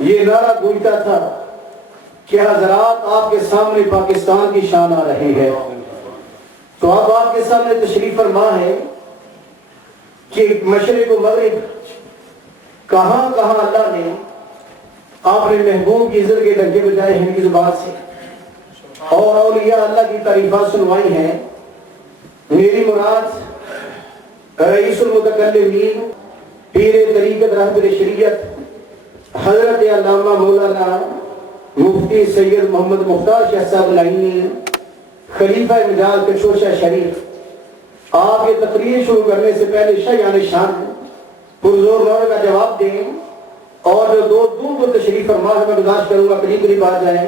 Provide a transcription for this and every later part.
یہ نعرہ گونجتا تھا کہ حضرات آپ کے سامنے پاکستان کی شان آ رہی ہے. تو اب آپ کے سامنے تشریف فرما ہے کہ مشرق و مغرب کہاں کہاں اللہ نے آپ نے محبوب کی عزت کے ڈنکے بجائے ہیں کی زبان سے، اور اولیاء اللہ کی تعریفات سنوائی ہیں. میری مراد رئیس المتکلمین پیر طریقت رہبر شریعت حضرت علامہ مولانا مفتی سید محمد مختار شاہ صاحب العینی خلیفہ مجاز کچوشہ شریف، آپ یہ تقریر شروع کرنے سے پہلے شایان شان پرزور نعرے کا جواب دیں، اور جو دو دور کو تشریف فرما ہے میں گزارش کروں گا قریب قریب آ جائیں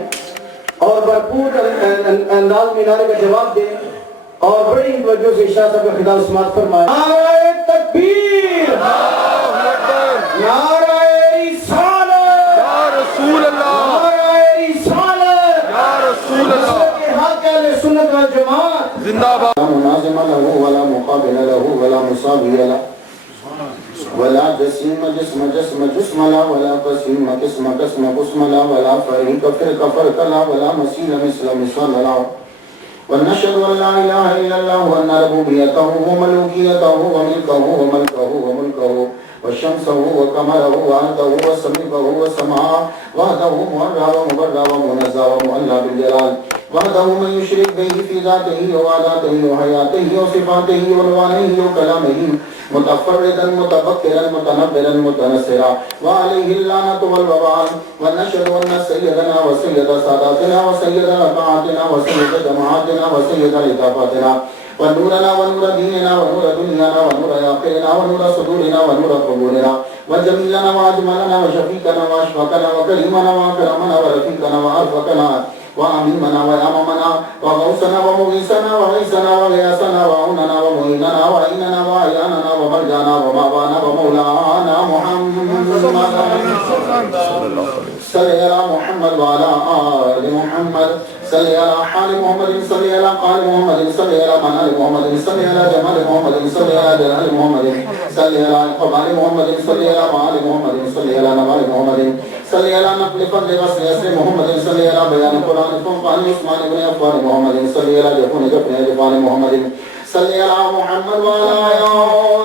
اور بھرپور انداز میں نعرے کا جواب دیں اور بڑی توجہ سے شاہ صاحب کا خطاب سماعت فرمائے. نعرہ تکبیر، نعرہ رسالت، یا رسول اللہ، نعرہ رسالت، یا رسول اللہ، کے حق اہل سنت والجماعت زندہ باد. لا منازم له ولا مقابل له ولا مساوي له ولا جسيم جسم جسم جسم لا ولا قسيم قسم قسم قسم لا ولا فريق فرق فرق لا ولا مثيل مثل مثل لا. ونشهد أن لا إله إلا الله وأن ربوبيته وملوكيته وملكه وملكه وملكه وشمسه وقمره وأرضه وسمكه وسماءه وحده مهرا ومبرا ومنزا ومؤلى بالجلال وحده من يشرك به في ذاته وعاداته وحياته وصفاته ونوانه وكلامه متفردا متفكرا متنبرا متنصرا وعليه اللعنة والوبال. ونشهد أن سيدنا وسيد ساداتنا وسيد رفعاتنا وسيد جماعاتنا وسيد لطافاتنا ونورنا ونور ديننا ونور دنيانا ونور آخرنا ونور صدورنا ونور قبورنا وجميلنا وأجملنا وشفيقنا وأشفقنا وكريمنا وأكرمنا ورفيقنا وأرفقنا وأميمنا وأمامنا وغوثنا ومغيثنا وغيثنا وغياثنا وعوننا ومعيننا وعيننا وعياننا ومرجانا ومابانا ومولانا محمد صلى على محمد وعلى آل محمد صلى على حال محمد صلى على قال محمد صلى على منال محمد صلى على جمال محمد صلى على جلال محمد صلى على قبال محمد صلى على معال محمد صلى على نوال محمد صلى على نقل فضل وصل يسر محمد صلى على بيان قرآن فنقان عثمان بن عفان محمد صلى على جفون جفن جفان محمد صلى على محمد وعلى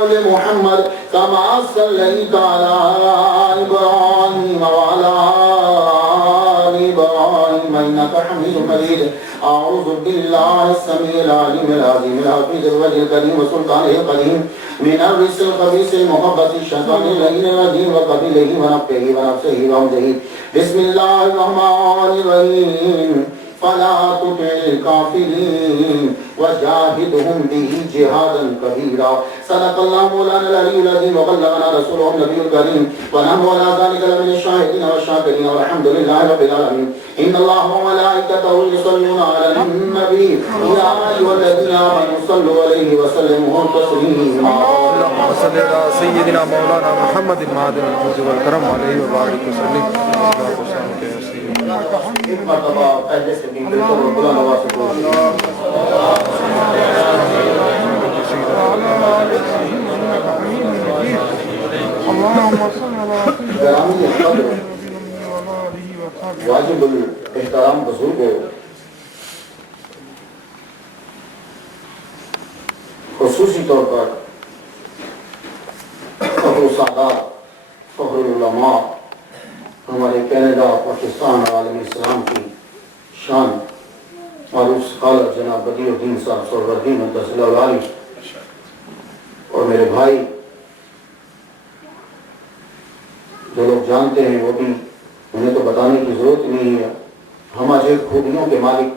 آل محمد كما صليت على إبراهيم وعلى آل إبراهيم إنك حميد مجيد. أعوذ بالله السميع العليم العظيم الحفيظ الوجه الكريم وسلطانه القديم من الرجس الخبيث المخبث الشيطان اللعين الرجيم وقبيله ونفخه ونفسه وهمزه. بسم الله الرحمن الرحيم. فلا تطع الكافرين وجاهدهم به جهادا كبيرا. صدق الله مولانا العلي العظيم وبلغنا رسوله النبي الكريم ونحن على ذلك لمن الشاهدين والشاكرين والحمد لله رب العالمين. إن الله وملائكته يصلون على النبي يا أيها الذين آمنوا صلوا عليه وسلموا تسليما. اللهم صل على سيدنا مولانا محمد المهدي الجود والكرم عليه وبارك وسلم. ایک مرتبہ پہلے سے بھی بالکل بلا نواز کو گرامی قدر واجب الاحترام بزرگوں، خصوصی طور پر فخر السادات فخر العلماء ہمارے کینیڈا پاکستان عالم اسلام کی شان معروف سکالر جناب بدیع الدین صاحب سہروردین مدثر العالی اور میرے بھائی جو لوگ جانتے ہیں وہ بھی انہیں تو بتانے کی ضرورت نہیں ہے. ہمارے خوبیوں کے مالک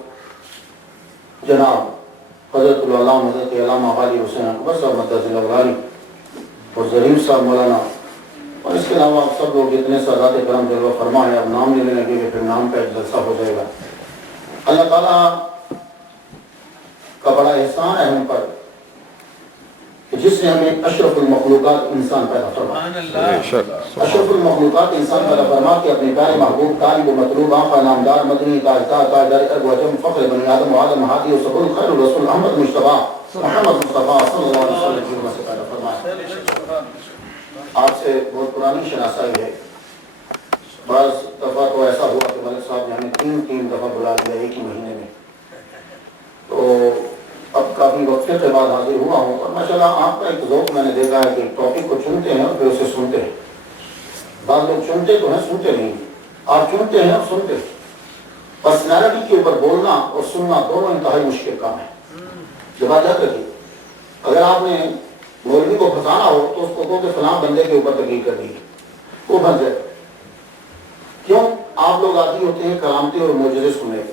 جناب حضرت العلامہ حضرت علامہ غازی حسین اکبر صاحب مدثر العالی اور ظریف صاحب مولانا، اور اس کے علاوہ سب لوگ جتنے سادات کرم جلوہ فرما ہے. اب نام لینے لگے گے پھر نام کا ایک جلسہ ہو جائے گا. اللہ تعالیٰ کا بڑا احسان ہے ہم پر کہ جس نے ہمیں اشرف المخلوقات انسان پیدا فرمایا. اشرف المخلوقات انسان پیدا فرما کے اپنے پیارے محبوب طالب و مطلوب آقا نامدار مدنی تاجدار تاجدار ارب و عجم فخر بنی آدم و آدم ہادی و سبل خیر الرسول احمد مصطفیٰ محمد مصطفیٰ صلی اللہ علیہ وسلم سے پیدا فرمایا. آپ سے بہت پرانی شناسائی ہے. بعض دفعہ تو ایسا ہوا کہ ملک صاحب نے ہمیں 3 دفعہ بلا لیا ایک ہی مہینے میں. تو اب کافی وقت کے بعد حاضر ہوا ہوں اور ماشاءاللہ آپ کا ایک ذوق میں نے دیکھا ہے کہ ٹاپک کو چنتے ہیں اور پھر اسے سنتے ہیں. بعض لوگ چنتے تو ہیں سنتے نہیں. آپ چنتے ہیں اور سنتے ہیں. پرسنالٹی کے اوپر بولنا اور سننا دونوں انتہائی مشکل کام ہے. جب بات یاد رکھیے اگر آپ نے مولوی کو پھنسانا ہو تو اس کو کہو کہ فلاں بندے کے اوپر تقریر کر دی وہ پھنس جائے. کیوں؟ آپ لوگ عادی ہوتے ہیں کرامتے اور معجزے سننے کے.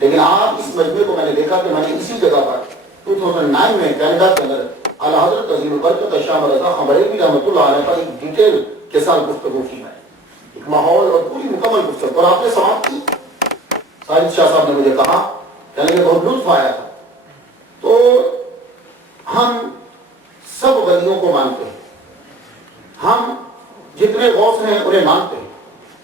لیکن آپ اس مجمع کو میں نے دیکھا کہ میں نے اسی جگہ پر 2009 میں کینیڈا کے اندر اعلیٰ حضرت عظیم البرکت شاہ رضا خان بریلوی رحمۃ اللہ علیہ پر ایک ڈیٹیل کے ساتھ گفتگو کی. میں ایک ماحول اور پوری مکمل گفتگو اور آپ نے سماعت کی. ساجد شاہ صاحب نے مجھے کہا کہ بہت لطف آیا تھا. تو ہم سب ولیوں کو مانتے ہیں. ہم جتنے غوث ہیں انہیں مانتے ہیں,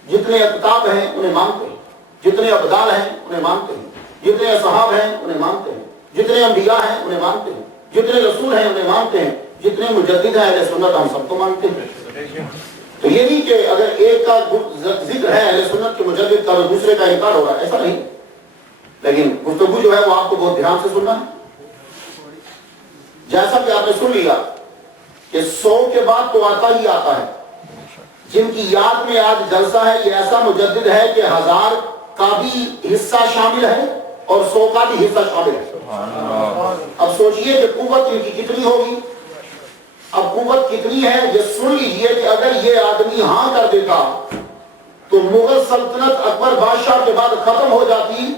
جتنے اقطاب ہیں انہیں مانتے ہیں, جتنے ابدال ہیں انہیں مانتے ہیں, جتنے اصحاب ہیں انہیں مانتے ہیں, جتنے انبیاء ہیں انہیں مانتے ہیں, جتنے رسول ہیں انہیں مانتے ہیں, جتنے مجدد ہیں اہل سنت ہم سب کو مانتے ہیں. تو یہ نہیں کہ اگر ایک کا ذکر ہے اہل سنت کے مجدد کا اور دوسرے کا انکار ہو رہا ہے, ایسا نہیں. لیکن گفتگو جو ہے وہ آپ کو بہت دھیان سے سننا ہے. جیسا کہ آپ نے سن لیا کہ 100 کے بعد تو آتا ہی آتا ہے. جن کی یاد میں آج جلسہ ہے یہ ایسا مجدد ہے کہ 1000 کا بھی حصہ شامل ہے اور 100 کا بھی حصہ شامل ہے. اب سوچئے کہ قوت ان کی کتنی ہوگی. اب قوت کتنی ہے یہ سن لیجئے کہ اگر یہ آدمی ہاں کر دیتا تو مغل سلطنت اکبر بادشاہ کے بعد ختم ہو جاتی.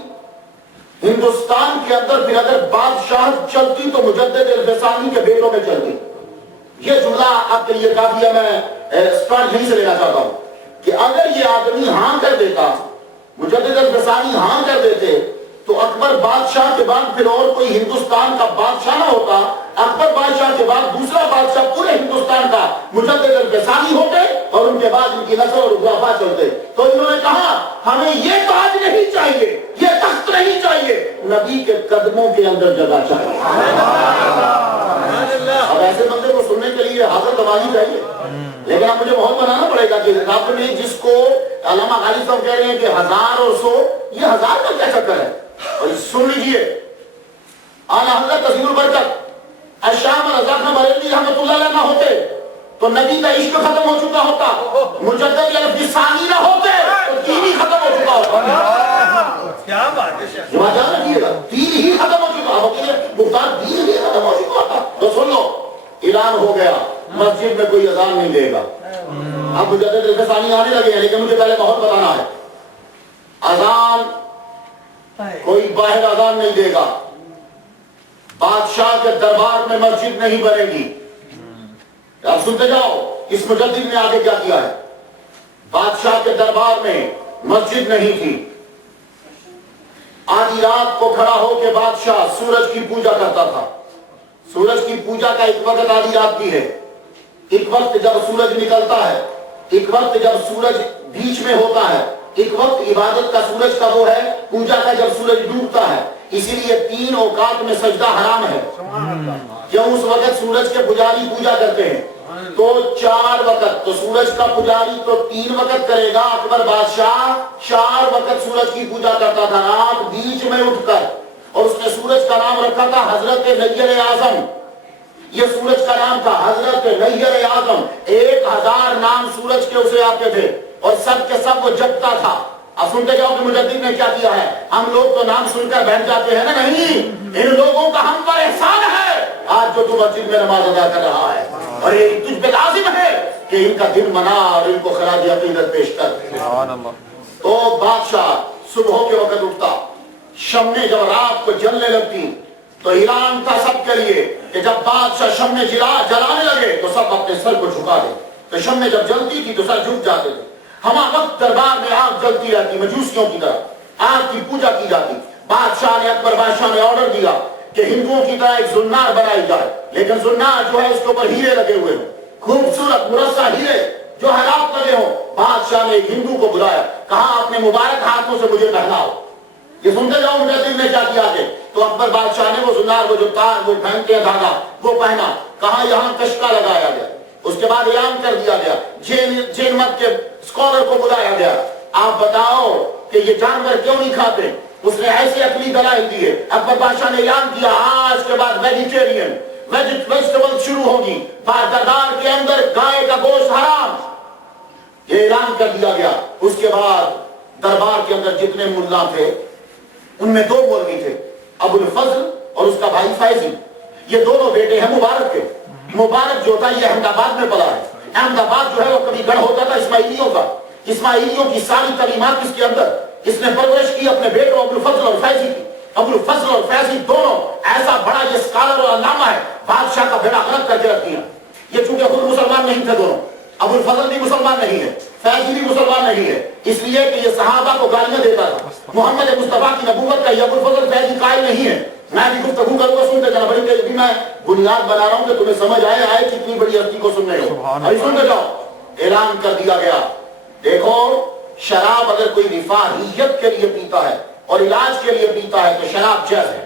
ہندوستان کے اندر پھر اگر بادشاہ چلتی تو مجدد الفسانی کے بیٹوں میں چلتی. یہ جملہ آپ کے لیے کافی ہے, میں اسٹارٹ یہیں سے لینا چاہتا ہوں کہ اگر یہ آدمی ہاں کر دیتا, مجدد الفسانی ہاں کر دیتے تو اکبر بادشاہ کے بعد پھر اور کوئی ہندوستان کا بادشاہ نہ ہوتا. اکبر بادشاہ کے بعد دوسرا بادشاہ پورے ہندوستان کا مجدد الفسانی ہوتے اور ان کے بعد ان کی نسل اور خلفاء چلتے. تو انہوں نے کہا ہمیں یہ تاج نہیں چاہیے, یہ تخت نہیں چاہیے, نبی کے قدموں کے اندر جگہ چاہیے. اب ایسے بندے کو سننے کے لیے حاضر دماغی چاہیے. لیکن اب مجھے بہت بنانا پڑے گا کہ رب نے جس کو علامہ غالب صاحب کہہ رہے ہیں کہ 1000 اور 100 یہ 1000 کا کیا چکر ہے. اور سن لیجئے اعلیٰ حضرت عظیم البرکت شاہ رضا خان بریلوی رحمۃ اللہ علیہ نہ ہوتے تو نبی کا عشق ختم ہو چکا ہوتا, مجدد الفسانی نہ ہوتے تو دین ہی ختم ہو چکا ہوتا. کیا بات ہے, جماعت یاد رکھیے گا, دین ہی ختم ہو چکا ہوتا. مختار دین ہی ختم ہو چکا ہوتا. تو سن لو اعلان ہو گیا مسجد میں کوئی اذان نہیں دے گا. اب مجدد الفسانی آنے لگے ہیں لیکن مجھے پہلے بہت بتانا ہے. اذان کوئی باہر اذان نہیں دے گا. بادشاہ کے دربار میں مسجد نہیں بنے گی. آپ سنتے جاؤ اس مجدد نے آگے کیا کیا ہے. بادشاہ کے دربار میں مسجد نہیں تھی. آدھی رات کو کھڑا ہو کے بادشاہ سورج کی پوجا کرتا تھا. سورج کی پوجا کا ایک وقت آدھی رات کی ہے, ایک وقت جب سورج نکلتا ہے, ایک وقت جب سورج بیچ میں ہوتا ہے, ایک وقت عبادت کا سورج کا وہ ہے, پوجا کا جب سورج ڈوبتا ہے. اسی لیے 3 اوقات میں سجدہ حرام ہے. کیوں؟ اس وقت سورج کے پجاری پوجا کرتے ہیں. تو 4 وقت تو سورج کا پجاری تو 3 وقت کرے گا. اکبر بادشاہ 4 وقت سورج کی پوجا کرتا تھا رات بیچ میں اٹھ کر, اور اس نے سورج کا نام رکھا تھا حضرت نیر اعظم. یہ سورج کا نام تھا حضرت نیر اعظم. 1000 نام سورج کے اسے آتے تھے اور سب کے سب وہ جگتا تھا. اب سنتے جاؤ کہ مجدد نے کیا کیا ہے. ہم لوگ تو نام سن کر بیٹھ جاتے ہیں نا, نہیں, ان لوگوں کا ہم پر احسان ہے آج جو تو مسجد میں نماز ادا کر رہا ہے, اور یہ تجھ پہ لازم ہے کہ ان کا دن منا اور ان کو خراج عقیدت پیش کر. تو بادشاہ صبح کے وقت اٹھتا, شمیں جب رات کو جلنے لگتی تو اعلان تھا سب کے لیے کہ جب بادشاہ شمیں جلانے لگے تو سب اپنے سر کو جھکا دے. تو شمیں جب جلتی تھی تو سر جھک جاتے تھے. ہما وقت دربار میں آگ جلتی رہتی, مجوسیوں کی طرح آگ کی پوجا کی جاتی. بادشاہ نے, اکبر بادشاہ نے آرڈر دیا کہ ہندوؤں کی طرح ایک زنار بنائی جائے, لیکن زنار جو ہے اس کے اوپر ہیرے لگے ہوئے ہوں, خوبصورت مرصع ہیرے جو حیرات لگے ہوں. بادشاہ نے ایک ہندو کو بلایا, کہا اپنے مبارک ہاتھوں سے مجھے پہناؤ. یہ سنتے جاؤ مجدد نے کیا کیا کہ تو اکبر بادشاہ نے وہ زنار وہ جو تار وہ پہنتے ہیں دھاگا وہ پہنا, کہا یہاں کشکا لگایا گیا. اس کے بعد اعلان کر دیا گیا جین مت کے اسکالر کو بلایا گیا, آپ بتاؤ کہ یہ جانور کیوں نہیں کھاتے؟ اس نے ایسے عقلی دلائل دیے. اکبر بادشاہ نے اعلان کیا آج کے بعد ویجیٹیرین ویجیٹیبل شروع ہوگی, دربار کے اندر گائے کا گوشت حرام, یہ اعلان کر دیا گیا. اس کے بعد دربار کے اندر جتنے ملا تھے ان میں دو مولوی تھے, ابو الفضل اور اس کا بھائی فیضی. یہ دونوں بیٹے ہیں مبارک کے. مبارک جو تھا یہ احمد آباد میں پلا ہے. احمد آباد جو ہے وہ کبھی گڑھ ہوتا تھا اسماعیلیوں کا. اسماعیلیوں کی ساری تعلیمات اس کے اندر اس نے پرورش کی اپنے بیٹوں ابو الفضل اور فیضی کی. ابو الفضل اور فیضی دونوں ایسا بڑا یہ اسکالر اور علامہ ہے, بادشاہ کا بیڑا غرق کر کے رکھ دیا. یہ چونکہ خود مسلمان نہیں تھے دونوں, ابو الفضل بھی مسلمان نہیں ہے, فیضی بھی مسلمان نہیں ہے, اس لیے کہ یہ صحابہ کو گالیاں دیتا تھا. محمد مصطفیٰ کی نبوت کا یہ ابو الفضل فیضی قائل نہیں ہے. میں بھی گفتگو کروں گا, سنتے جانا, بڑی ابھی میں بنیاد بنا رہا ہوں کہ تمہیں سمجھ آئے کتنی بڑی ہستی کو سن رہے ہو. ابھی سنتے جاؤ. اعلان کر دیا گیا, دیکھو شراب اگر کوئی رفاہیت کے لیے پیتا ہے اور علاج کے لیے پیتا ہے تو شراب جائز ہے.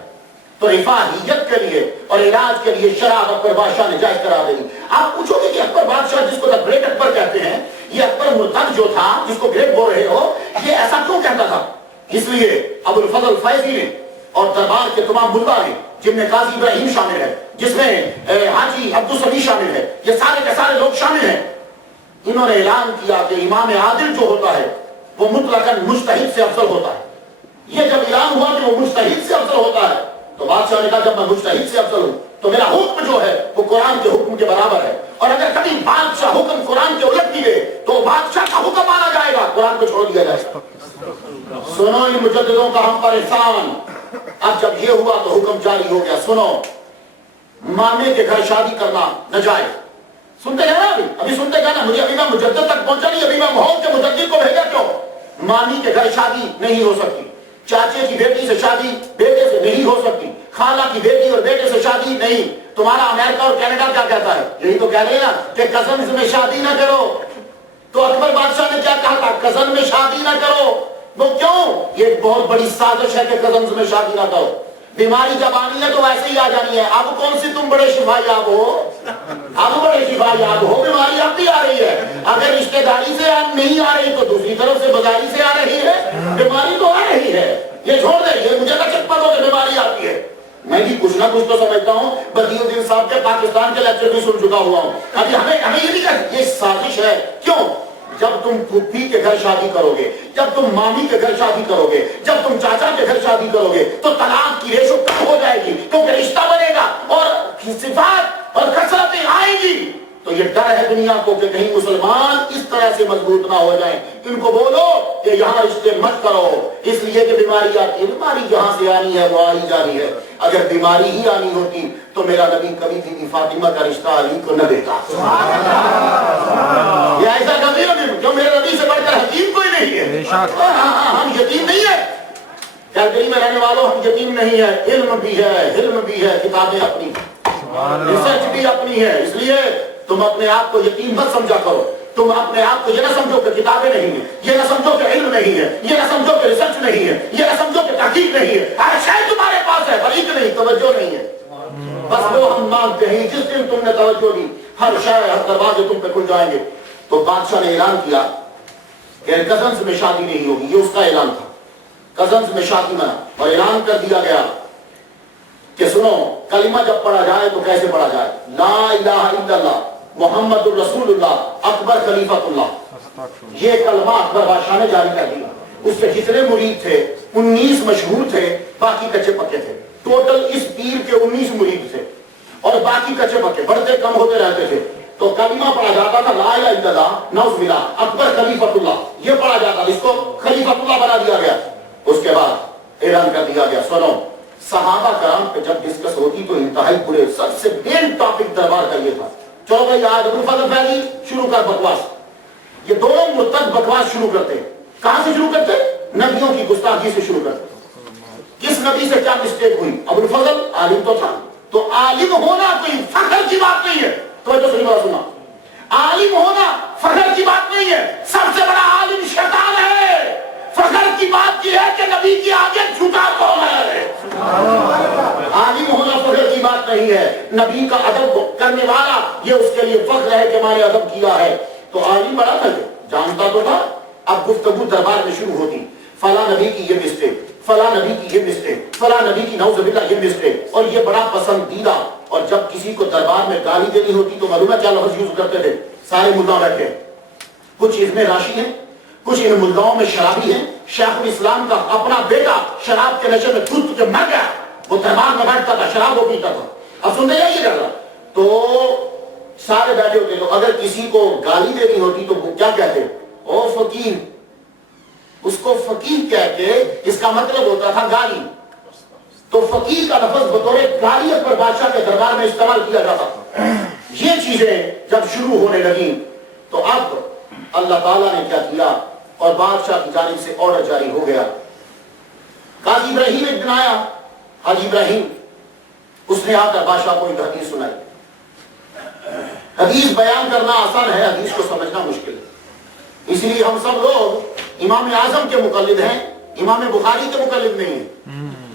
تو رفاہیت کے لیے اور علاج کے لیے شراب اکبر بادشاہ نے جائز کرا دی. آپ پوچھو گے کہ اکبر بادشاہ جس کو گریٹ اکبر کہتے ہیں, یہ اکبر مرتد جو تھا جس کو گریٹ بول رہے ہو, یہ ایسا کیوں کہتا تھا؟ اس لیے ابو الفضل فیضی نے اور دربار کے تمام ملا نے, جن میں قاضی ابراہیم شامل ہے, جس میں حاجی عبدالسمی شامل ہے, یہ سارے کے سارے لوگ شامل ہیں, انہوں نے اعلان کیا کہ امام عادل جو ہوتا ہے وہ مطلقاً مجتہد سے افضل ہوتا ہے. یہ جب اعلان ہوا کہ وہ مجتہد سے افضل ہوتا ہے تو بادشاہ نے کہا جب میں مجتہد سے افضل ہوں تو میرا حکم جو ہے وہ قرآن کے حکم کے برابر ہے, اور اگر کبھی بادشاہ حکم قرآن کے الٹ دیے تو بادشاہ کا حکم مانا جائے گا, قرآن کو چھوڑ دیا جائے گا. سنو ان مجددوں کا ہم پر احسان. اب جب یہ ہوا تو حکم جاری ہو گیا. سنو, مامے کے گھر شادی کرنا ناجائز. سنتے ہیں نا, ابھی سنتے گا نا, مجھے ابھی میں مجدد تک پہنچا نہیں, ابھی میں ماحول کے مجدد کو بھیجا کیوں. مامی کے گھر شادی نہیں ہو سکتی, چاچے کی بیٹی سے شادی بیٹے سے نہیں ہو سکتی, خالہ کی بیٹی اور بیٹے سے شادی نہیں. تمہارا امریکہ اور کینیڈا کیا کہتا ہے؟ یہی تو کہہ رہے ہیں نا کہ کزنز میں شادی نہ کرو. تو اکبر بادشاہ نے کیا کہا تھا؟ کزن میں شادی نہ کرو. وہ کیوں؟ یہ بہت بڑی سازش ہے کہ کزنز میں شادی نہ کرو. بیماری جب آنی ہے تو ویسے ہی آ جانی ہے. اب کون سی تم بڑے شفا یاب ہو, اب بڑے شفا یاب ہو, بیماری اب بھی آ رہی ہے. اگر رشتہ داری سے نہیں آ رہی تو دوسری طرف سے بازاری سے آ رہی ہے, بیماری تو آ رہی ہے. یہ چھوڑ دے, یہ مجھے نہ چکپا دو کہ بیماری آتی ہے. میں بھی کچھ نہ کچھ تو سمجھتا ہوں. بدی الدین صاحب کے پاکستان کے لیکچر بھی سن چکا ہوا ہوں. ابھی ہمیں یہ نہیں کہ یہ سازش ہے. کیوں؟ جب تم پھوپھی کے گھر شادی کرو گے, جب تم مامی کے گھر شادی کرو گے, جب تم چاچا کے گھر شادی کرو گے تو طلاق کی ریشو کم ہو جائے گی, کیونکہ رشتہ بنے گا اور صفات اور کثرتیں آئیں گی. تو یہ ڈر ہے دنیا کو کہ کہیں مسلمان اس طرح سے مضبوط نہ ہو جائیں. ان کو بولو کہ یہاں رشتے مت کرو, اس لیے کہ بیماری آتی ہے. بیماری جہاں سے آنی ہے وہ آئی جا رہی ہے. اگر بیماری ہی آنی ہوتی تو میرا نبی کبھی بھی فاطمہ کا رشتہ علی کو نہ دیتا. یہ ایسا کبھی نہیں جو میرے نبی سے بڑھ کر حکیم کوئی نہیں ہے. ہم یتیم نہیں ہے, کیلکری میں رہنے والوں ہم یتیم نہیں ہے. علم بھی ہے, علم بھی ہے, کتابیں اپنی, ریسرچ بھی اپنی ہے. اس لیے تم اپنے آپ کو یتیم مت سمجھا کرو. تم اپنے آپ کو یہ نہ سمجھو کہ کتابیں نہیں ہیں, یہ نہ سمجھو کہ علم نہیں ہے, یہ نہ سمجھو کہ ریسرچ نہیں ہے, یہ نہ سمجھو کہ تحقیق نہیں ہے. ہر شاید تمہارے پاس ہے, بریک نہیں, توجہ نہیں ہے. بس وہ ہم مانتے ہیں جس دن تم نے توجہ دی ہر شاید ہر دروازے تم پہ کھل جائیں گے. تو بادشاہ نے اعلان کیا کہ کزنز میں شادی نہیں ہوگی. یہ اس کا اعلان تھا, کزنز میں شادی منع. اور اعلان کر دیا گیا کہ سنو, کلمہ جب پڑھا جائے تو کیسے پڑھا جائے؟ لا الہ الا اللہ محمد الرسول اللہ اکبر خلیفۃ اللہ. یہ کلمہ اکبر بادشاہ نے جاری کر دیا. اس سے جتنے مرید تھے 19 مشہور تھے, باقی کچے پکے تھے. ٹوٹل اس پیر کے 19 مرید تھے اور باقی کچے پکے, بڑھتے کم ہوتے رہتے تھے. تو کلمہ پڑھا جاتا تھا لا الہ الا اللہ نعوذ باللہ اکبر خلیفۃ اللہ, یہ پڑھا جاتا تھا. اس کو خلیفۃ اللہ بنا دیا گیا. اس کے بعد اعلان کر دیا گیا, سنو, صحابہ کرام پہ جب ڈسکس ہوتی تو انتہائی برے, سب سے مین ٹاپک دربار کا یہ تھا, چلو بھائی آج ابو الفضل فیضی شروع کر بکواس. یہ دونوں مرتد بکواس شروع کرتے. کہاں سے شروع کرتے؟ نبیوں کی گستاخی سے شروع کرتے. کس نبی سے کیا مسٹیک ہوئی؟ ابو الفضل عالم تو تھا, تو عالم ہونا کوئی فخر کی بات نہیں ہے. تو صحیح بات سنا, عالم ہونا فخر کی بات نہیں ہے. سب سے بڑا عالم شیطان ہے. فخر کی بات یہ ہے کہ نبی کی آگے جھکا کون ہے. عالم ہونا فخر کی بات نہیں ہے. نبی کا ادب کرنے والا یہ اس کے لیے فخر ہے کہ میں نے ادب کیا ہے. تو عالم بڑا تھا, جانتا تو تھا. اب گفتگو دربار میں شروع ہوتی, فلاں نبی کی یہ مسٹیک, فلاں نبی کی یہ مسٹیک, فلاں نبی کی نعوذ باللہ یہ مسٹیک, اور یہ بڑا پسندیدہ. اور جب کسی کو دربار میں گالی دینی ہوتی تو معلوم ہے کیا لفظ یوز کرتے تھے؟ سارے ملا بیٹھے, کچھ اس میں راشی ہیں, کچھ ان ملاؤں میں شرابی ہیں. شیخ الاسلام کا اپنا بیٹا شراب کے نشے میں کود کے مر گیا, وہ دربار میں بیٹھتا تھا, شراب وہ پیتا تھا. اب سنتے جائیے گا, تو سارے بیٹھے ہوتے. تو اگر کسی کو گالی دینی ہوتی تو وہ کیا کہتے؟ او فقیر. اس کو فقیر کہہ کے اس کا مطلب ہوتا تھا گالی. تو فقیر کا لفظ بطور گالی اکبر بادشاہ کے دربار میں استعمال کیا جاتا. یہ چیزیں جب شروع ہونے لگی تو اب اللہ تعالیٰ نے کیا کیا, اور بادشاہ کی جانب سے آرڈر جاری ہو گیا. قاضی ابراہیم ایک دن آیا, حاجی ابراہیم, اس نے آ کر بادشاہ کو ایک حدیث سنائی. حدیث بیان کرنا آسان ہے, حدیث کو سمجھنا مشکل ہے. اس لیے ہم سب لوگ امام اعظم کے مقلد ہیں, امام بخاری کے مقلد نہیں ہیں.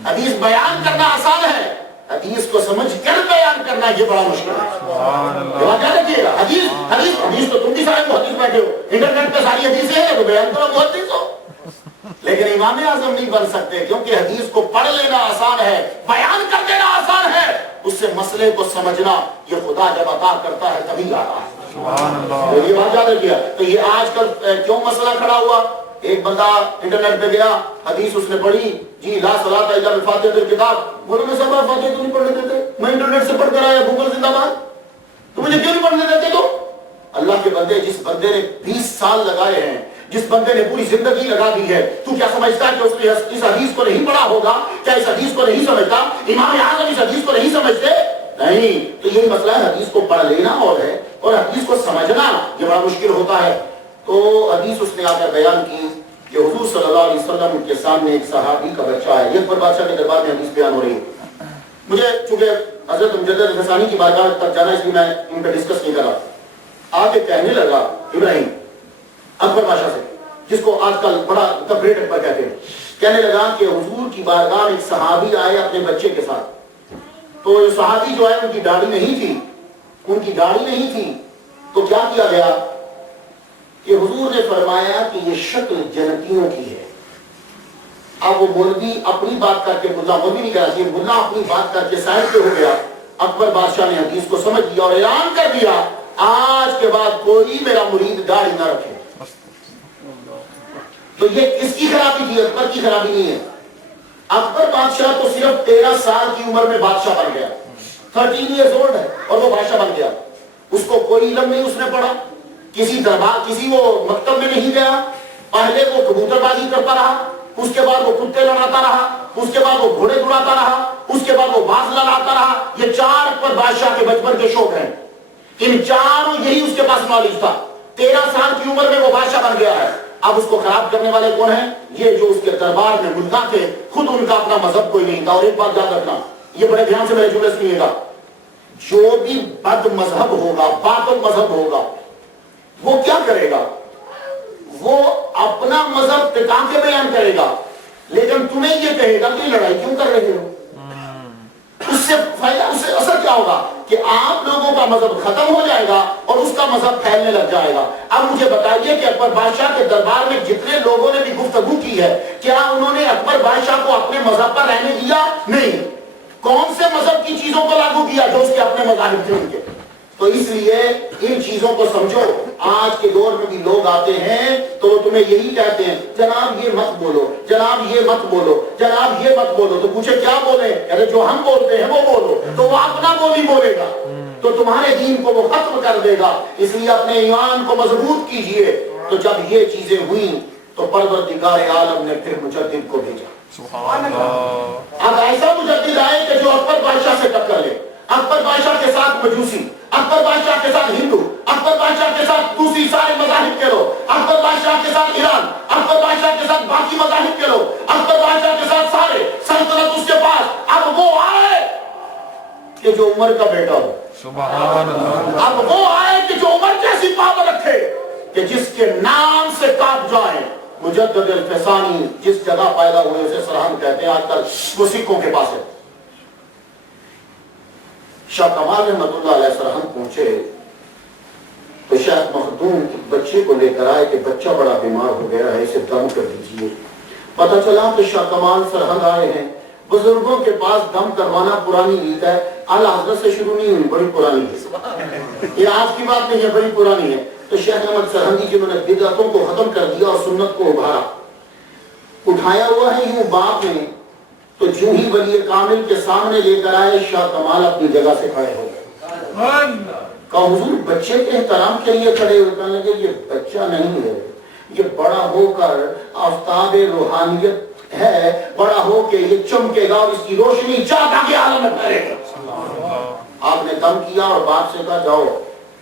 حدیث بیان کرنا آسان ہے, حدیث کو سمجھ کر بیان کرنا یہ بڑا مشکل ہے. کیا رکھیے گا, حدیث تو تم بھی سارے محدث بیٹھے ہو, انٹرنیٹ پہ ساری حدیثیں ہیں تو بیان کرو محدث ہو. لیکن امام اعظم نہیں بن سکتے, کیونکہ حدیث کو پڑھ لینا آسان ہے, بیان کر دینا آسان ہے. اس سے مسئلے کو سمجھنا یہ خدا جب عطا کرتا ہے تبھی آتا ہے. تو یہ بات یاد رکھیے. تو یہ آج کل کیوں مسئلہ کھڑا ہوا, ایک بندہ انٹرنیٹ پہ گیا, حدیث اس نے پڑھی, جی لا صلاۃ الا بالفاتحۃ الکتاب. بولو میں سب فاتحہ تو نہیں پڑھنے دیتے, میں انٹرنیٹ سے پڑھ کر آیا, گوگل زندہ باد, تو مجھے کیوں نہیں پڑھنے دیتے؟ تو اللہ کے بندے, جس بندے نے 20 سال لگائے ہیں, جس بندے نے پوری زندگی لگا دی ہے, تو کیا سمجھتا ہے کہ اس نے اس حدیث کو نہیں پڑھا ہوگا؟ کیا اس حدیث کو نہیں سمجھتا؟ امام اعظم اس حدیث کو نہیں سمجھتے؟ نہیں. تو یہی مسئلہ ہے, حدیث کو پڑھ لینا اور ہے, اور حدیث کو سمجھنا یہ بڑا مشکل ہوتا ہے. تو حدیث اس نے آ کر بیان کی کہ حضور صلی اللہ علیہ وسلم کے سامنے ایک صحابی کا بچہ ہے. یہ اکبر بادشاہ کے دربار میں حدیث بیان ہو رہی ہے. مجھے چونکہ حضرت مجدد غسانی کی بارگاہ تک جانا, اس لیے میں ان پہ ڈسکس نہیں کر رہا. آگے کہنے لگا ابراہیم اکبر بادشاہ سے, جس کو آج کل بڑا گریٹ اکبر کہتے ہیں, کہنے لگا کہ حضور کی بارگاہ ایک صحابی آئے اپنے بچے کے ساتھ. تو صحابی جو ہے ان کی داڑھی نہیں تھی, تو کیا کیا گیا کہ حضور نے فرمایا کہ یہ شکل جنتیوں کی ہے. اب وہ مولوی اپنی بات کر کے, مولوی نہیں کہا, یہ ملا اپنی بات کر کے سائڈ پہ ہو گیا. اکبر بادشاہ نے حدیث کو سمجھ لیا اور اعلان کر دیا, آج کے بعد کوئی میرا مرید داڑھی نہ رکھے. تو یہ کس کی خرابی تھی؟ اکبر کی خرابی نہیں ہے. اکبر بادشاہ تو صرف 13 سال کی عمر میں بادشاہ بن گیا, 13 ایئرز اولڈ ہے, اور وہ بادشاہ بن گیا. اس کو کوئی علم نہیں اس نے پڑھا, کسی دربار, کسی وہ مکتب میں نہیں گیا. پہلے وہ کبوتر بازی کرتا رہا, اس کے بعد وہ کتے لڑاتا رہا, اس کے بعد وہ گھوڑے دوڑاتا رہا, اس کے بعد وہ باز لڑاتا رہا. یہ 4 اکبر بادشاہ کے بچپن کے شوق ہیں. ان چاروں یہی اس کے پاس نالج تھا. 13 سال کی عمر میں وہ بادشاہ بن گیا ہے. اب اس کو خراب کرنے والے کون ہیں؟ یہ جو اس کے دربار میں ملکہ تھے, خود ان کا اپنا مذہب کوئی نہیں تھا. اور ایک بات یاد رکھنا, یہ بڑے دھیان سے میرے جملے سنیے گا, جو بھی بد مذہب ہوگا, باطل مذہب ہوگا, وہ کیا کرے گا؟ وہ اپنا مذہب ٹکا کے بیان کرے گا, لیکن تمہیں یہ کہے گا کہ لڑائی کیوں کر رہے ہو. اس سے فائدہ, اس سے اثر کیا ہوگا کہ آپ لوگوں کا مذہب ختم ہو جائے گا اور اس کا مذہب پھیلنے لگ جائے گا. اب مجھے بتائیے کہ اکبر بادشاہ کے دربار میں جتنے لوگوں نے بھی گفتگو کی ہے, کیا انہوں نے اکبر بادشاہ کو اپنے مذہب پر رہنے دیا؟ نہیں. کون سے مذہب کی چیزوں کو لاگو کیا؟ جو اس کے اپنے مذاہب تھے ان کے. تو اس لیے ان چیزوں کو سمجھو. آج کے دور میں بھی لوگ آتے ہیں تو تمہیں یہی کہتے ہیں, جناب یہ مت بولو, جناب یہ مت بولو, جناب یہ مت بولو. تو پوچھے کیا بولے؟ ارے جو ہم بولتے ہیں وہ بولو. تو وہ اپنا بولی بولے گا تو تمہارے دین کو وہ ختم کر دے گا. اس لیے اپنے ایمان کو مضبوط کیجئے. تو جب یہ چیزیں ہوئیں تو پروردگار عالم نے پھر مجدد کو بھیجا. اب ایسا مجدد آئے کہ جو اکبر بادشاہ سے ٹکر لے. اکبر بادشاہ کے ساتھ مجوسی, اکبر بادشاہ کے ساتھ ہندو, اکبر بادشاہ کے ساتھ دوسری سارے مذاہب کے لوگ, اکبر بادشاہ کے ساتھ ایران, اکبر بادشاہ کے ساتھ باقی مذاہب کے لوگ, اکبر بادشاہ کے ساتھ سارے سلطنت اس کے پاس. اب وہ آئے کہ جو عمر کا بیٹا ہو, اب وہ آئے کہ جو عمر جیسی پاور رکھے, کہ جس کے نام سے کاپ جائیں. مجدد الفسانی جس جگہ پیدا ہوئے اسے سرہند کہتے ہیں, آج کل وہ سکھوں کے پاس ہے. شاہ کمال رحمۃ اللہ علیہ سرہند پہنچے تو شاہ شیخ مخدوم بچے کو لے کر آئے کہ بچہ بڑا بیمار ہو گیا ہے، اسے دم کر دیجیے۔ پتہ چلا کہ شاہ کمال سرہنگ آئے ہیں۔ بزرگوں کے پاس دم کروانا پرانی ریت ہے، اعلیٰ حضرت سے شروع نہیں ہوئی، بڑی پرانی ہے، یہ آج کی بات نہیں ہے، بڑی پرانی ہے۔ تو شیخ احمد سرہنگی جنہوں نے بدعتوں کو ختم کر دیا اور سنت کو ابھارا، اٹھایا ہوا ہے یوں باپ نے، تو جو ہی ولی کامل کے سامنے لے کر آئے، شاہ کمال اپنی جگہ سے کھڑے ہو گئے۔ کہا حضور بچے کے احترام کے لیے کھڑے ہوئے، کہنے لگے یہ بچہ نہیں ہے، یہ بڑا ہو کر آفتاب روحانیت ہے، بڑا ہو کے یہ چمکے گا اور اس کی روشنی چاہتا کے عالم میں پھیلے گا۔ آپ نے دم کیا اور باپ سے کہا جاؤ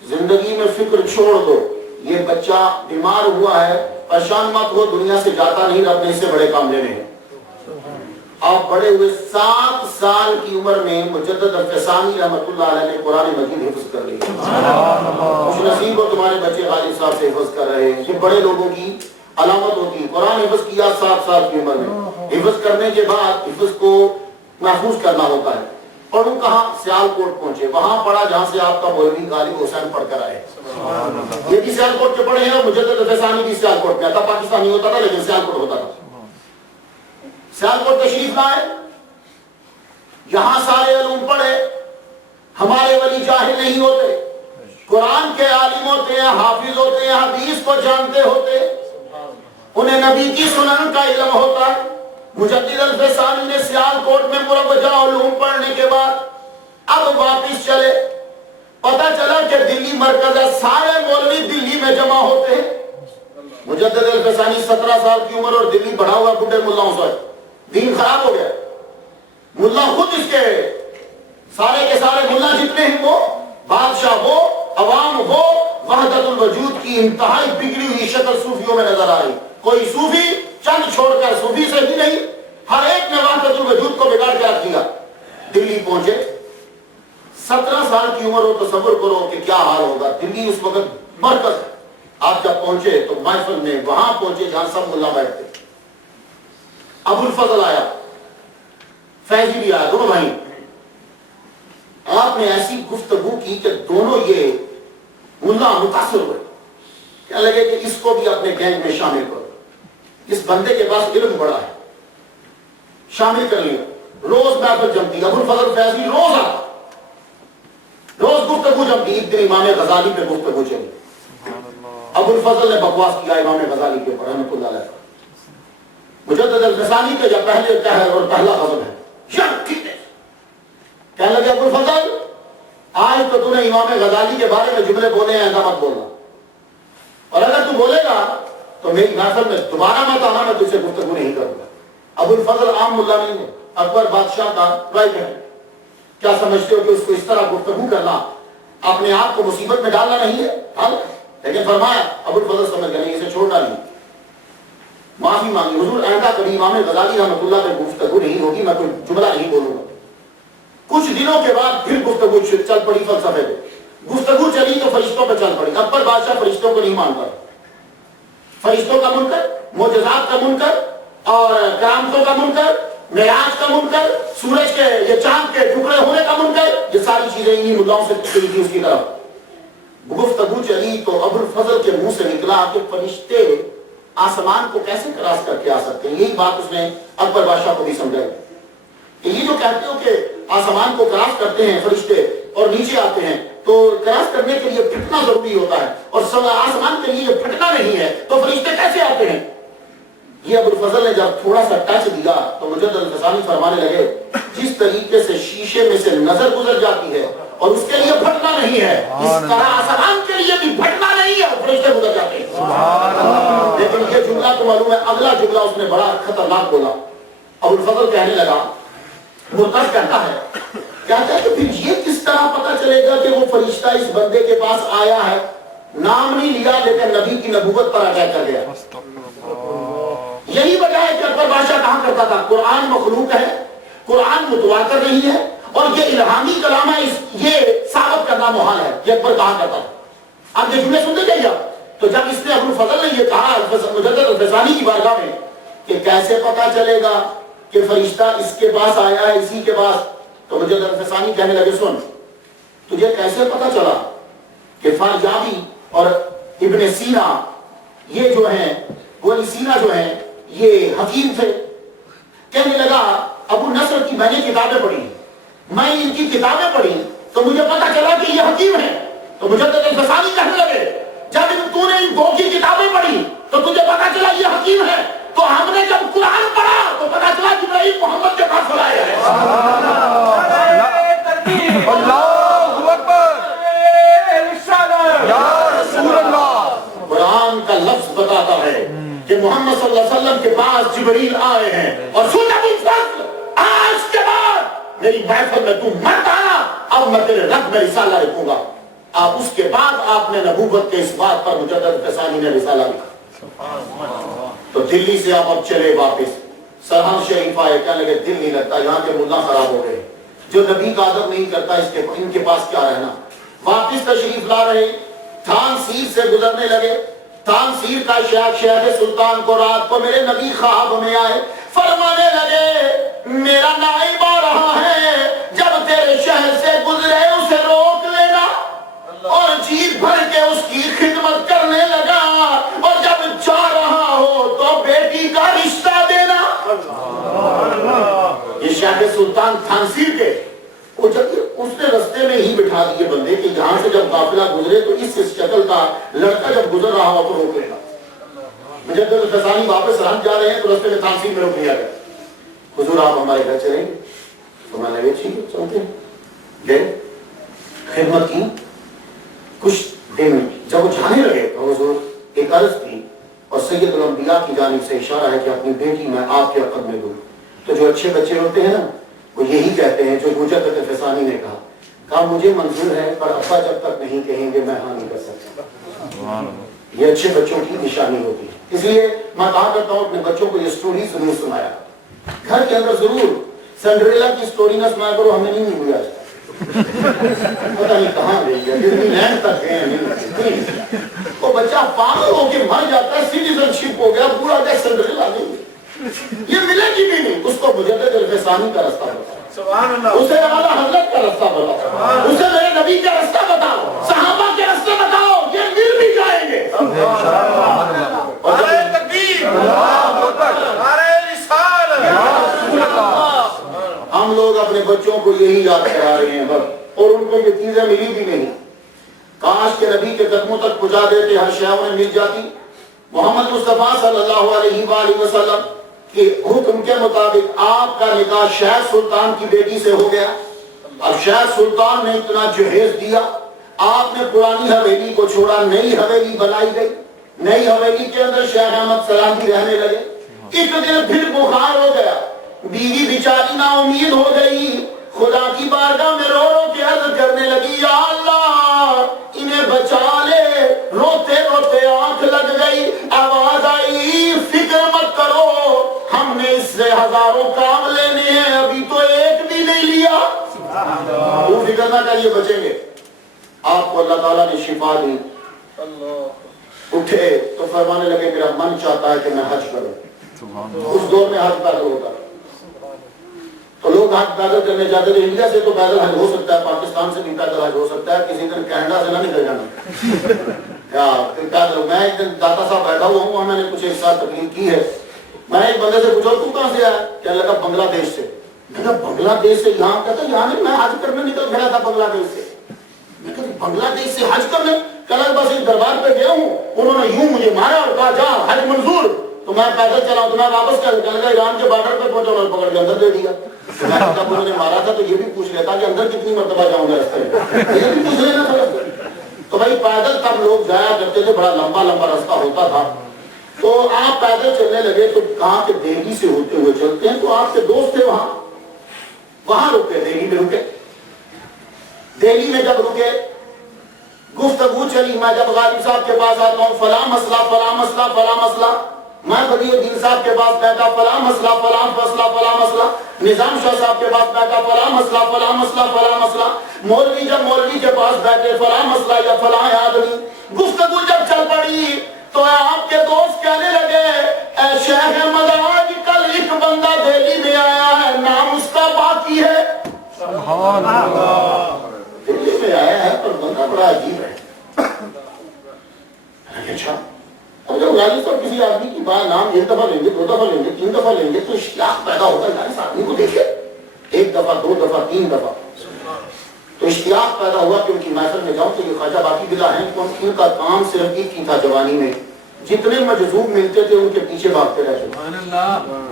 زندگی میں فکر چھوڑ دو، یہ بچہ بیمار ہوا ہے، پریشان مت ہو، دنیا سے جاتا نہیں، رب نے اس سے بڑے کام لینے ہیں۔ آپ بڑے ہوئے 7 سال کی عمر میں مجدد الفسانی رحمت اللہ علیہ نے قرآن مجید حفظ کر لی۔ خوش نصیب ہو تمہارے بچے غالب صاحب سے حفظ کر رہے ہیں، یہ بڑے لوگوں کی علامت ہوتی ہے۔ قرآن حفظ کیا 7 سال کی عمر میں، حفظ کرنے کے بعد حفظ کو محفوظ کرنا ہوتا ہے۔ پڑھوں کہاں؟ سیال کوٹ پہنچے، وہاں پڑھا جہاں سے آپ کا مولوی غالب حسین پڑھ کر آئے۔ یہ بھی سیال کوٹ کے پڑھے ہیں اور مجدد الفسانی بھی سیال کوٹ میں آتا، پاکستانی ہوتا تھا لیکن سیال کوٹ ہوتا تھا۔ سیال کوٹ تشریف لائے، یہاں سارے علوم پڑھے، ہمارے ولی جاہل نہیں ہوتے، قرآن کے عالم ہوتے ہیں، حافظ ہوتے ہیں، حدیث کو جانتے ہوتے، انہیں نبی کی سنن کا علم ہوتا ہے۔ مجدد الفسانی نے سیال کوٹ میں مروجہ علوم پڑھنے کے بعد اب واپس چلے، پتہ چلا کہ دلی مرکز ہے، سارے مولوی دلی میں جمع ہوتے ہیں۔ مجدد الفسانی 17 سال کی عمر اور دلی بڑھا ہوا بڈھے ملاؤں سے، دین خراب ہو گیا۔ ملا خود اس کے سارے کے سارے ملا جتنے ہیں، وہ بادشاہ ہو، عوام ہو، وحدت الوجود کی انتہائی بگڑی ہوئی شکل صوفیوں میں نظر آئی۔ کوئی صوفی چند چھوڑ کر صوفی سے ہی نہیں، ہر ایک نے وحدت الوجود کو بگاڑ کے رکھ دیا۔ دلی پہنچے، 17 سال کی عمر ہو، تصور کرو کہ کیا حال ہوگا۔ دلی اس وقت مرکز ہے۔ آپ جب پہنچے تو محفل میں وہاں پہنچے جہاں سب ملا بیٹھتے، ابو الفضل آیا، فیضی بھی آیا، دونوں بھائی۔ آپ نے ایسی گفتگو کی کہ دونوں یہ ملا متاثر ہوئے، کہنے لگے کہ اس کو بھی اپنے گینگ میں شامل کرو، اس بندے کے پاس علم بڑا ہے، شامل کر لیا۔ روز محفل جمتی، ابو الفضل فیضی روز آتا، روز گفتگو جمتی۔ ایک دن امام غزالی پہ گفتگو چلی، ابو الفضل نے بکواس کیا امام غزالی کے اوپر رحمۃ اللہ علیہ۔ مجدد الفسانی کے جب پہلے قہر اور پہلا غضب ہے، کہنے لگے ابو الفضل آج تو تو نے امام غزالی کے بارے میں جملے بولے ہیں، ایسا مت بولنا، اور اگر تو بولے گا تو میری محفل میں دوبارہ مت آنا، میں تجھ سے گفتگو نہیں کروں گا۔ ابو الفضل عام ملا نہیں ہے، اکبر بادشاہ کا رائٹ ہے۔ کیا سمجھتے ہو کہ اس کو اس طرح گفتگو کرنا اپنے آپ کو مصیبت میں ڈالنا نہیں ہے؟ لیکن فرمایا ابو الفضل سمجھ گئے نہیں، اسے چھوڑ ڈالی، معافی مانگی، حضور آئندہ کبھی امام غزالی رحمۃ اللہ پہ گفتگو نہیں ہوگی، میں کوئی جملہ نہیں بولوں گا۔ کچھ دنوں کے بعد پھر گفتگو چل پڑی فلسفے پہ، گفتگو چلی تو فرشتوں پہ چل پڑی۔ اکبر بادشاہ فرشتوں کو نہیں مانتا، فرشتوں کا منکر، معجزات کا منکر اور کرامتوں کا منکر، معراج کا منکر، سورج کے یہ چاند کے ٹکڑے ہونے کا منکر، یہ ساری چیزیں انہی مدعاؤں سے چلی تھی اس کی طرف۔ گفتگو چلی تو ابو الفضل کے منہ سے نکلا کہ فرشتے آسمان کو کیسے کراس کر کے آ سکتے ہیں؟ یہی بات اس نے اکبر بادشاہ کو بھی سمجھائی کہ یہ جو کہتے ہو کہ آسمان کو کراس کرتے ہیں فرشتے اور نیچے آتے ہیں، تو کراس کرنے کے لیے پھٹنا ضروری ہوتا ہے، اور آسمان کے لیے پھٹنا نہیں ہے، تو فرشتے کیسے آتے ہیں؟ یہ ابو الفضل نے جب تھوڑا سا ٹچ دیا تو مجدد الفسانی فرمانے لگے جس طریقے سے شیشے میں سے نظر گزر جاتی ہے اور اس کے لیے پھٹنا نہیں ہے، اس طرح آسمان کے لیے بھی پھٹنا نہیں ہے اور فرشتے گزر جاتے ہیں۔ لیکن یہ جملہ تو معلوم ہے، اگلا جملہ اس نے بڑا خطرناک بولا۔ ابو الفضل کہنے لگا، مرتض کہتا ہے، کہتا ہے کہ پھر یہ کس طرح پتا چلے گا کہ وہ فرشتہ اس بندے کے پاس آیا ہے؟ نام نہیں لیا لیکن نبی کی نبوت پر اٹیک کر گیا۔ یہی وجہ ہے کہ اکبر بادشاہ کہاں کرتا تھا قرآن مخلوق ہے، قرآن متواتر نہیں ہے اور یہ الہامی کلام ہے، یہ ثابت کرنا محال ہے، یہ اکبر کہاں کرتا تھا۔ اب یہ جملے سنتے جائیے، تو جب اس نے ابو الفضل نے یہ کہا مجدد الفسانی کی بارگاہ میں کہ کیسے پتا چلے گا کہ فرشتہ اس کے پاس آیا ہے، اسی کے پاس، تو مجدد الفسانی کہنے لگے، سن تجھے کیسے پتا چلا کہ فاریابی اور ابن سینا یہ جو ہیں وہ سینا جو ہیں یہ حکیم تھے. کہنے لگا ابو نصر کی میں نے کتابیں پڑھی, میں ان کی کتابیں پڑھی تو مجھے پتا چلا کہ یہ حکیم ہیں. تو مجدد الفسانی کہنے لگے جب تو نے ان دو کی کتابیں پڑھی تو تجھے پتا چلا یہ حکیم ہے, تو ہم نے جب قرآن پڑھا تو پتا چلا کہ ابراہیم محمد کے پاس بلایا ہے. اللہ اکبر یا رسول اللہ. قرآن کا لفظ بتاتا ہے کہ محمد صلی اللہ علیہ وسلم کے پاس جبریل آئے ہیں اور سن ابو الفضل, آج کے بعد میری محفل میں تو مت آنا, اب میں تیرے رب میں رسالہ لکھوں گا. آپ اس کے بعد آپ نے نبوت کے اس بات پر مجدد فسانی نے رسالہ لکھا. تو دلی سے آپ اب چلے واپس, سرحان شریف آئے, کہنے لگے دل نہیں لگتا, یہاں کے ملا خراب ہو گئے, جو نبی کا ادب نہیں کرتا ان کے پاس کیا رہنا. واپس تشریف لا رہے, تھانسیر سے گزرنے لگے. تھانسیر کا شیخ سلطان کو رات کو میرے نبی خواب میں آئے, فرمانے لگے میرا نائب آ رہا ہے, جب تیرے شہر سے گزرے اسے روک لینا, اور جیت بھر کے اس کی خدمت کرنے لگا, اور جب جا رہا ہو تو بیٹی کا رشتہ دینا. یہ شیخ سلطان تھانسیر کے وہ جب اس نے رستے میں ہی بٹھا دیے بندے کہ جہاں سے جب قافلہ گزرے تو اس شکل کا لڑکا جب گزر رہا ہو تو روک لینا. مجدد الفسانی واپس رات جا رہے ہیں تو رستے میں تھانسیر میں روک لیا گیا. حضور آپ ہمارے گھر چلیں گے؟ تو میں نے کہا ٹھیک ہے چلتے ہیں. گئے, خدمت کی کچھ دن. جب وہ جانے لگے تو حضور ایک عرض کی اور سید الانبیاء کی جانب سے اشارہ ہے کہ اپنی بیٹی میں آپ کے عقد میں دوں. تو جو اچھے بچے ہوتے ہیں نا وہ یہی کہتے ہیں جو مجدد فسانی نے کہا مجھے منظور ہے پر ابا جب تک نہیں کہیں گے میں ہاں نہیں کر سکتا. یہ اچھے بچوں کی نشانی ہوتی ہے. اس لیے میں کہا کرتا ہوں اپنے بچوں کو یہ سٹوری ضرور سنایا, گھر کے اندر ضرور. سنڈریلا کی سٹوری نہ سنایا کرو, ہمیں نہیں ہوئی آج پتہ نہیں کہاں گئی ہے, ڈزنی لینڈ تک گئے نہیں. وہ بچہ پاگل ہو کے مر جاتا ہے, سٹیزن شپ ہو گیا, پورا دے سنڈریلا نہیں, یہ ملے گی بھی نہیں. اس کو مجدد الفسانی کا رستہ بتاؤ, اسے اعلیٰ حضرت کا رستہ بتاؤ, اسے میرے نبی کا رستہ بتاؤ, صحابہ کے رستے بتاؤ, یہ مل بھی جائیں گے. ہم لوگ اپنے بچوں کو یہی یاد کرا رہے ہیں بس, اور ان کو یہ چیزیں ملی بھی نہیں. کاش کے نبی کے قدموں تک پہنچا دیتے, ہر شے انہیں مل جاتی. محمد مصطفیٰ صلی اللہ علیہ وآلہ وسلم کے حکم کے مطابق آپ کا نکاح شیخ سلطان کی بیٹی سے ہو گیا. اب شیخ سلطان نے اتنا جہیز دیا, آپ نے پرانی حویلی کو چھوڑا, نئی حویلی بنائی گئی. نئی حویلی کے اندر شیخ احمد سلامتی رہنے لگے. ایک دن پھر بخار ہو گیا, بیوی بیچاری نا امید ہو گئی, خدا کی بارگاہ میں رو رو کے عرض کرنے لگی یا اللہ انہیں بچا لے. روتے روتے آنکھ لگ گئی, آواز آئی فکر مت کرو, ہم نے اس سے ہزاروں کام لینے ہیں, ابھی تو ایک بھی نہیں لیا. وہ فکر نہ کریے بچیں گے. آپ کو اللہ تعالیٰ نے شفا دی. اٹھے تو فرمانے لگے میرا من چاہتا ہے کہ میں حج کروں. اس دور میں حج پیدل ہوتا تو لوگ حج پیدل کرنے جاتے تھے. انڈیا سے تو پیدل حج ہو سکتا ہے, پاکستان سے بھی پیدل حج ہو سکتا ہے, کسی دن کینیڈا سے نہ نکل جانا. میں ایک دن داتا صاحب بیٹھا ہوا ہوں, میں نے کچھ ایک ساتھ تقریر کی ہے. میں نے ایک بندے سے پوچھا تو کہاں سے آیا, کہنے لگا بنگلہ دیش سے. میں کہا بنگلہ دیش سے یہاں, کہتا یہاں نہیں, میں حج کرنے نکل گیا تھا بنگلہ دیش سے. میں کہا بنگلہ دیش سے حج کرنے, کہا بس ایک دربار پہ گیا ہوں, انہوں نے یوں مجھے مارا اور کہا جا حج منظور, تو میں پیدل چلا ہوں. تو میں واپس کہنے لگا ایران کے بارڈر پہ پہنچا, انہوں نے پکڑ کے اندر دے دیا. جب انہوں نے مارا تھا تو یہ بھی پوچھ لیتا کہ اندر کتنی مرتبہ جاؤں گا رستے میں, یہ بھی پوچھ لینا تھا. تو بھائی پیدل تب لوگ جایا کرتے تھے, بڑا لمبا لمبا راستہ ہوتا تھا. تو آپ پیدل چلنے لگے تو کہاں کہ دہلی سے ہوتے ہوئے چلتے ہیں, تو آپ کے دوست تھے وہاں رکے, دہلی میں رکے. دہلی میں جب رکے گفتگو چلی, میں جب غالب صاحب کے پاس آتا ہوں فلاں مسئلہ فلاں مسئلہ فلاں مسئلہ, میں بدی الدین صاحب کے پاس بیٹھا فلاں مسئلہ فلاں مسئلہ فلاں مسئلہ, نظام شاہ صاحب کے پاس بیٹھا فلاں مسئلہ فلاں مسئلہ فلاں مسئلہ, مولوی جب مولوی کے پاس بیٹھے فلاں مسئلہ یا فلاں آدمی. گفتگو جب چل پڑی تو آپ کے دوست کہنے لگے اے شیخ احمد آج کل ایک بندہ دہلی میں آیا ہے, نام اس کا باقی ہے. سبحان اللہ. دہلی میں آیا ہے پر بندہ بڑا عجیب ہے. اچھا اب جب غالب صاحب کسی آدمی کی بات نام ایک دفعہ لیں گے، 2 دفعہ لیں گے، 3 دفعہ لیں گے تو اشتیاق پیدا ہوتا ہے اس آدمی کو دیکھے 1 دفعہ 2 دفعہ 3 دفعہ، تو اشتیاق پیدا ہوا کہ ان کی محفل میں جاؤں تو یہ خواجہ باقی بلا ہیں تو ان کا کام صرف ایک ہی تھا جوانی میں، جتنے مجذوب ملتے تھے ان کے پیچھے بھاگتے رہتے۔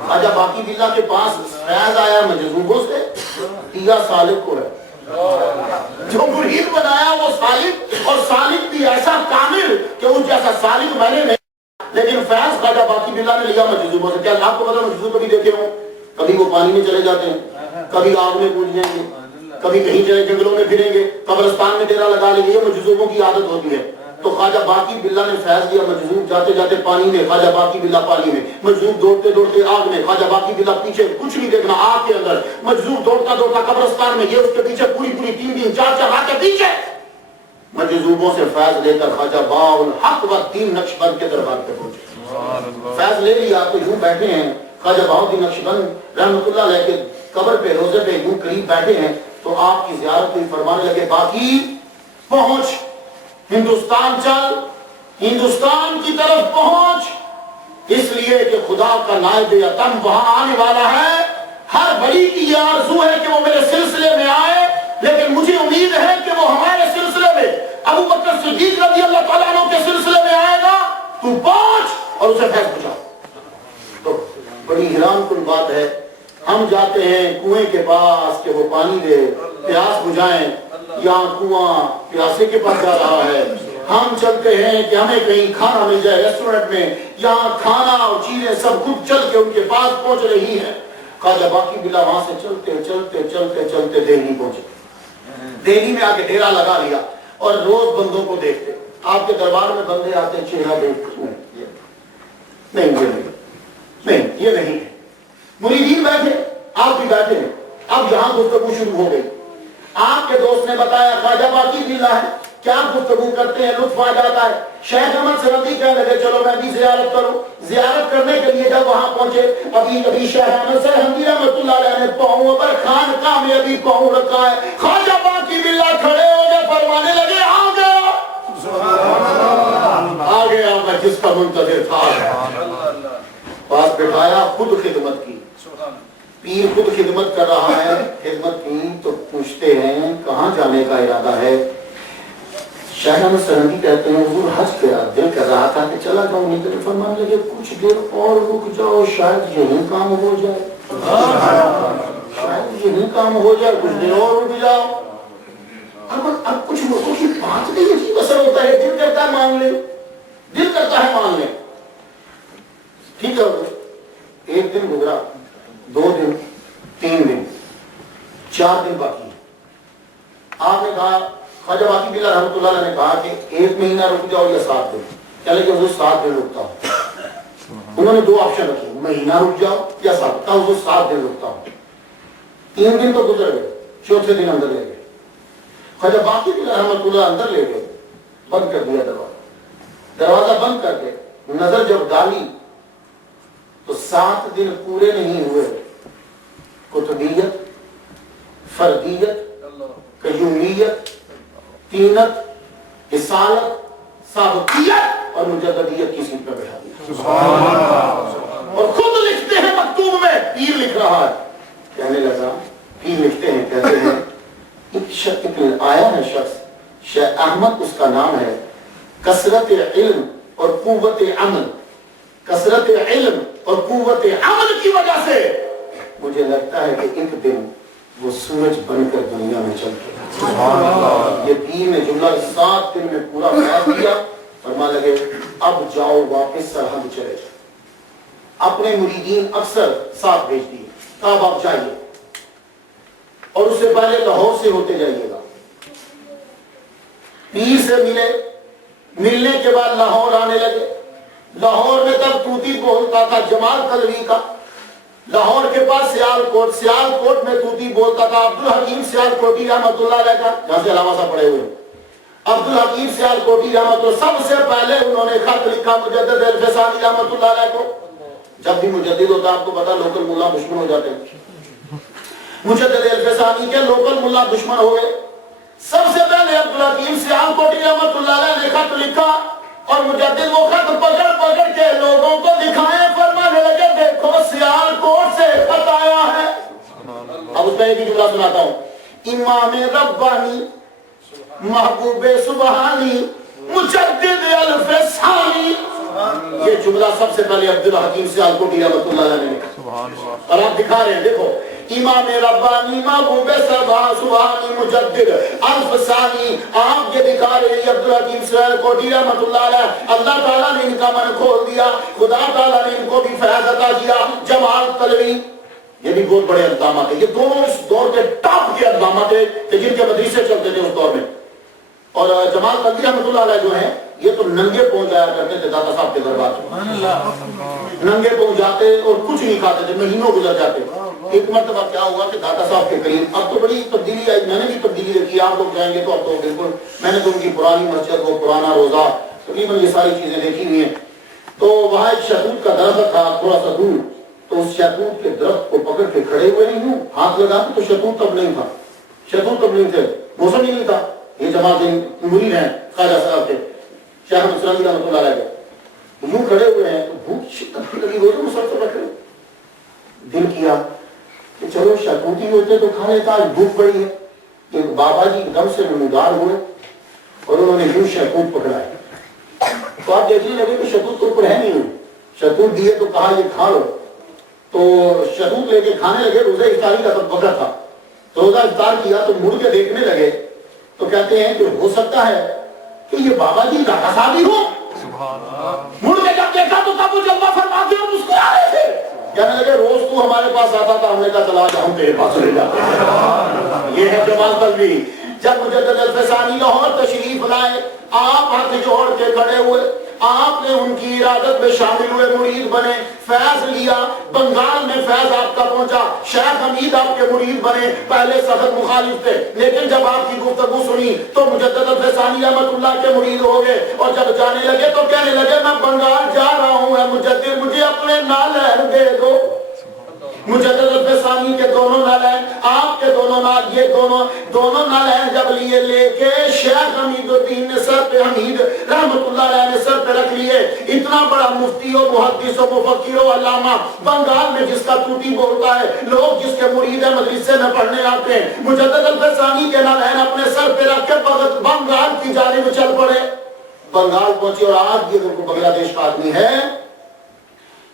خواجہ باقی بلا کے پاس فیض آیا مجذوبوں سے، دیا سالک کو ہے، جو مرید بنایا وہ سالک، اور سالک بھی ایسا کامل کہ اس جیسا سالک میں نے نہیں، لیکن فیض خواجہ باقی بلا نے لیا مجذوبوں سے۔ کیا آپ کو پتا مجذوب کبھی دیکھے ہوں؟ کبھی وہ پانی میں چلے جاتے ہیں، کبھی آگ میں کود جائیں گے، کبھی کہیں چلے جنگلوں میں پھریں گے، قبرستان میں ڈیرا لگا لیں گے، یہ مجذوبوں کی عادت ہوتی ہے۔ تو خواجہ باقی بلا نے فیض لیا، مجذوب جاتے جاتے پانی میں، خواجہ باقی بلا پانی میں، مجذوب دوڑتے دوڑتے آگ میں، خواجہ باقی بلا پیچھے کچھ نہیں دیکھنا آگ کے اندر، مجذوب دوڑتا دوڑتا قبرستان میں، یہ اس کے پیچھے پوری 3 دن 4 راتیں پیچھے، مجذوبوں سے فیض لے کر خواجہ باالحق والدین نقشبند کے دربار پہ پہنچے۔ فیض لے لیا تو یوں بیٹھے ہیں خواجہ بہاؤالدین نقشبند رحمۃ اللہ علیہ کے قبر پہ روزے پہ یوں قریب بیٹھے ہیں تو آپ کی زیارت ہوئی، فرمانے لگے باقی پہنچ، ہندوستان چل، ہندوستان کی طرف پہنچ، اس لیے کہ خدا کا نائب اتم وہاں آنے والا ہے۔ ہر بڑی کی یہ آرزو ہے کہ وہ میرے سلسلے میں آئے، لیکن مجھے امید ہے کہ وہ ہمارے سلسلے میں ابو بکر صدیق رضی اللہ تعالیٰ عنہ کے سلسلے میں آئے گا، تو پہنچ اور اسے فیض پہنچا۔ تو بڑی حیران کن بات ہے، ہم جاتے ہیں کنویں کے پاس کہ وہ پانی دے، پیاس بجھائیں، یہاں کنواں پیاسے کے پاس جا رہا ہے۔ ہم چلتے ہیں کہ ہمیں کہیں کھانا مل جائے ریسٹورنٹ میں، یہاں کھانا اور چیزیں سب کچھ چل کے ان کے پاس پہنچ رہی ہیں۔ خواجہ باقی بلا وہاں سے چلتے چلتے چلتے چلتے دہلی پہنچے، دہلی میں آ کے ڈیرا لگا لیا اور روز بندوں کو دیکھتے، آپ کے دربار میں بندے آتے چہرہ دیکھ نہیں یہ نہیں ہے، مریدین بیٹھے، آپ بھی بیٹھے ہیں، اب یہاں گفتگو شروع ہو گئی۔ آپ کے دوست نے بتایا خواجہ باقی بلا ہے، کیا گفتگو کرتے ہیں، لطف آ جاتا ہے۔ شیخ احمد سرندی کہنے لگے چلو میں بھی زیارت کروں۔ زیارت کرنے کے لیے جب وہاں پہنچے، ابھی شیخ احمد سرندی رحمۃ اللہ علیہ نے پاؤں پر خانقاہ میں ابھی پاؤں رکھا ہے، خواجہ باقی بلا کھڑے ہو گئے، فرمانے لگے آ گیا میں جس کا منتظر تھا۔ پاس بٹھایا، خود خدمت کی، پیر خود خدمت کر رہا ہے، خدمت کی تو پوچھتے ہیں کہاں جانے کا ارادہ ہے؟ شیخ احمد سرندی کہتے ہیں حضور حج کا دل کر رہا تھا کہ چلا جاؤں، لیکن فرمانے لگے کچھ دیر اور رک جاؤ، شاید یہی کام ہو جائے، شاید یہی کام ہو جائے، کچھ دیر اور رک جاؤ۔ اب کچھ لوگوں کی بات نہیں عجیب اثر ہوتا ہے، دل کرتا ہے مان لیں، دل کرتا ہے مان لیں، ٹھیک ہے۔ ایک دن گزرا، 2 دن، 3 دن، 4 دن باقی۔ آپ نے کہا، خواجہ باقی بلا رحمۃ اللہ علیہ نے کہا کہ 1 مہینہ رک جاؤ یا 7 دن، چلے کہ وہ 7 دن رکتا ہوں۔ انہوں نے 2 آپشن رکھے، مہینہ رک جاؤ یا 7 دن، وہ 7 دن رکتا ہوں۔ 3 دن تو گزر گئے، 4تھے دن اندر لے گئے، خواجہ باقی بلا رحمۃ اللہ اندر لے گئے، بند کر دیا دروازہ بند کر کے نظر جب ڈالی تو 7 دن پورے نہیں ہوئے، قطبیت، فردیت، قیومیت، تینت، اصالت، سابقیت اور مجددیت کی سیٹ پر بیٹھا دیا۔ اور خود لکھتے ہیں مکتوب میں، پیر لکھ رہا ہے، کہنے لگا، پیر لکھتے ہیں کہتے ہیں ایک آیا ہے شخص، شیخ احمد اس کا نام ہے، کثرت علم اور قوت عمل، کثرت علم اور قوت عمل کی وجہ سے مجھے لگتا ہے کہ ایک دن وہ سورج بن کر دنیا میں چل گیا۔ یہ پیر نے جملہ 7 دن میں پورا بیان کیا، فرما لگے اب جاؤ واپس سرحد چلے جاؤ۔ اپنے مریدین اکثر ساتھ بھیج دیے، اب آپ جائیے اور اس سے پہلے لاہور سے ہوتے جائیے گا۔ پیر سے ملنے کے بعد لاہور آنے لگے، لاہور میں تب طوطی بولتا تھا جمال قلوی کا، لاہور کے پاس سیالکوٹ میں طوطی بولتا تھا عبدالحکیم سیالکوٹی رحمۃ اللہ علیہ کا، جہاں سے علامہ صاحب پڑے ہوئے عبدالحکیم سیالکوٹی رحمۃ اللہ، سب سے پہلے انہوں نے خط لکھا مجدد الفسانی رحمۃ اللہ علیہ کو۔ جب بھی مجدد ہوتا آپ کو پتا لوکل ملا دشمن ہو جاتے ہیں، مجدد الفسانی کے لوکل ملا دشمن ہو گئے۔ سب سے پہلے عبدالحکیم سیالکوٹی رحمۃ اللہ علیہ نے خط لکھا اور اور مجدد وہ خط پکڑ پکڑ کے لوگوں کو دکھائے، فرمانے لگے دیکھو سیال کوٹ سے خط آیا ہے۔ اب اس میں ایک جملہ سناتا ہوں، امام ربانی محبوب سبحانی مجدد الف ثانی، یہ جملہ سب سے پہلے عبدالحکیم سیالکوٹی رحمۃ اللہ علیہ نے لکھا، اور آپ دکھا رہے ہیں دیکھو، امام ربانی محبوب سبحانی مجدد الف ثانی، آپ یہ دکھا رہے ہیں عبدالحکیم سیالکوٹی رحمۃ اللہ علیہ، اللہ تعالیٰ نے ان کا من کھول دیا، خدا تعالیٰ نے ان کو بھی فیض عطا کیا۔ جمال طلبی، یہ بھی بہت بڑے اقدامات ہیں، یہ دونوں اس دور کے ٹاپ کے اقدامات ہیں کہ جن کے مدرسے چلتے تھے اس دور میں۔ اور جمال طلبی رحمۃ اللہ علیہ جو ہیں، یہ تو ننگے پہنچ جایا کرتے تھے داتا صاحب کے دربار میں، ننگے پہنچ جاتے اور کچھ نہیں کھاتے تھے، مہینوں گزر جاتے۔ ایک مرتبہ کیا ہوا کہ داتا صاحب کے قریب، اب تو بڑی تبدیلی آئی، میں نے بھی تبدیلی دیکھی، آپ لوگ جائیں گے تو اب تو بالکل، میں نے تو ان کی پرانی مسجد، وہ پرانا روزہ، تقریباً یہ ساری چیزیں دیکھی ہوئی ہیں۔ تو وہاں ایک شہتوت کا درخت تھا تھوڑا سا دور، تو اس شہتوت کے درخت کو پکڑ کے کھڑے ہوئے نہیں ہوں، ہاتھ لگاتے تو شہتوت تب نہیں تھا، شہتوت تب نہیں تھے، موسم ہی نہیں تھا۔ یہ جماعت مرید ہیں خواجہ صاحب کے، شیخ مسلم رحمۃ اللہ علیہ کے، یوں کھڑے ہوئے ہیں تو بھوک شدت لگی ہوئی تو مسلسل رکھے، دل کیا کہ چلو شہتوتی ہوتے تو کھا لیتا، آج بھوک پڑی ہے۔ کہ بابا جی دم سے نمودار ہوئے اور انہوں نے یوں شہتوت پکڑائے، تو آپ دیکھنے لگے کہ شہتوت تو اوپر ہے نہیں، شہتوت دیے تو کہا یہ کھا لو، تو شہتوت لے کے کھانے لگے۔ روزہ افطاری کا وقت تھا، تو روزہ افطار کیا تو مڑ کے دیکھنے لگے تو کہتے ہیں کہ ہو سکتا ہے کہ یہ بابا جی داتا صاحب ہی ہو۔ مڑ کے جب دیکھا تو تب وہ جلوہ فرما کے اور مسکرا رہے تھے، کہنے لگے روز تو ہمارے پاس آتا تھا، ہم نے کہا چلا جا ہم تیرے پاس لے جاتے ہیں۔ یہ ہے جمال طلبی۔ جب مجدد الف ثانی لاہور تشریف لائے، آپ ہاتھ جوڑ کے کھڑے ہوئے، آپ نے ان کی ارادت میں شامل ہوئے، مرید بنے، فیض لیا، بنگال میں فیض آپ کا پہنچا، شیخ حمید آپ کے مرید بنے، پہلے سخت مخالف تھے، لیکن جب آپ کی گفتگو سنی تو مجدد الف ثانی رحمۃ اللہ کے مرید ہو گئے، اور جب جانے لگے تو کہنے لگے میں بنگال جا رہا ہوں، اے مجدد مجھے اپنے نالین دے دو۔ مجدد الف ثانی کے دونوں نالین، آپ کے دونوں نال، یہ دونوں نالین جب لیے، لے کے شیخ حمید الدین نے سر پہ، حمید رحمت اللہ علیہ نے سر پہ رکھ لیے۔ اتنا بڑا مفتی و محدث و مفکر و علامہ بنگال میں جس کا توتی بولتا ہے، لوگ جس کے مرید مدرسے میں پڑھنے آتے ہیں، مجدد الف ثانی کے نالین اپنے سر پہ رکھ کے بنگال کی جانب چل پڑے۔ بنگال پہنچے اور آج یہ بنگلہ دیش کا آدمی ہے،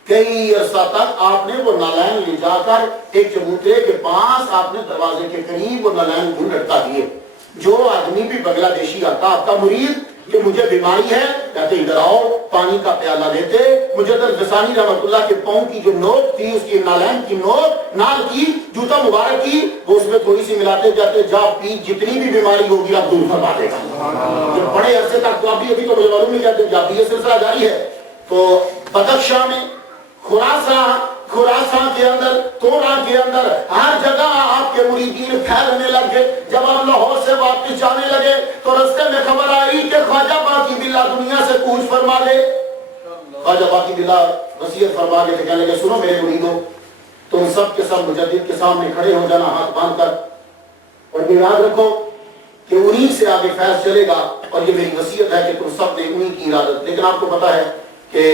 کئی عرصہ تک آپ نے وہ نالین لے جا کر ایک چبوترے کے پاس، آپ نے دروازے کے قریب وہ نالین گھن لٹکا دیے۔ جو آدمی بھی بنگلہ دیشی آتا آپ کا مرید کہ مجھے بیماری ہے، کہتے ادھر آؤ، پانی کا پیالہ دیتے۔ مجدد الف ثانی رحمۃ اللہ کے پاؤں کی جو نوک تھی، اس کی نالین کی نوک، نال کی، جوتا مبارک کی، وہ اس میں تھوڑی سی ملاتے جاتے، جا پی، جتنی بھی بیماری ہوگی آپ دور فرما دے گا۔ جب بڑے عرصے تک تو ابھی تو مجھے معلوم نہیں کہتے، جب بھی یہ سلسلہ جاری ہے تو بدخشاں میں، خراسان کے اندر، توڑا کے اندر، ہر جگہ آپ کے مریدین پھیلنے لگے۔ جب آپ لاہور سے واپس جانے لگے تو رستے میں خبر آئی کہ خواجہ باقی باللہ دنیا سے کوچ فرما گئے۔ خواجہ باقی باللہ وصیت فرما گئے، کہنے لگے سنو میرے مریدوں، تم سب کے سب مجدد کے سامنے کھڑے ہو جانا ہاتھ باندھ کر، اور یہ یاد رکھو کہ انہی سے آگے فیض چلے گا، اور یہ میری وصیت ہے کہ تم سب نے انہی کی ارادت۔ لیکن آپ کو پتا ہے کہ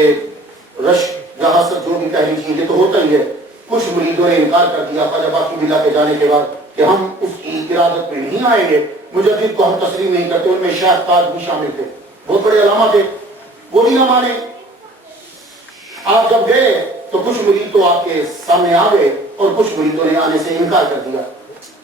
رش جہاں سب جو بھی پہلی چیز یہ تو ہوتا ہی ہے، کچھ مریدوں نے انکار کر دیا خواجہ باقی باللہ کے جانے کے بعد کہ ہم اس کی ارادت میں نہیں آئیں گے، مجدد کو ہم تسلیم نہیں کرتے۔ ان میں شیخ تاج بھی شامل تھے، بہت بڑے علامہ تھے، وہ بھی نہ مانے۔ آپ جب گئے تو کچھ مرید تو آپ کے سامنے آ گئے اور کچھ مریدوں نے آنے سے انکار کر دیا۔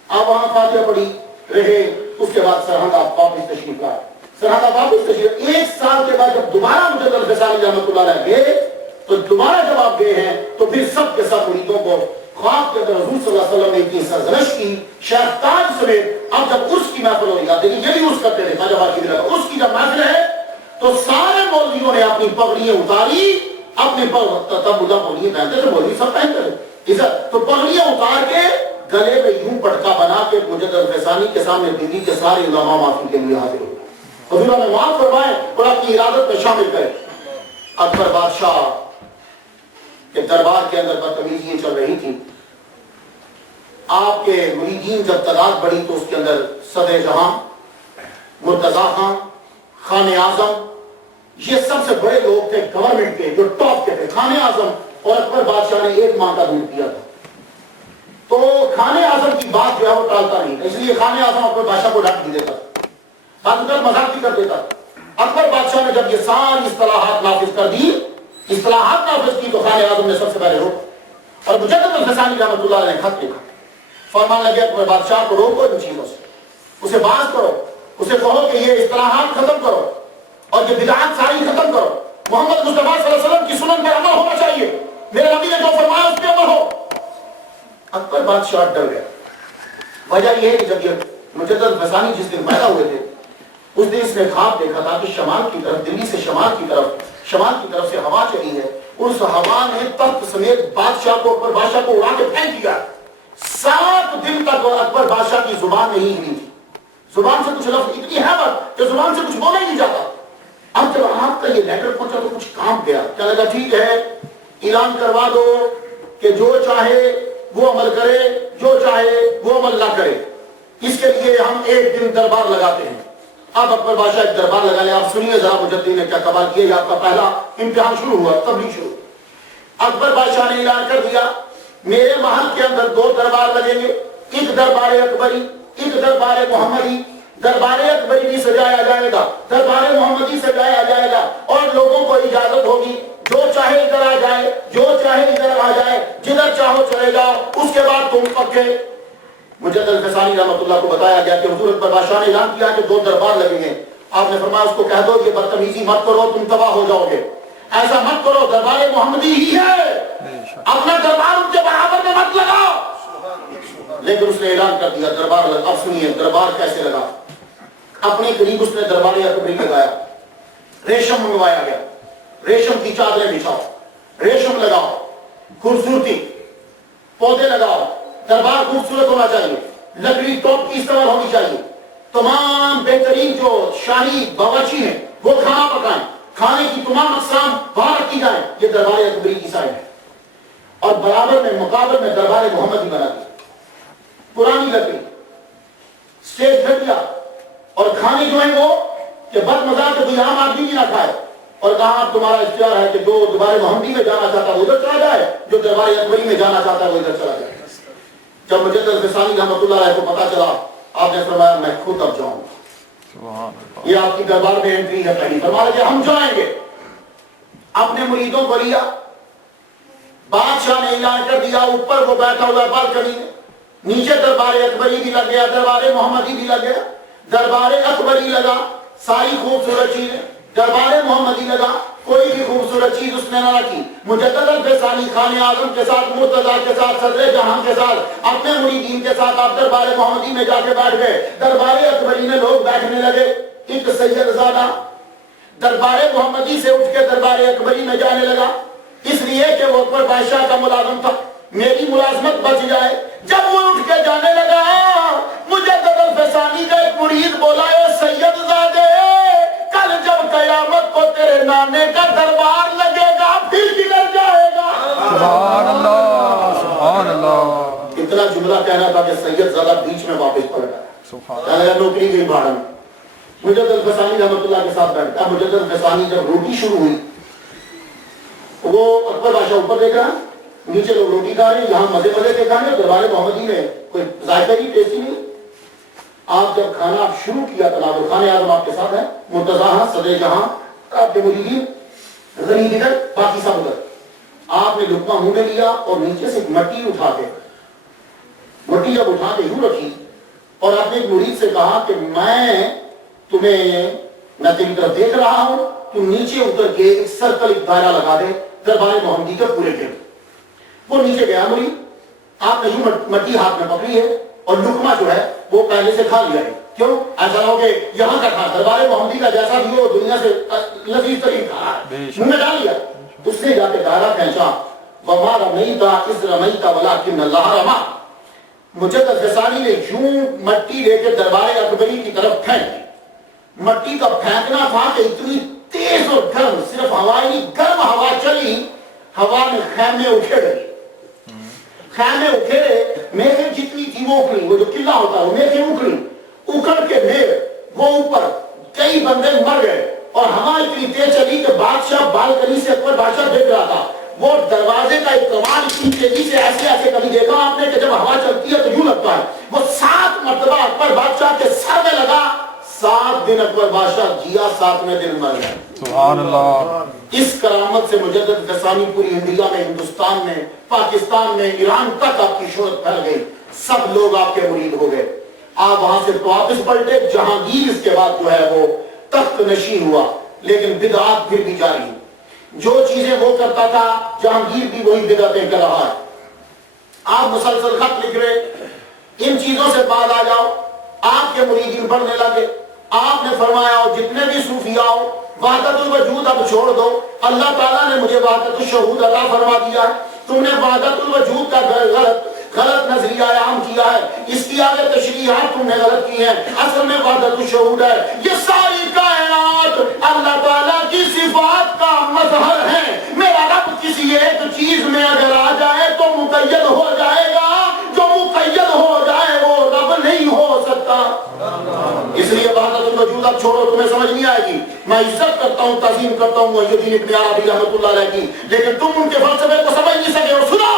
آپ وہاں فاتحہ پڑھی رہے، اس کے بعد سرہند آپ واپس تشریف لائے۔ سرہند آپ واپس تشریف، ایک سال کے بعد جب دوبارہ مجدد الف ثانی رحمۃ اللہ علیہ گئے تو دوبارہ جب آپ گئے ہیں تو پھر سب کے سب مریدوں کو خواب کے اندر حضور صلی اللہ علیہ وسلم نے اتنی سرزنش کی، شیخ تاج سمیت۔ اب جب عرس کی محفل ہو جاتی ہے، یہ بھی عرس کرتے تھے خواجہ باقی باللہ، عرس کی جب محفل ہے تو سارے مولویوں نے اپنی پگڑیاں اتاری، اپنی تب پگڑیاں پہنتے تھے، مولوی سب پہنتے تھے، تو پگڑیاں اتار کے گلے میں یوں پٹکا بنا کے مجدد الف ثانی کے سامنے دلی کے سارے علماء معافی کے لیے حاضر ہوئے، حضور نے معاف فرمائے اور اپنی ارادت میں شامل کرے۔ اکبر بادشاہ کہ دربار کے اندر بدتمیزیاں چل رہی تھی، آپ کے مریدین جب تعداد بڑھی تو اس کے اندر صدر جہاں، مرتضیٰ خان، خان اعظم، یہ سب سے بڑے لوگ تھے گورنمنٹ کے، جو ٹاپ کے تھے. خان اعظم اور اکبر بادشاہ نے 1 ماہ کا دودھ دیا تھا. تو خان اعظم کی بات جو ہے وہ ٹالتا نہیں، اس لیے خان اعظم اکبر بادشاہ کو ڈانٹ بھی دیتا، بعض مذاق بھی کر دیتا. اکبر بادشاہ نے جب یہ ساری اصطلاحات نافذ کر دی، اصطلاحات نافذ کی، تو خان اعظم نے سب سے پہلے روکا اور مجدد الفسانی رحمۃ اللہ علیہ نے خط لکھا. فرمان لگے اکبر بادشاہ کو روکو ان چیزوں سے، اسے باز کرو، اسے کہو کہ یہ اصطلاحات ختم کرو اور یہ بدعات ساری ختم کرو. محمد مصطفیٰ صلی اللہ علیہ وسلم کی سنن پر عمل ہونا چاہیے، میرے نبی نے جو فرمایا اس پہ عمل ہو. اکبر بادشاہ ڈر گیا. وجہ یہ ہے کہ جب یہ مجدد الفسانی جس دن پیدا ہوئے تھے، اس دن اس نے خواب دیکھا تھا کہ شمال کی طرف، دلی سے شمال کی طرف سے ہوا چلی ہے. اس ہوا نے تخت سمیت بادشاہ کو، اکبر بادشاہ کو اڑا کے پھینک دیا. 7 دن تک اکبر بادشاہ کی زبان نہیں ہلی تھی. زبان سے کچھ لفظ، اتنی حیبت کہ زبان سے کچھ بولا ہی نہیں جاتا. اب جب آپ کا یہ لیٹر پہنچا تو کچھ کام گیا. کیا لگا ٹھیک ہے اعلان کروا دو کہ جو چاہے وہ عمل کرے، جو چاہے وہ عمل نہ کرے. اس کے لیے ہم 1 دن دربار لگاتے ہیں. اب اکبر بادشاہ ایک دربار لگا لے. آپ سنیے ذرا مجدد نے کیا کمال کیا. آپ کا پہلا امتحان شروع ہوا، تبلیغ شروع. اکبر بادشاہ نے اعلان کر دیا میرے محل کے اندر 2 دربار لگیں گے، ایک دربار اکبری، ایک دربار محمدی. دربار اکبری بھی سجایا جائے گا، دربار محمدی سجایا جائے گا، اور لوگوں کو اجازت ہوگی جو چاہے ادھر آ جائے، جو چاہے ادھر آ جائے، جدھر چاہو چلے جاؤ. اس کے بعد تم پکے. مجدد الفسانی رحمۃ اللہ کو بتایا گیا کہ حضور اکبر بادشاہ نے اعلان کیا کہ 2 دربار لگیں گے. آپ نے فرمایا اس کو کہہ دو کہ بدتمیزی مت کرو، تم تباہ ہو جاؤ گے. ایسا مت کرو، دربار محمدی ہی ہے، اپنا دربار ان کے برابر میں مت لگاؤ. لیکن اس نے اعلان کر دیا دربار لگا. اب سنیے دربار کیسے لگا. اپنے قریب اس نے دربار اکبری لگایا. ریشم منگوایا گیا، ریشم کی چادریں بچھاؤ، ریشم لگاؤ، خوبصورتی، پودے لگاؤ. دربار خوبصورت ہونا چاہیے، لکڑی ٹاپ کی استعمال ہونی چاہیے. تمام بہترین جو شاہی باورچی ہیں وہ کھانا پکائیں، کھانے کی تمام اقسام باہر رکھی جائیں. یہ دربار اکبری کی سائن ہے. اور برابر میں مقابل میں دربار محمدی بنا دیا. پرانی لکڑی، اسٹیج گھٹیا، اور کھانے جو ہیں وہ کہ بد مزاج کوئی عام آدمی بھی نہ کھائے. اور کہا اب تمہارا اختیار ہے کہ جو دربار محمدی میں جانا چاہتا ہے وہ ادھر چلا جائے، جو دربار اکبری میں جانا چاہتا ہے وہ ادھر چلا جائے. جب مجدد الفسانی رحمۃ اللہ علیہ کو پتا چلا، آپ نے فرمایا میں خود اب جاؤں گا. یہ آپ کی دربار میں انٹری ہے پہلی. فرمایا کہ ہم جائیں گے. اپنے مریدوں کو لیا، بادشاہ نے اعلان کر دیا. اوپر وہ بیٹھا ہوا بالکنی میں، نیچے دربار اکبری بھی لگ گیا، دربار محمدی بھی لگ گیا. دربار اکبری لگا ساری خوبصورت چیزیں، دربار محمدی لگا کوئی بھی خوبصورت چیز اس نے نہ رکھی. مجدد الفسانی خان اعظم کے ساتھ، مرتضیٰ کے ساتھ، صدر جہاں کے ساتھ، اپنے مریدین کے ساتھ آپ دربار محمدی میں جا کے بیٹھ گئے. دربار اکبری میں لوگ بیٹھنے لگے. ایک سید زادہ دربار محمدی سے اٹھ کے دربار اکبری میں جانے لگا، اس لیے کہ وہ اکبر بادشاہ کا ملازم تھا، میری ملازمت بچ جائے. جب وہ اٹھ کے جانے لگا، مجدد الفسانی کا ایک مرید بولا اے سید زادے، کل جب قیامت کو تیرے نانے کا دربار لگے گا پھر کدھر جائے گا. سبحان اللہ، سبحان اللہ. اتنا جملہ کہنا تھا کہ سید زادہ بیچ میں واپس پڑ گیا. نوکری گئی بھاڑ میں. مجدد الفسانی رحمۃ اللہ کے ساتھ بیٹھتا. مجدد الفسانی جب روٹی شروع ہوئی، وہ اکبر بادشاہ اوپر دیکھ رہا، نیچے لوگ روٹی کھا رہے ہیں، یہاں مزے مزے کے کھا رہے ہیں. دربار محمدی میں کوئی ذائقہ ہی ٹیسٹی نہیں. آپ جب کھانا شروع کیا تناول، خان اعظم آپ کے ساتھ ہے، مرتضیٰ صدر جہاں، آپ کے مریدین غریب ادھر، باقی سب ادھر. آپ نے لقمہ منہ میں لیا اور نیچے سے مٹی اٹھا کے، مٹی جب اٹھا کے یوں رکھی اور آپ نے ایک مرید سے کہا کہ میں تیری طرف دیکھ رہا ہوں، تم نیچے اتر کے ایک سرکل، ایک دائرہ لگا دے دربار محمدی کے پورے گرد. وہ نیچے گیا مرید. آپ نے یوں مٹی ہاتھ میں پکڑی ہے اور لقمہ جو ہے وہ پہلے سے کھا لیا ہے. کیوں؟ ایسا نہ ہو کہ یہاں کا کھا، دربار محمدی کا جیسا بھی ہو دنیا سے لذیذ ترین کھا ہے، منہ میں ڈال لیا. اس نے جا کے دائرہ کھینچا، وما رمیت اذ رمیت ولکن اللہ رمی. مجدد الفسانی نے یوں مٹی لے کے دربار اکبری کی طرف پھینکی. مٹی کا پھینکنا تھا کہ اتنی تیز اور گرم، صرف ہوا نہیں، گرم ہوا چلی، ہوا میں خیمے اکھڑے. خیمے اکھڑے، میخیں جتنی تھی وہ اکھڑی، وہ جو قلعہ ہوتا ہے وہ میخیں اکھڑی، اکھڑ کے میخ وہ اوپر، کئی بندے مر گئے. اور ہوا اتنی تیز چلی کہ بادشاہ بالکنی سے اکبر بادشاہ دیکھ رہا تھا. وہ دروازے کا ایک کمان اتنی تیزی سے ایسے ایسے کبھی دیکھا آپ نے کہ جب ہوا چلتی ہے تو یوں لگتا ہے. وہ 7 مرتبہ اکبر بادشاہ کے سر میں لگا. 7 دن اکبر بادشاہ جیا, 7ویں دن مر گیا. سبحان اللہ. اس کرامت سے مجدد غسانی پوری انڈیا میں, ہندوستان میں, پاکستان میں, ایران تک آپ کی شہرت پھیل گئی. سب لوگ آپ کے مرید ہو گئے. آپ وہاں سے تو واپس پلٹے. جہانگیر اس کے بعد جو ہے وہ تخت نشین ہوا, لیکن بدعات پھر بھی جاری. جو چیزیں وہ کرتا تھا جہانگیر بھی وہی بدعتیں کر رہا ہے. آپ مسلسل خط لکھ رہے, ان چیزوں سے بعد آ جاؤ. آپ کے مریدین بڑھنے لگے. آپ نے فرمایا جتنے بھی صوفیاء ہو وحدت الوجود اب چھوڑ دو. اللہ تعالیٰ نے مجھے وحدت الشہود عطا فرما دیا ہے. تم نے وحدت الوجود کا غلط نظریہ عام کیا ہے. اس کی آگے تشریحات تم نے غلط کی ہیں. اصل میں وحدت الشہود ہے. یہ ساری کائنات اللہ تعالیٰ کی صفات کا مظہر ہے. میرا رب کسی ایک چیز میں اگر آ جائے تو مقید ہو جائے گا. جو مقید ہو جائے وہ رب نہیں ہو سکتا. اس لیے وحدت الوجود اب چھوڑو, تمہیں سمجھ نہیں آئے گی. میں عزت کرتا ہوں, تعظیم کرتا ہوں محی الدین ابن عربی رحمۃ اللہ علیہ کی, لیکن تم ان کے فلسفے کو سمجھ نہیں سکے. اور سنو,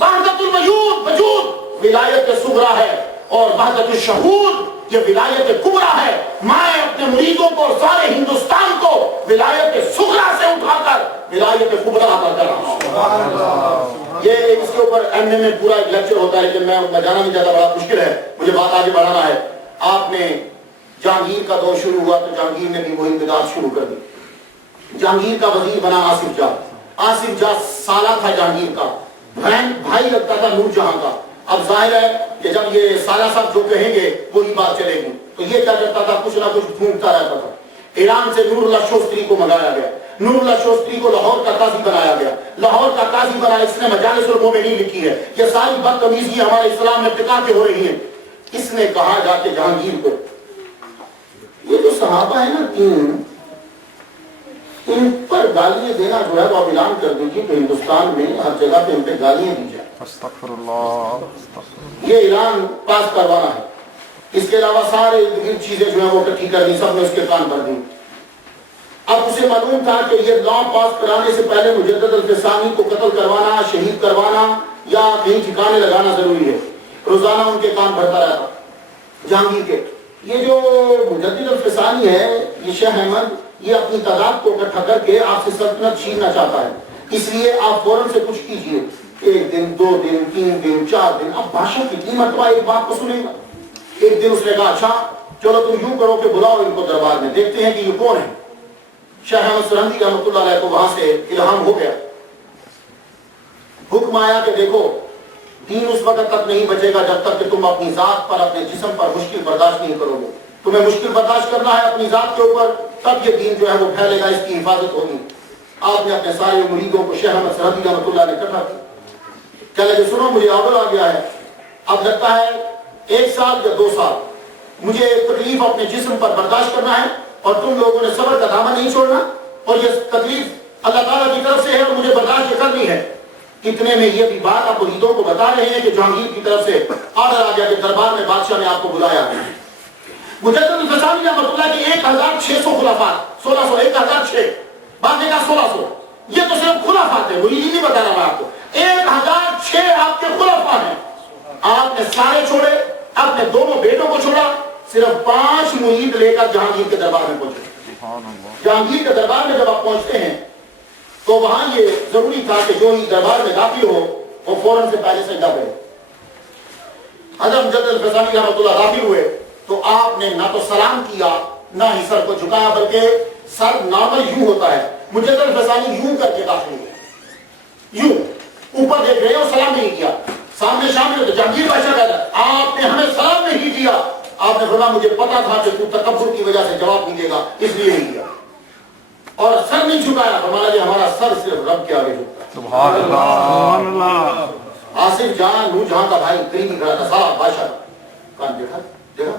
وحدت الوجود وجود ولایت صغرا ہے, اور وحدت الشہود یہ ولایت کبرا ہے. میں اپنے مریدوں کو اور سارے ہندوستان کو ولایت صغرا سے اٹھا کر ولایت کبرا عطا کر رہا ہوں. یہ اس کے اوپر ایم اے میں پورا ایک لیکچر ہوتا ہے, لیکن میں جانا نہیں چاہتا, بڑا مشکل ہے, مجھے بات آگے بڑھانا ہے. آپ نے جہانگیر کا دور شروع ہوا تو جہانگیر نے بھی وہی بدعت شروع کر دی. جہانگیر کا وزیر بنا آصف جاہ. آصف جاہ سالہ تھا جہانگیر کا, بھائی لگتا تھا نور جہاں کا. اب ظاہر ہے کہ جب یہ سالہ صاحب جو کہیں گے وہی بات چلے گی, تو یہ کیا کرتا تھا, کچھ نہ کچھ ڈھونڈتا رہتا تھا. ایران سے نور اللہ شوستری کو منگایا گیا. نور اللہ شوستری کو لاہور کا قاضی بنایا گیا. لاہور کا قاضی بنا, اس نے مجالس المومنین لکھی ہے. یہ ساری بدتمیزی ہمارے اسلام میں ارتکاب کے ہو رہی ہیں. اس نے کہا جا کے جہانگیر کو, یہ جو صحابہ ہیں نا 3, ان پر گالیاں دینا جو ہے وہ آپ اعلان کر دیجیے کہ ہندوستان میں ہر جگہ پہ ان پہ گالیاں دی جائیں. استغفر اللہ. یہ اعلان پاس کروانا ہے. اس کے علاوہ سارے چیزیں جو ہیں وہ اکٹھی کر دی, سب نے اس کے کان بھر دی. اب اسے معلوم تھا کہ یہ لا پاس کرانے سے پہلے مجدد الفسانی کو قتل کروانا, شہید کروانا یا کہیں ٹھکانے لگانا ضروری ہے. روزانہ ان کے کان بھرتا رہتا جہانگیر کے. یہ جو مجدد الفسانی ہے, یہ شیخ احمد, یہ اپنی تعداد کو اکٹھا کر کے آپ سے سلطنت چھیننا چاہتا ہے. اس لیے آپ فوراً سے کچھ کیجئے, 1 دن 2 دن 3 دن 4 دن. اب بادشاہ کتنی مرتبہ ایک بات کو سنے گا. ایک دن اس نے کہا اچھا چلو تم یوں کرو کہ بلاؤ ان کو دربار میں, دیکھتے ہیں کہ یہ کون ہے. شیخ احمد سرہندی رحمۃ اللہ علیہ کو وہاں سے الہام ہو گیا. حکم آیا کہ دیکھو دین اس وقت تک نہیں بچے گا جب تک کہ تم اپنی ذات پر, اپنے جسم پر مشکل برداشت نہیں کرو گے. تمہیں مشکل برداشت کرنا ہے اپنی ذات کے اوپر, تب یہ دین جو ہے وہ پھیلے گا, اس کی حفاظت ہوگی. آپ نے اپنے سارے مریدوں کو شیخ احمد سرہندی رحمۃ اللہ نے اکٹھا کیا. کہنے لگے سنو مجھے آبل آ گیا ہے, اب لگتا ہے 1 سال یا 2 سال مجھے تکلیف اپنے جسم پر برداشت کرنا ہے, اور تم لوگوں نے صبر کا دامن نہیں چھوڑنا, اور یہ تکلیف اللہ تعالیٰ کی طرف سے ہے اور مجھے برداشت کرنی ہے. اتنے میں یہ بھی بات آپ مریدوں کو بتا رہے ہیں کہ جہانگیر کی طرف سے آرڈر آ گیا کہ دربار میں بادشاہ نے آپ کو بلایا ہے. مجدد الفسانی رحمۃ اللہ کی 1600 خلافات, 1600 1006 باقی کا 1600, یہ تو صرف خلافات ہیں, مرید نہیں بتا رہا میں آپ کو. 1006 آپ کے خلفاء ہیں. آپ نے سارے چھوڑے, اپنے دونوں بیٹوں کو چھوڑا, صرف 5 مرید لے کر جہانگیر کے دربار میں پہنچے. جہانگیر کے دربار میں جب آپ پہنچتے ہیں تو وہاں یہ ضروری تھا کہ جو ہی دربار میں داخل ہو وہ فوراً سے پہلے سجدہ کرے. حضرت مجدد الفسانی رحمۃ اللہ داخل ہوئے تو آپ نے نہ تو سلام کیا نہ ہی سر کو جھکایا, بلکہ سر نارمل یوں ہوتا ہے. مجدد الفسانی یوں کر کے داخل ہوئے, یوں اوپر دیکھ رہے ہیں, اور سلام نہیں کیا. سامنے شامل تو جہانگیر بادشاہ کہتا ہے آپ نے ہمیں سلام نہیں دیا. آپ نے فرمایا مجھے پتا تھا کہ تو تکبر کی وجہ سے جواب نہیں دے گا, اس لیے نہیں دیا. اور سر نہیں جھکایا, فرمایا کہ ہمارا سر صرف رب کے آگے جھکتا ہے. سبحان اللہ. آصف جہاں نور جہاں کا بھائی قریب کھڑا تھا, سارا بادشاہ کہا دیکھا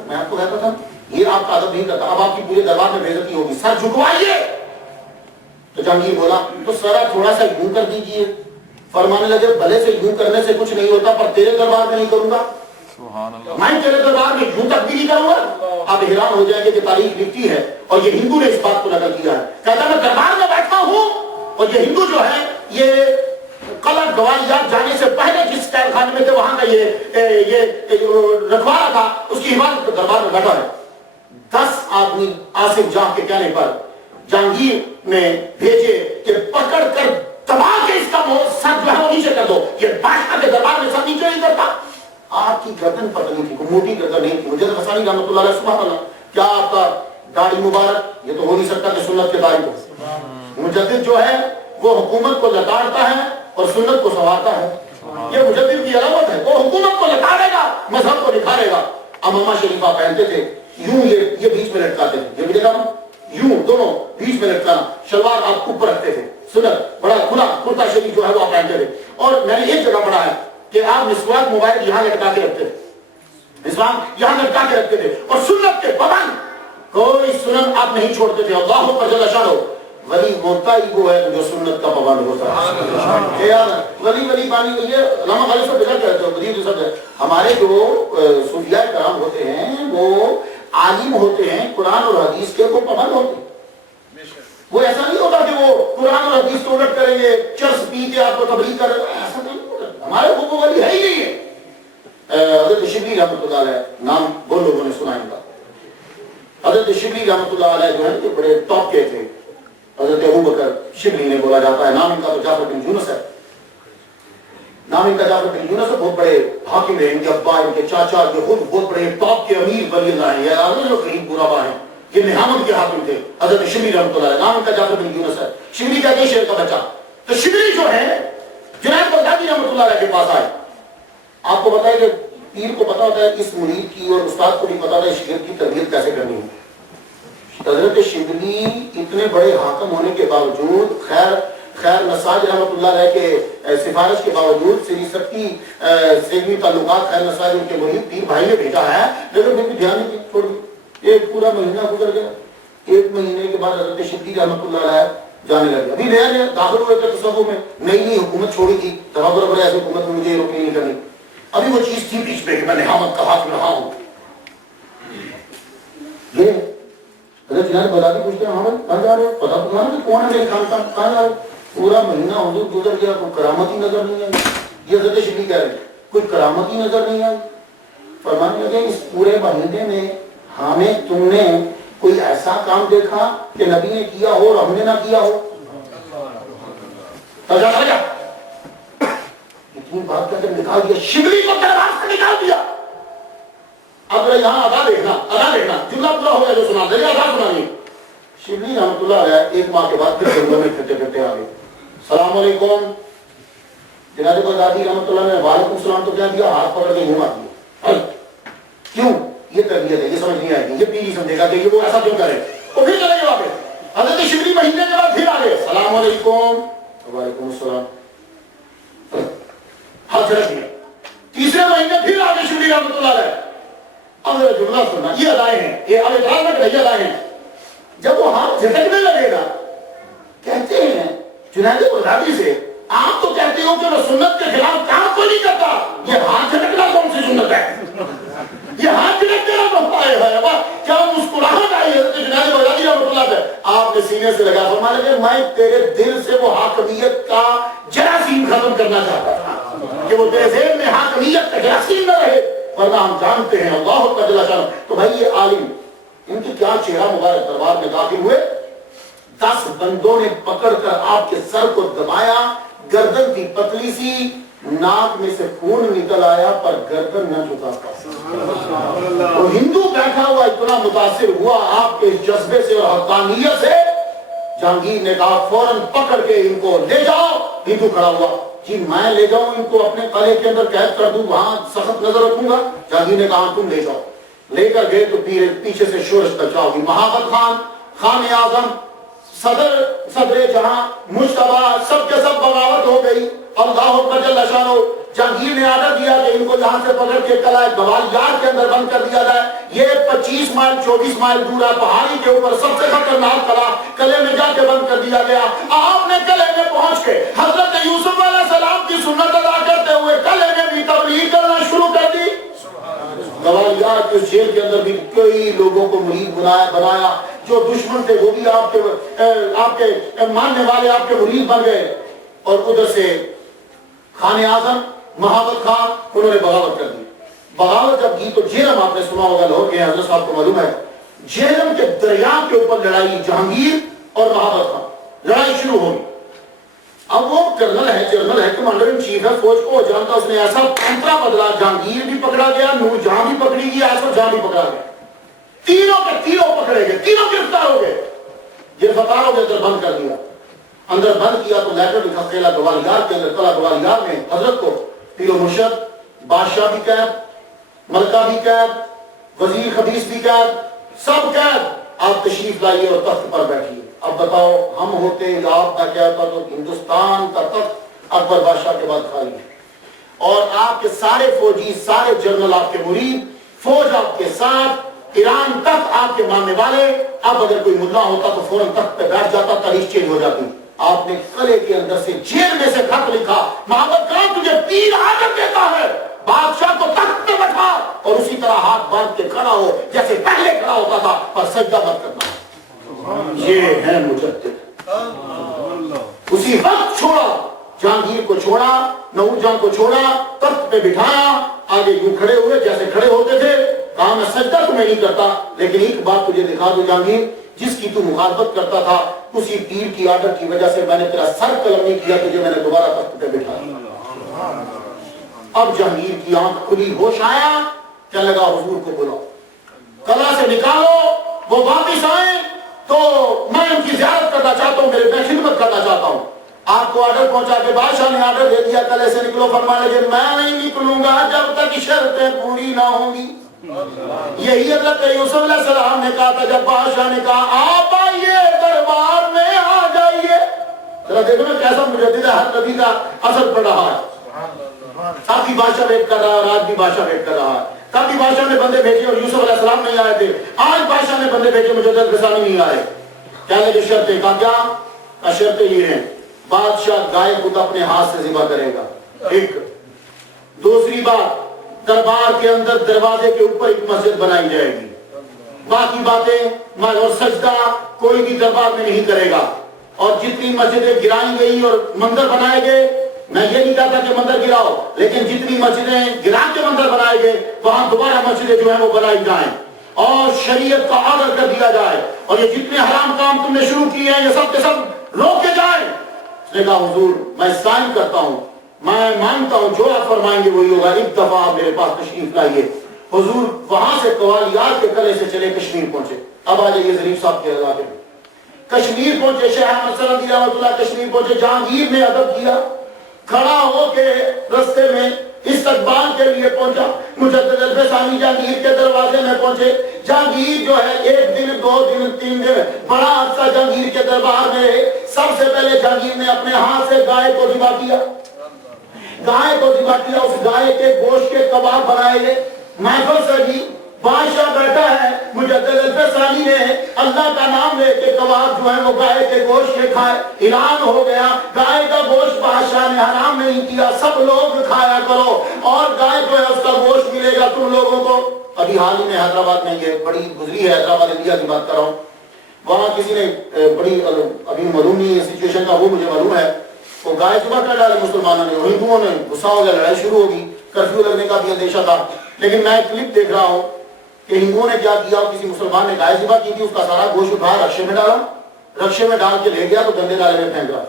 میں آپ کو کہتا تھا یہ آپ کا ادب نہیں کرتا, اب آپ کی پورے دربار میں بے عزتی ہوگی, سر جھکوائیے. تو جہانگیر بولا تو سر تھوڑا سا یوں کر دیجئے. فرمانے لگے بھلے سے یوں کرنے سے کچھ نہیں ہوتا, پر تیرے دربار میں نہیں کروں گا. میں تیرے دربار میں یوں تبدیلی کروں گا؟ آپ حیران ہو جائیں گے کہ تاریخ لکھتی ہے اور یہ ہندو نے اس بات کو نقل کیا ہے، کہتا میں دربار میں بیٹھا ہوں اور یہ ہندو جو ہے یہ قلعہ گوالیار جانے سے پہلے جس قید خانے میں تھے وہاں کا یہ رکھوالا تھا، اس کی حفاظت پر دربار میں بیٹھا ہے۔ 10 آدمی آصف جاں کے کہنے پر جہانگیر نے بھیجے کہ پکڑ کر دبا کے اس کا سر جو ہے وہ نیچے کر دو، یہ بادشاہ کے دربار میں سر نیچے نہیں کرتا۔ آپ کی گردن پتلی تھی، کوئی موٹی گردن نہیں تھی۔ مجدد غسانی رحمۃ اللہ علیہ سبحان اللہ، کیا آپ کا داڑھی مبارک، یہ تو ہو نہیں سکتا کہ سنت کے داڑھی کو۔ مجدد جو ہے وہ حکومت کو لتاڑتا ہے اور سنت کو سنوارتا ہے، یہ مجدد کی علامت ہے۔ وہ حکومت کو لتاڑے گا، مذہب کو نکھارے گا۔ امامہ شریفہ پہنتے تھے، یوں یہ بیچ میں لٹکاتے تھے، یہ بھی دیکھا نا، یوں دونوں بیچ میں لٹکانا، شلوار آپ اوپر رکھتے تھے، سنت بڑا کھلا کرتا شریف جو ہے وہ آپ پہنتے تھے۔ اور میں نے ایک جگہ پڑھا ہے کہ آپ مسواک موبائل یہاں لٹکا کے رکھتے تھے، مسواک یہاں لٹکا کے رکھتے تھے، اور سنت کے پابند کوئی سنن آپ نہیں چھوڑتے تھے۔ اللہ اکبر جل شانہ، ولی ہوتا ہی وہ ہے جو سنت کا پابند ہوتا ہے۔ یار ولی بانی یہ علامہ غالب صاحب بجا کہتے ہیں، بدیع صاحب ہمارے جو صوفیاء کرام ہوتے ہیں وہ عالم ہوتے ہیں، قرآن اور حدیث کے وہ پابند ہوتے ہیں۔ وہ ایسا نہیں ہوتا کہ وہ قرآن اور حدیث کو الٹ کریں گے، چرس پی کے آپ کو تبلیغ کر رہے ہیں، ایسا نہیں ہوتا۔ ہمارے وہ ولی ہے ہی نہیں ہے۔ حضرت شبلی رحمۃ اللہ علیہ، نام بہت لوگوں نے سنا ان کا۔ حضرت شبلی رحمۃ اللہ علیہ جو ہے یہ بڑے ٹاپ کے تھے، حضرت ابوبکر شبلی نے بولا جاتا ہے، نام ان کا تو جعفر بن یونس ہے، نام ان کا جعفر بن یونس ہے، بہت بڑے حاکم رہے، ان کے ابا ان کے چاچا یہ خود بہت بڑے ٹاپ کے امیر ولی اللہ ہیں، یہ جو قریب برابا ہیں، یہ نہامت کے حاکم تھے حضرت شبلی رحمۃ اللہ علیہ، نام ان کا جعفر بن یونس ہے۔ شبلی کہتے ہیں شیر کا بچہ۔ تو شبلی جو ہے جنید بغدادی رحمۃ اللہ علیہ کے پاس آئے۔ آپ کو پتا ہے کہ پیر کو پتا ہوتا ہے اس مرید کی اور استاد کو نہیں پتا ہوتا ہے شاگرد کی تربیت کیسے کرنی ہے۔ حضرت شبلی اتنے بڑے حاکم ہونے کے باوجود، خیر نساج رحمۃ اللہ علیہ کے سفارش کے باوجود، سری سکتی سیگوی تعلقات خیر نساج ان کے مرید پیر بھائی نے بھیجا ہے، لیکن پھر بھی دھیان نہیں دیا، چھوڑ دیا۔ ایک پورا مہینہ گزر گیا، 1 مہینے کے بعد حضرت شبلی رحمۃ اللہ علیہ جانے لگے۔ ابھی نیا داخل ہوئے تھے تصوف میں، نئی حکومت چھوڑی تھی، دفعہ برابر ایسی حکومت میں مجھے روکنی نہیں کرنی، ابھی وہ چیز تھی بیچ میں کہ میں نہامت کا حاکم رہا ہوں۔ یہ حضرت جنید بغدادی پوچھتے ہیں حامد کہاں جا رہے ہو؟ پتا تو کہ کون ہے میرے خاندان، کہاں جا رہے ہو؟ پورا مہینہ حضور گزر گیا، کوئی کرامت ہی نظر نہیں آئی۔ یہ حضرت شبلی کہہ رہے ہیں کوئی کرامت ہی نظر نہیں آئی۔ فرمانے لگے اس پورے مہینے میں ہمیں تم نے کوئی ایسا کام دیکھا کہ نبی نے کیا ہو اور ہم نے نہ کیا ہو؟ اتنی بات کہتے نکال دیا، شبلی کو دربار سے نکال دیا۔ اب یہاں ادا دیکھنا جملہ پورا ہو گیا جو سنا دے، ادا سنانی۔ شبلی رحمۃ اللہ علیہ 1 ماہ کے بعد پھر جنگل میں پھرتے پھرتے آ گئے۔ السلام علیکم۔ جنید بغدادی رحمۃ اللہ نے وعلیکم السلام تو کیا دیا، ہاتھ پکڑ کے گھما دیا۔ کیوں؟ یہ تربیت ہے، یہ سمجھ نہیں آئے گی، یہ پیر ہی سمجھے گا کہ وہ ایسا کیوں کرے۔ وہ پھر چلے گئے واپس۔ حضرت شبلی مہینے کے بعد پھر آ گئے، السلام علیکم۔ وعلیکم السلام، ہاتھ جھڑک دیا۔ تیسرے مہینے پھر آ گئے شبلی رحمۃ اللہ علیہ۔ اب ذرا جملہ سننا، یہ ادائیں ہیں، یہ اب اعتراض نہ کریں، یہ ادائیں ہیں۔ جب وہ ہاتھ جھٹکنے لگے گا، کہتے ہیں جنید بغدادی سے، آپ تو کہتے ہو کہ میں سنت کے خلاف کام کو نہیں کرتا، یہ ہاتھ جھٹکنا کون سی سنت ہے؟ یہ ہاتھ جھٹکنا بہت ہے، کیا مسکراہٹ آئی ہے جنید بغدادی رحمۃ اللہ سے؟ آپ نے سینے سے لگا، فرمانے لگے میں تیرے دل سے وہ حاکمیت کا جراثیم ختم کرنا چاہتا تھا کہ وہ تیرے ذہن میں حاکمیت کا جراثیم نہ رہے، ورنہ ہم جانتے ہیں اللہ کا جل شانہ۔ تو بھائی یہ عالم، ان کی کیا چہرہ مبارک دربار میں داخل ہوئے، 10 بندوں نے پکڑ کر آپ کے سر کو دبایا، گردن تھی پتلی سی، ناک میں سے خون نکل آیا پر گردن نہ جھکا پایا۔ وہ ہندو بیٹھا ہوا اتنا متاثر ہوا آپ کے جذبے سے اور حقانیت سے، جہانگیر نے کہا فوراً پکڑ کے ان کو لے جاؤ۔ ہندو کھڑا ہوا، جی میں لے جاؤں ان کو اپنے قلعے کے اندر قید کر دوں، وہاں سخت نظر رکھوں گا؟ جہانگیر نے کہا تم لے جاؤ۔ لے کر گئے تو پیچھے سے شورش تچا ہوگی، محافظ خان، خان اعظم، صدر جہاں، مجتبیٰ، سب کے سب بغاوت ہو گئی۔ اللہ اکبر جل شانہ۔ جہانگیر نے آرڈر دیا کہ ان کو یہاں سے پکڑ کے قلعہ گوالیار کے اندر بند کر دیا جائے۔ یہ 25 مائل 24 مائل دور ہے، پہاڑی کے اوپر سب سے خطرناک قلعہ، قلعے میں جا کے بند کر دیا گیا۔ آپ نے قلعے میں پہنچ کے حضرت یوسف علیہ السلام کی سنت ادا کرتے ہوئے قلعے میں بھی تبلیغ کرنا شروع کر دی۔ جہاد کی اس جیل کے اندر بھی کئی لوگوں کو مرید بنایا، جو دشمن تھے وہ بھی آپ کے ماننے والے آپ کے مرید بن گئے، اور ادھر سے خان اعظم محمد خان انہوں نے بغاوت کر دی۔ بغاوت جب کی تو جہلم آپ نے سنا ہوگا، لاہور کے حضرت صاحب کو معلوم ہے، جہلم کے دریا کے اوپر لڑائی جہانگیر اور محمد خان، لڑائی شروع ہوگی۔ اب وہ کرنل ہے، جنرل ہے، کمانڈر ان چیف ہے، فوج کو جانتا، اس نے ایسا پینترا بدلا، جہانگیر بھی پکڑا گیا، نور جہاں بھی پکڑی گئی، آصف جہاں بھی پکڑا گیا، تینوں کے تینوں پکڑے گئے، تینوں گرفتار ہو گئے، گرفتار ہو گئے، اندر بند کر دیا۔ اندر بند کیا تو لیٹر لکھا قلعہ گوالیار کے اندر، قلعہ گوالیار میں حضرت کو پیر و مرشد، بادشاہ بھی قید، ملکہ بھی قید، وزیر خبیث بھی قید، سب قید، آپ تشریف لائیے اور تخت پر بیٹھیے۔ اب بتاؤ ہم ہوتے یا آپ کا کیا ہوتا تو ہندوستان کا تخت اکبر بادشاہ کے بعد خالی ہے، اور آپ کے سارے فوجی، سارے جنرل آپ کے مرید، فوج آپ کے ساتھ، ایران تک آپ کے ماننے والے۔ اب اگر کوئی مدعا ہوتا تو فوراً تخت پہ بیٹھ جاتا، تاریخ چینج ہو جاتی۔ آپ نے قلعے کے اندر سے، جیل میں سے خط لکھا، محمد خان تجھے پیر آدر دیتا ہے، بادشاہ کو تخت پہ بٹھا اور اسی طرح ہاتھ باندھ کے کھڑا ہو جیسے پہلے کھڑا ہوتا تھا، پر سجدہ مت کرنا۔ یہ ہے مجدد۔ اسی وقت چھوڑا، جہانگیر کو چھوڑا، نور جہاں کو چھوڑا، تخت پہ بٹھایا، آگے یوں کھڑے ہوئے جیسے کھڑے ہوتے تھے، کہا میں سجدہ تمہیں نہیں کرتا، لیکن ایک بات تجھے دکھا دو جہانگیر، جس کی تو مخالفت کرتا تھا اسی پیر کی آرڈر کی وجہ سے میں نے تیرا سر قلم نہیں کیا، تجھے میں نے دوبارہ تخت پہ بٹھایا۔ اب جہانگیر کی آنکھ کھلی، ہوش آیا، کہنے لگا حضور کو بلاؤ، قلعہ سے نکالو، وہ واپس آئیں تو میں ان کی زیارت کرنا چاہتا ہوں، میں خدمت کرنا چاہتا ہوں۔ آپ کو آرڈر پہنچا کے بادشاہ نے آرڈر دے دیا، قلعے سے نکلو، فرمانے لگے میں نہیں نکلوں گا جب تک شرطیں پوری نہ ہوں گی۔ یہی حضرت یوسف علیہ السلام نے کہا تھا جب بادشاہ نے کہا آپ آئیے دربار میں آ جائیے۔ ذرا دیکھو نا کیسا مجدد ہے، ہر نبی کا اثر پڑ رہا ہے۔ اب بھی بادشاہ ویٹ کر رہا ہے، آج بھی بادشاہ ویٹ کر رہا ہے۔ تب بھی بادشاہ نے بندے بھیجے اور یوسف علیہ السلام نہیں آئے تھے، آج بادشاہ نے بندے بھیجے، مجدد غزالی نہیں آئے۔ کہنے کی شرطیں، کہا کیا؟ شرطیں یہ ہیں، بادشاہ گائے خود اپنے ہاتھ سے ذبح کرے گا، ایک۔ دوسری بات، دربار کے اندر دروازے کے اوپر ایک مسجد بنائی جائے گی، باقی باتیں اور سجدہ کوئی بھی دربار میں نہیں کرے گا، اور جتنی مسجدیں گرائی گئی اور مندر بنائے گئے، میں یہ نہیں کہتا کہ مندر گراؤ، لیکن جتنی مسجدیں گرا کے مندر بنائے گئے وہاں دوبارہ مسجدیں جو ہیں وہ بنائی جائیں، اور شریعت کا آرڈر کر دیا جائے، اور یہ جتنے حرام کام تم نے شروع کیے ہیں یہ سب کے سب روکے جائیں۔ اس نے کہا حضور میں سائن کرتا ہوں، میں مانتا ہوں جو آپ فرمائیں گے وہی ہوگا، ایک دفعہ آپ میرے پاس تشریف لائیے۔ حضور وہاں سے قوالیار کے قلعے سے چلے کشمیر پہنچے۔ اب آ جائیے ظریف صاحب کے علاقے میں، کشمیر پہنچے، شیخ احمد سرندی رحمۃ اللہ کشمیر پہنچے، جہانگیر نے ادب کیا، کھڑا ہو کے رستے میں استقبال کے لیے پہنچا، مجدد الفسانی جہانگیر کے دروازے میں پہنچے۔ جہانگیر جو ہے ایک دن، دو دن، تین دن، بڑا عرصہ جہانگیر کے دربار میں رہے۔ سب سے پہلے جہانگیر نے اپنے ہاتھ سے گائے کو ذبح کیا، گائے کو ذبح کیا، اس گائے کے گوشت کے کباب بنائے گئے، محفل سجی، بادشاہ بیٹھا ہے، مجدد الفسانی نے اللہ کا نام لے کے کباب جو ہے وہ گائے کے گوشت کے کھائے۔ اعلان ہو گیا گائے کا گوشت بادشاہ نے حرام نہیں کیا، سب لوگ کھایا کرو، اور گائے جو ہے اس کا گوشت ملے گا تم لوگوں کو۔ ابھی حال ہی میں حیدرآباد میں یہ بڑی گزری ہے، حیدرآباد انڈیا کی بات کر رہا ہوں، وہاں کسی نے بڑی ابھی معلوم نہیں ہے سچویشن کا، وہ مجھے معلوم ہے، وہ گائے ذبح کر ڈالی مسلمانوں نے، ہندوؤں نے غصہ ہو گیا، لڑائی شروع ہوگی، کرفیو لگنے کا بھی اندیشہ تھا۔ لیکن میں کلپ دیکھ رہا ہوں کہ ہندوؤں نے کیا کیا، کسی مسلمان نے گائے ذبح کی تھی، اس کا سارا گوشت اٹھایا رکشے میں ڈالا، رکشے میں ڈال کے لے گیا تو گندے نالے میں پھینک رہا،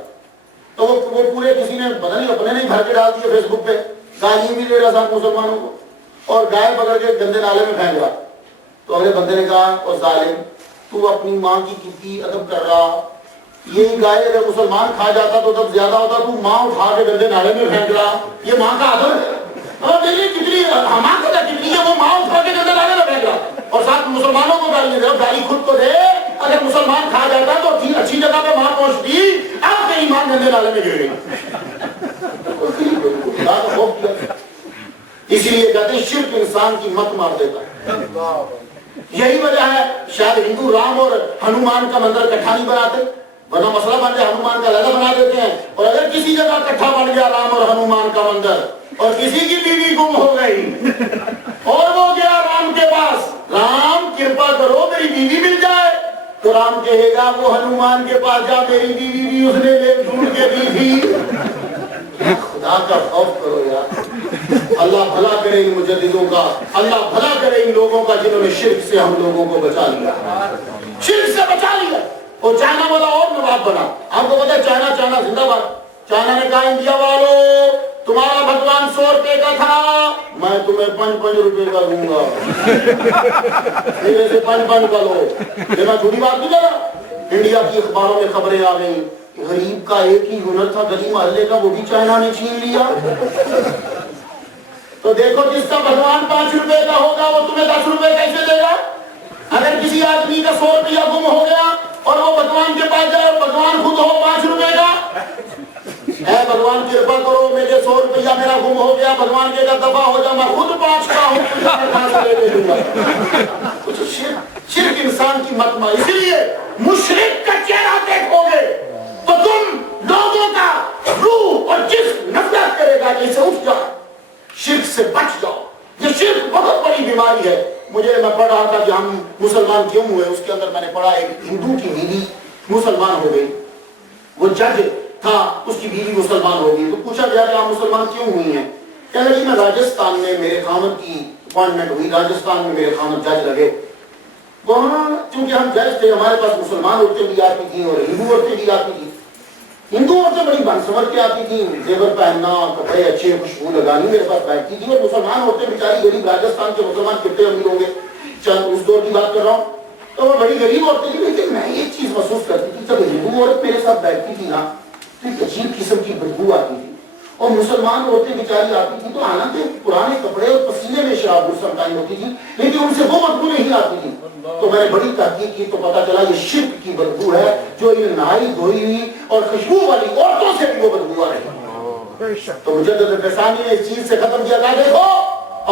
تو وہ پورے کسی نے پتہ نہیں اپنے نہیں بھر کے ڈال دیے فیس بک پہ، گالیاں بھی دے رہا تھا مسلمانوں کو، اور گائے پکڑ کے گندے نالے میں پھینک رہا۔ تو اگلے بندے نے کہا اور ظالم تو اپنی ماں کی کتنی ادب کر رہا، یہ گائے اگر مسلمان کھا جاتا تو تب زیادہ ہوتا، تو ماں اٹھا کے گندے نالے میں پھینک رہا، یہ ماں کا ادب ہے؟ اور دیکھیے کتنی حماقت ہے، کتنی ہے، وہ ماں اٹھا کے گندے نالے میں پھینک رہا، اور ساتھ مسلمانوں کو گالی دے رہا، گالی خود کو دے، اگر مسلمان کھا جاتا تو اچھی جگہ پہ ماں پہنچتی، اب کہیں ماں گندے نالے میں گر گئی۔ اسی لیے کہتے ہیں شرک انسان کی مت مار دیتا ہے۔ یہی وجہ ہے شاید ہندو رام اور ہنومان کا مندر کٹھا نہیں بناتے، ورنہ مسئلہ بن جائے ہنومان کا علیحدہ بنا دیتے ہیں، اور اگر کسی جگہ کٹھا بن گیا رام اور ہنومان کا مندر، اور کسی کی بیوی گم ہو گئی اور وہ گیا رام کے پاس میری بیوی مل جائے. قرآن کہے گا وہ ہنومان کے پاس جا, میری بیوی بھی اس نے لے ڈھونڈ کے دی تھی. خدا کا خوف کرو یار. اللہ بھلا کرے ان مجددوں کا, اللہ بھلا کرے ان لوگوں کا جنہوں نے شرک سے ہم لوگوں کو بچا لیا, شرک سے بچا لیا. اور چائنا والا اور نواب بنا. آپ کو پتا ہے چائنا زندہ باد. چائنا نے کہا انڈیا والوں تمہارا بھگوان 100 روپے کا تھا, میں تمہیں 5 روپے کا دوں گا, میرے سے 5 کا لو. یہ میں جھوٹی بات نہیں کر رہا. انڈیا کی اخباروں میں خبریں آ گئی, غریب کا ایک ہی ہنر تھا گلی محلے کا, وہ بھی چائنا نے چھین لیا. تو دیکھو جس کا بھگوان 5 روپے کا ہوگا وہ تمہیں 10 روپے کیسے دے گا. اگر کسی آدمی کا 100 روپیہ گم ہو گیا اور وہ بھگوان کے پاس جائے اور بھگوان خود ہو 5 روپے کا, اے بھگوان کرپا کرو میرے 100 روپیہ میرا گم ہو گیا, بھگوان کے کا دفع ہو جا, میں خود 5 کا ہوں, دوں گا. شرک انسان کی مطمع. اس لیے مشرک کا چہرہ دیکھو گے تو تم لوگوں کا روح اور جسم نفرت کرے گا کہ اسے اٹھ جاؤ, شرک سے بچ جاؤ. یہ شرک بہت بڑی بیماری ہے. میں پڑھ رہا تھا کہ ہم مسلمان کیوں ہوئے, اس کے اندر میں نے پڑھا ایک ہندو کی بیوی مسلمان ہو گئی. وہ جج تھا, اس کی بیوی مسلمان ہو گئی. تو پوچھا گیا کہ آپ مسلمان کیوں ہوئی ہیں. کہنے لگی میں راجستھان میں میرے خامد کی اپوائنٹمنٹ ہوئی, راجستھان میں میرے خامد جج لگے. وہاں چونکہ ہم جج تھے, ہمارے پاس مسلمان عورتیں بھی آتی تھیں اور ہندو عورتیں بھی آتی تھیں. ہندو عورتیں بڑی بن سنور کے آتی تھیں, زیور پہننا, کپڑے اچھے, خوشبو لگانی میرے پاس بیٹھتی تھی. اور مسلمان عورتیں بیچاری غریب, راجستھان کے مسلمان کتنے امیر ہوں گے, چند اس دور کی بات کر رہا ہوں, تو وہ بڑی غریب عورتیں تھی. لیکن میں ایک چیز محسوس کرتی تھی, جب ہندو عورت میرے ساتھ بیٹھتی تھی نا تو ایک عجیب قسم کی بدبو آتی تھی. اور مسلمان عورتیں بیچاری آتی تھی تو حالانکہ پرانے کپڑے اور پسینے میں شراب سمٹائی ہوتی تھی, لیکن ان سے وہ بدبو نہیں آتی تھی. تو میں نے بڑی تحقیق کی تو پتا چلا یہ شرک کی بدبو ہے, جو ان نہائی دھوئی ہوئی اور خوشبو والی عورتوں سے بھی وہ بدبو آ رہی. تو مجدد الفسانی نے اس چیز سے ختم کیا تھا, دیکھو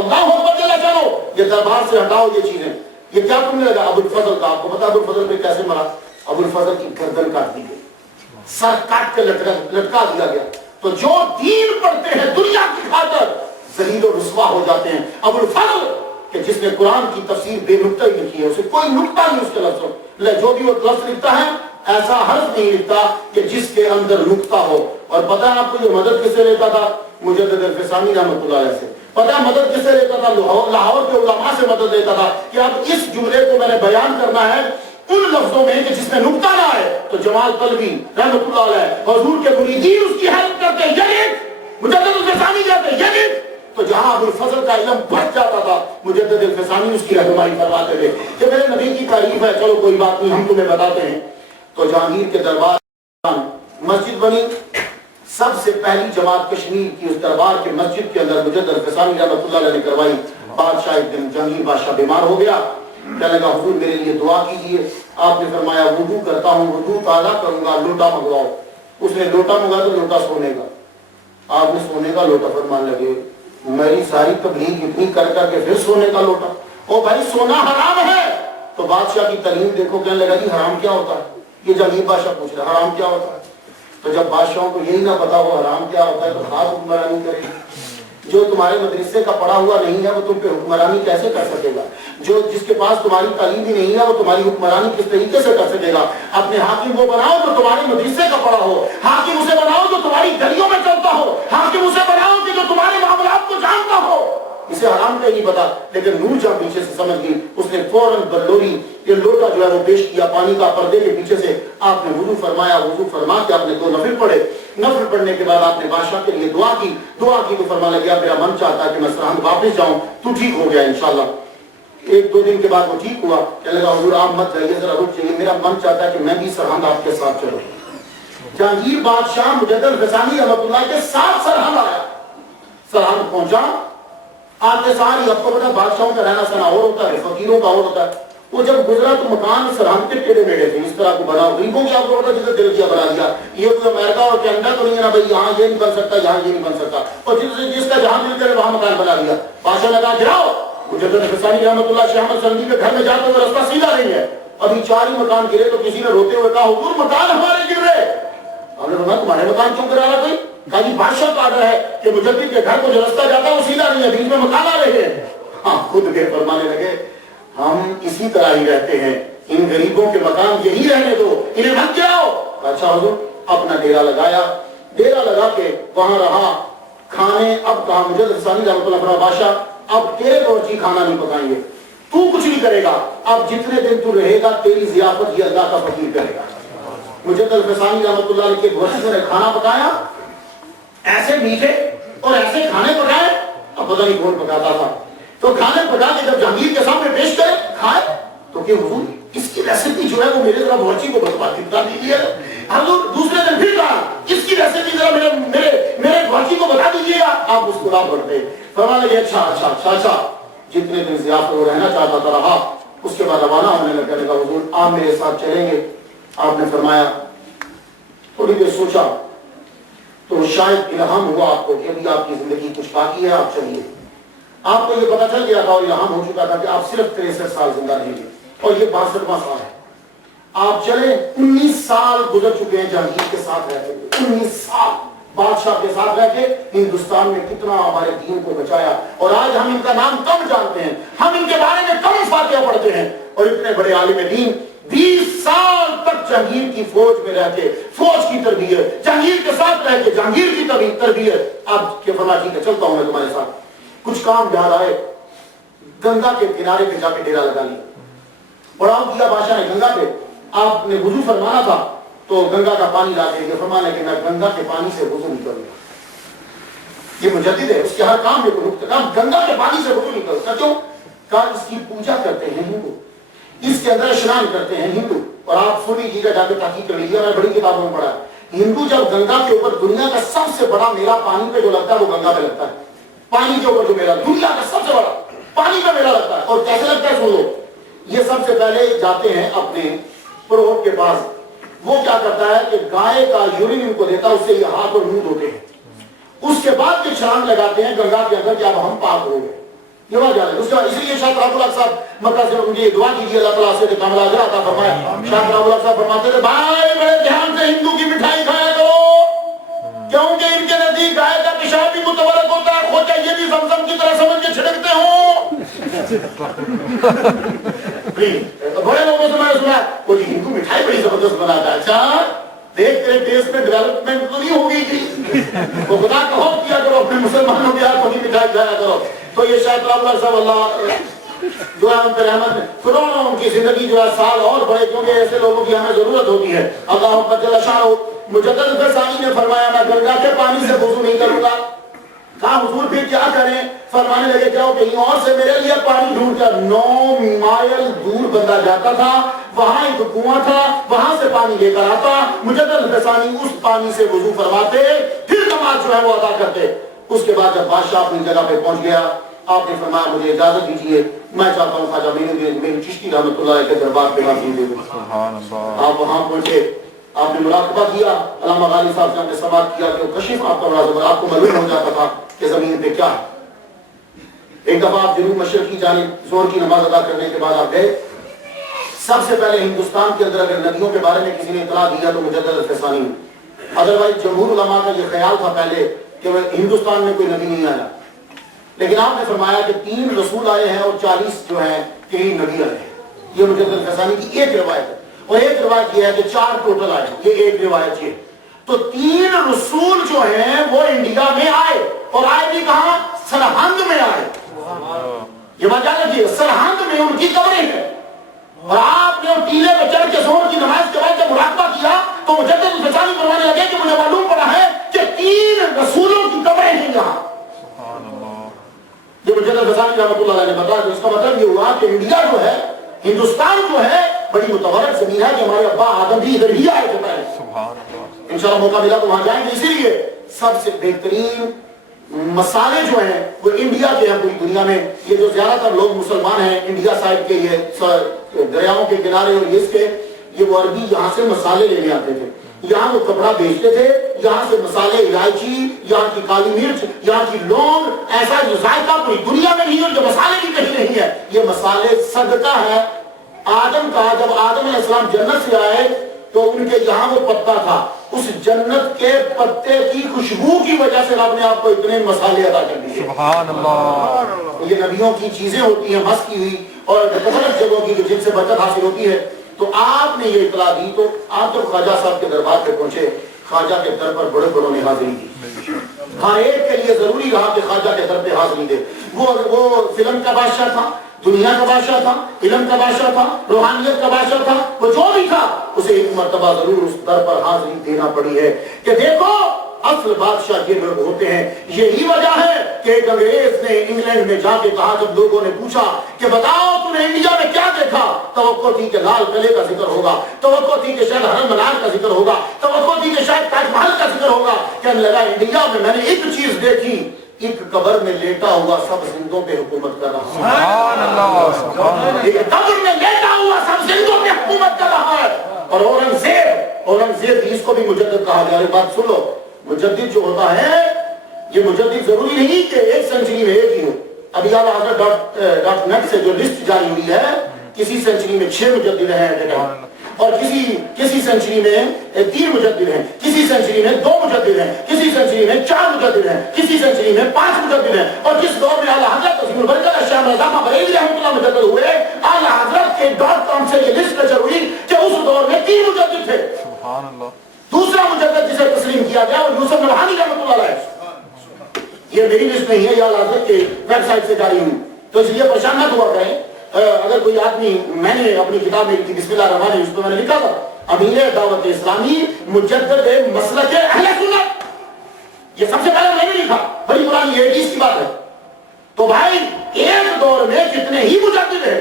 اللہ اکبر چلا چلو, یہ دربار سے ہٹاؤ یہ چیزیں. یہ کیا تم نے لگا ابو الفضل کا, آپ کو پتا ابو الفضل پہ کیسے مرا. ابو الفضل کی گردن کاٹ دی گئی, سر کاٹ کے لٹکا دیا گیا. تو جو دین پڑھتے ہیں دنیا کی خاطر ذلیل و رسوا ہو جاتے ہیں. ابو الفضل کہ جس نے قرآن کی تفسیر بے نقطہ ہی لکھی ہے, اسے کوئی نقطہ نہیں اس کے لفظوں, جو بھی وہ لفظ لکھتا ہے ایسا حرف نہیں لکھتا کہ جس کے اندر نقطہ ہو. اور پتہ ہے آپ کو یہ مدد کس سے لیتا تھا, مجدد الفسانی رحمۃ اللہ علیہ سے. پتہ ہے مدد کس سے لیتا تھا, لاہور کے علماء سے مدد لیتا تھا کہ اب اس جملے کو میں نے بیان کرنا ہے ان لفظوں میں کہ جس میں نقطہ نہ آئے. تو جمال طلبی رحمۃ اللہ علیہ حضور کے مریدین اس کی حلق کرتے ہیں, یعنی مجدد الفسانی کہتے ہیں, یعنی تو جہاں ابو الفضل کا علم بڑھ جاتا تھا مجدد الفسانی اس کی رہنمائی فرماتے تھے کہ میرے نبی کی تعریف ہے, چلو کوئی بات نہیں ہم تمہیں بتاتے ہیں. تو جہانگیر کے دربار مسجد بنی, سب سے پہلی جماعت کشمیر کی اس دربار کے مسجد کے اندر مجدد الفسانی رحمۃ اللہ علیہ نے کروائی. بادشاہ ایک دن جہانگیر بادشاہ بیمار ہو گیا, کہنے لگا حضور میرے لیے دعا کیجیے. آپ نے فرمایا وضو کرتا ہوں, وضو تازہ کروں گا, لوٹا منگواؤ. اس نے لوٹا منگایا تو لوٹا سونے کا. آپ نے سونے کا لوٹا, فرمان لگے میری ساری تبلیغ اتنی کر کر کے پھر سونے کا لوٹا. او بھائی سونا حرام ہے. تو بادشاہ کی تعلیم دیکھو, کہنے لگا جی حرام کیا ہوتا ہے. یہ جہانگیر بادشاہ پوچھ رہا حرام کیا ہوتا ہے. تو جب بادشاہوں کو یہی نہ پتا ہو حرام کیا ہوتا ہے تو خاص حکمرانی کرے. جو تمہارے مدرسے کا پڑھا ہوا نہیں ہے وہ تم پہ حکمرانی کیسے کر سکے گا. جو جس کے پاس تمہاری تعلیم ہی نہیں ہے وہ تمہاری حکمرانی کس طریقے سے کر سکے گا. اپنے حاکم وہ بناؤ جو تمہارے مدرسے کا پڑھا ہو, حاکم اسے بناؤ جو تمہاری گلیوں میں چلتا ہو, حاکم اسے بناؤ کہ جو تمہارے معاملات کو جانتا ہو. اسے حرام کا نہیں پتا, لیکن نور جہاں پیچھے سے سمجھ گئی, اس نے فوراً بلوری یہ لوٹا جو ہے وہ پیش کیا پانی کا پردے کے پیچھے سے. آپ نے وضو فرمایا, وضو فرما کے آپ نے 2 نفل پڑھے. نفل پڑھنے کے بعد آپ نے بادشاہ کے لیے دعا کی تو فرمانے لگا میرا من چاہتا ہے کہ میں سرہند واپس جاؤں, تو ٹھیک ہو گیا انشاءاللہ. 1-2 دن کے بعد وہ ٹھیک ہوا, کہنے لگا حضور آپ مت جائیے, ذرا رک جائیے, میرا من چاہتا ہے کہ میں بھی سرہند آپ کے ساتھ چلوں. جہانگیر بادشاہ مجدد الفسانی رحمۃ اللہ کے ساتھ سرہند آیا. سرہند پہنچا, آتے ساری آپ کو پتا بادشاہوں کا رہنا سہنا اور ہوتا ہے, فقیروں کا اور ہوتا ہے. وہ جب گزرا تو مکان سرہند کے ٹیڑے میڑے تھے, اس طرح کو بنا غریبوں کی آپ کو پتا جسے دل کیا بنا دیا. یہ کوئی امریکہ اور کینیڈا تو نہیں ہے نا بھائی, یہاں یہ نہیں بن سکتا, یہاں یہ نہیں بن سکتا, اور جس کا جہاں دل کرے وہاں مکان بنا دیا. بادشاہ لگا گراؤ. مجدد الفسانی رحمۃ اللہ شیخ احمد سندھی کے گھر میں جاتے ہوئے راستہ سیدھا نہیں ہے, ابھی 4 ہی مکان گرے تو کسی نے روتے ہوئے کہا حضور مکان ہمارے گر رہے. ہم نے کہا تمہارے مکان کیوں گرا رہا کوئی. کہا جی بادشاہ کا آرڈر ہے کہ مجدد کے گھر کو جو راستہ جاتا ہے وہ سیدھا نہیں ہے, بیچ میں مکان آ رہے ہیں. ہاں خود کے فرمانے لگے ہم اسی طرح ہی رہتے ہیں، ان غریبوں کے مکان یہی رہنے دو، انہیں مت گراؤ۔ اچھا حضور، اپنا ڈیرا لگایا، ڈیرا لگا کے وہاں رہا، کھانے اب کہا مجدد ثانی رحمۃ اللہ فرمایا بادشاہ اب تیرے باورچی کھانا نہیں پکائیں گے، تو کچھ نہیں کرے گا، اب جتنے دن تو رہے گا تیری ضیافت یہ اللہ کا فقیر کرے گا۔ مجدد ثانی رحمۃ اللہ علیہ کے باورچی نے کھانا پکایا، ایسے میٹھے اور ایسے کھانے پکائے، اب پتہ نہیں کون پکاتا تھا، تو کھانے پکا کے جب جہانگیر کے سامنے پیش کرے کھائے تو کہ حضور اس کی ریسیپی جو ہے وہ میرے ذرا باورچی کو بتا دیجیے۔ حضور دوسرے دن پھر کہا اس کی ریسیپی ذرا میرے باورچی کو بتا دیجیے گا، آپ مسکرا پڑتے فرمانے لگے اچھا جتنے دن ضیافت وہ رہنا چاہتا تھا رہا۔ اس کے بعد روانہ ہونے لگا، کہا حضور آپ میرے ساتھ چلیں گے؟ آپ نے فرمایا تھوڑی دیر سوچا تو شاید الہام ہوا آپ کو کہ ابھی آپ کی زندگی کچھ باقی ہے، آپ چلیے۔ آپ کو یہ پتا چل گیا تھا اور الہام ہو چکا تھا کہ آپ صرف 63 سال زندہ رہیں گے اور یہ 62واں سال ہے، آپ چلیں۔ 19 سال گزر چکے ہیں جہانگیر کے ساتھ رہتے ہوئے، 19 سال بادشاہ کے ساتھ رہ کے ہندوستان میں کتنا ہمارے دین کو بچایا، اور آج ہم ان کا نام کم جانتے ہیں، ہم ان کے بارے میں کم فاتحہ پڑھتے ہیں، اور اتنے بڑے عالم دین 20 سال تک جہانگیر کی فوج میں رہ کے فوج کی تربیت، جہانگیر کے ساتھ رہ کے جہانگیر کی تربیت۔ آپ کے فرما ٹھیک ہے چلتا ہوں میں تمہارے ساتھ، کچھ کام یاد آئے، گنگا کے کنارے پہ جا کے ڈیرا لگا لیا، پڑاؤ کیا بادشاہ نے گنگا پہ، آپ نے وضو فرمانا تھا تو گنگا کا پانی لا کے فرمانا کہ میں گنگا کے پانی سے وضو نہیں کروں گا۔ یہ مجدد ہے، اس کے ہر کام میں کوئی کام گنگا کے پانی سے وضو نہیں کروں گا، کیوں؟ کہا اس کی پوجا کرتے ہیں ہندو، اس کے اندر اشنان کرتے ہیں ہندو، اور آپ سن لیجیے گا جا کے تحقیق کر لیجیے، میں بڑی کتابوں میں پڑھا ہندو جب گنگا کے اوپر دنیا کا سب سے بڑا میلہ پانی پہ جو لگتا ہے وہ گنگا پہ لگتا ہے، پانی کے اوپر جو میلہ دنیا کا سب سے بڑا پانی کا میلہ لگتا ہے، اور کیسے لگتا ہے سن لو۔ یہ سب سے پہلے جاتے ہیں اپنے پروہت کے پاس، وہ کیا کرتا ہے کہ گائے کا یورین ان کو دیتا ہے، اس سے یہ ہاتھ اور منہ دھوتے ہیں، اس کے بعد یہ چھلانگ لگاتے ہیں گنگا کے اندر کہ اب ہم پاک ہو گئے، یہ وہاں جا رہے ہیں۔ اس کے بعد اسی لیے شاہ رب الحق صاحب مکہ سے ان کی دعا کیجیے اللہ تعالیٰ سے کامل اجر عطا فرمائے۔ شاہ رب الحق صاحب فرماتے تھے بھائی بڑے دھیان سے ہندو کی مٹھائی کھایا کرو، کیونکہ ان کے نزدیک گائے کا پیشاب بھی متبرک ہوتا ہے، خود یہ بھی زمزم کی طرح سمجھ کے چھڑکتے ہوں۔ بڑے لوگوں سے میں نے سنا وہ جی ہندو مٹھائی بڑی زبردست بناتا ہے، اچھا دیکھ تیرے ٹیسٹ میں ڈیولپمنٹ تو نہیں ہوگی جی، وہ خدا کا خوف کیا کرو اپنے مسلمانوں کی آپ کی مٹھائی کھایا کرو۔ تو یہ شاید اللہ صاحب اللہ جو ہے ان پر رحمت ہے، کروڑوں ان کی زندگی جو ہے سال اور بڑے، کیونکہ ایسے لوگوں کی ہمیں ضرورت ہوتی ہے۔ اللہ جل شانہ مجدد ثانی نے فرمایا میں گنگا کے پانی سے وضو نہیں کروں گا۔ کہا حضور پھر کیا کریں؟ فرمانے لگے جاؤ کہیں اور سے میرے لیے پانی ڈھونڈ کر۔ 9 مائل دور بندہ جاتا تھا، وہاں ایک کنواں تھا، وہاں سے پانی لے کر آتا، مجدد ثانی اس پانی سے وضو فرماتے، پھر نماز جو ہے وہ ادا کرتے۔ اس کے بعد جب بادشاہ اپنی جگہ پہ پہنچ گیا، آپ نے فرمایا مجھے اجازت دیجیے میں چاہتا ہوں خواجہ میری چشتی رحمۃ اللہ کے دربار پہ حاضری دے دوں۔ آپ وہاں پہنچے، آپ نے مراقبہ کیا، علامہ غالی صاحب سے ہم نے سماعت کیا کہ کشف آپ کا بڑا زبر، آپ کو معلوم ہو جاتا تھا کہ زمین پہ کیا ہے۔ ایک دفعہ آپ جنوب مشرق کی جانب زور کی نماز ادا کرنے کے بعد آپ گئے، سب سے پہلے ہندوستان کے اندر اگر نبیوں کے بارے میں کسی نے اطلاع دیا تو مجدد ثانی، ادروائز جمہور علماء کا یہ خیال تھا پہلے کہ ہندوستان میں کوئی نبی نہیں آیا، لیکن آپ نے فرمایا کہ 3 رسول آئے ہیں اور 40 جو ہیں 3 نبی آئے ہیں۔ یہ مجدد ثانی کی ایک روایت ہے، اور ایک روایت یہ ہے کہ 4 ٹوٹل آئے، یہ ایک روایت یہ۔ تو 3 رسول جو ہیں وہ انڈیا میں آئے، اور آئے بھی کہاں؟ سرہند میں آئے۔ یہ بات یاد رکھیے، سرہند میں ان کی قبریں ہیں، اور آپ نے ٹیلے پہ چڑھ کے ظہر کی نماز کے بعد جب مراقبہ کیا تو مجدد ثانی فرمانے لگے کہ مجھے معلوم پڑا ہے کہ 3 رسولوں کی قبریں ہیں یہاں۔ یہ مجدد ثانی رحمۃ اللہ علیہ نے بتایا، اس کا مطلب یہ ہوا کہ انڈیا جو ہے، ہندوستان جو ہے، بڑی متبرک زمین ہے کہ ہمارے ابا آدم بھی ادھر ہی آئے تھے پہلے۔ انشاءاللہ موقع ملا تو وہاں جائیں گے۔ اسی لیے سب سے بہترین مسالے جو ہیں وہ انڈیا کے ہیں پوری دنیا میں۔ یہ جو زیادہ تر لوگ مسلمان ہیں انڈیا سائڈ کے، یہ دریاؤں کے کنارے اور اس کے، یہ وہ عربی یہاں سے مسالے لینے آتے تھے، یہاں وہ کپڑا بیچتے تھے، یہاں سے مسالے، الائچی، یہاں کی کالی مرچ، یہاں کی لونگ، ایسا جو ذائقہ پوری دنیا میں نہیں، اور جو مسالے بھی کہیں نہیں ہے۔ یہ مسالے صدقہ ہے آدم کا۔ جب آدم علیہ السلام جنت سے آئے تو ان کے یہاں وہ پتا تھا، اس جنت کے پتے کی خوشبو کی وجہ سے رب نے آپ کو اتنے مسالے عطا کر دیے. سبحان اللہ. یہ نبیوں کی چیزیں ہوتی ہیں مس کی ہوئی اور مختلف جگہوں کی جن سے برکت حاصل ہوتی ہے. تو آپ نے یہ اطلاع دی تو آپ جب خواجہ صاحب کے دربار پہ پہنچے، خواجہ کے در پر بڑے بڑوں نے حاضری کی. ہر ایک کے لیے ضروری رہا کہ خواجہ کے در پہ حاضری دے. وہ فلم کا بادشاہ تھا، دنیا کا بادشاہ تھا، علم کا بادشاہ تھا، روحانیت کا بادشاہ تھا، وہ جو بھی تھا اسے ایک مرتبہ ضرور اس در پر حاضری دینا پڑی ہے کہ دیکھو اصل بادشاہ یہ لوگ ہوتے ہیں. یہی وجہ ہے کہ ایک انگریز نے انگلینڈ میں جا کے کہا، جب لوگوں نے پوچھا کہ بتاؤ تم نے انڈیا میں کیا دیکھا، توقع تھی کہ لال قلعے کا ذکر ہوگا، توقع تھی کہ شاید حرم منار کا ذکر ہوگا، توقع تھی کہ شاید تاج محل کا ذکر ہوگا. کہنے لگا انڈیا میں نے ایک چیز دیکھی، ایک قبر میں لیٹا ہوا سب زندوں پہ حکومت کر رہا ہے. سبحان اللہ. ایک قبر میں لیٹا ہوا سب زندوں پہ حکومت کر رہا ہے. اور اورنگزیب اس کو بھی مجدد کہا گیا. ایک بات سن لو، مجدد جو ہوتا ہے یہ مجدد ضروری نہیں کہ ایک سینچری میں ایک ہی ہو. ابھی اعلیٰ حضرت ڈاٹ نیٹ سے جو لسٹ جاری ہوئی ہے، کسی سینچری میں 6 مجدد ہیں اور کسی سینچری میں 3 مجدد ہیں، کسی سینچری میں 2 مجدد ہیں، کسی سینچری میں 4 مجدد ہیں، کسی سینچری میں 5 مجدد ہیں. اور جس دور میں اعلیٰ حضرت عظیم البرکت شاہ مرزا بریلوی رحمۃ اللہ مجدد ہوئے، اعلیٰ حضرت کے .com سے یہ لسٹ نشر ہوئی کہ اس دور میں 3 مجدد تھے. سبحان اللہ. دوسرا مجدد جسے تسلیم کیا گیا وہ یوسف نبہانی رحمۃ اللہ علیہ. یہ میری لسٹ نہیں ہے، یہ اعلیٰ حضرت کے ویب سائٹ سے جاری ہوئی. تو اس لیے پریشان نہ ہوا کریں. اگر کوئی آدمی، میں نے اپنی کتاب میں لکھی بسم اللہ الرحمن الرحیم، اس پہ میں نے لکھا تھا امین دعوت اسلامی مجدد مسلک اہل سنت. یہ سب سے پہلے میں نے لکھا، بڑی پرانی 80s کی بات ہے. تو بھائی ایک دور میں کتنے ہی مجدد ہیں.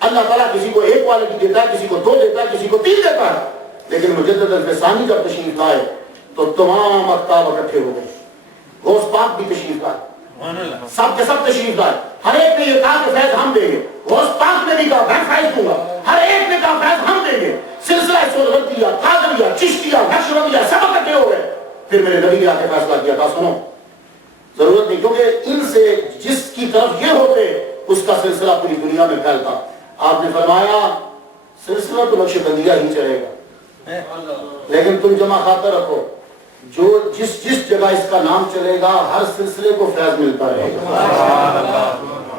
اللہ تعالیٰ کسی کو 1 کوالٹی دیتا ہے، کسی کو 2 دیتا ہے، کسی کو 3 دیتا ہے. لیکن مجدد الفسانی جب تشریف لائے تو تمام اقطاب اکٹھے ہو گئے. غوث پاک بھی تشریف لائے، سب کے سب تشریف لائے. ہر ایک نے یہ کہا کہ فیض ہم دیں گے. غوث پاک نے بھی کہا میں فیض دوں گا. ہر ایک نے کہا فیض ہم دیں گے. سلسلہ سہروردیہ، قادریہ، چشتیہ، نقشبندیہ سب اکٹھے ہو گئے. پھر میرے نبی نے آ کے فیصلہ کیا تھا، سنو ضرورت نہیں، کیونکہ ان سے جس کی طرف یہ ہوتے اس کا سلسلہ پوری دنیا میں پھیلتا. آپ نے فرمایا سلسلہ تو نقشبندیہ ہی چلے گا، لیکن تم جمع خاطر رکھو، جو جس جگہ اس کا نام چلے گا ہر سلسلے کو فیض ملتا رہے گا.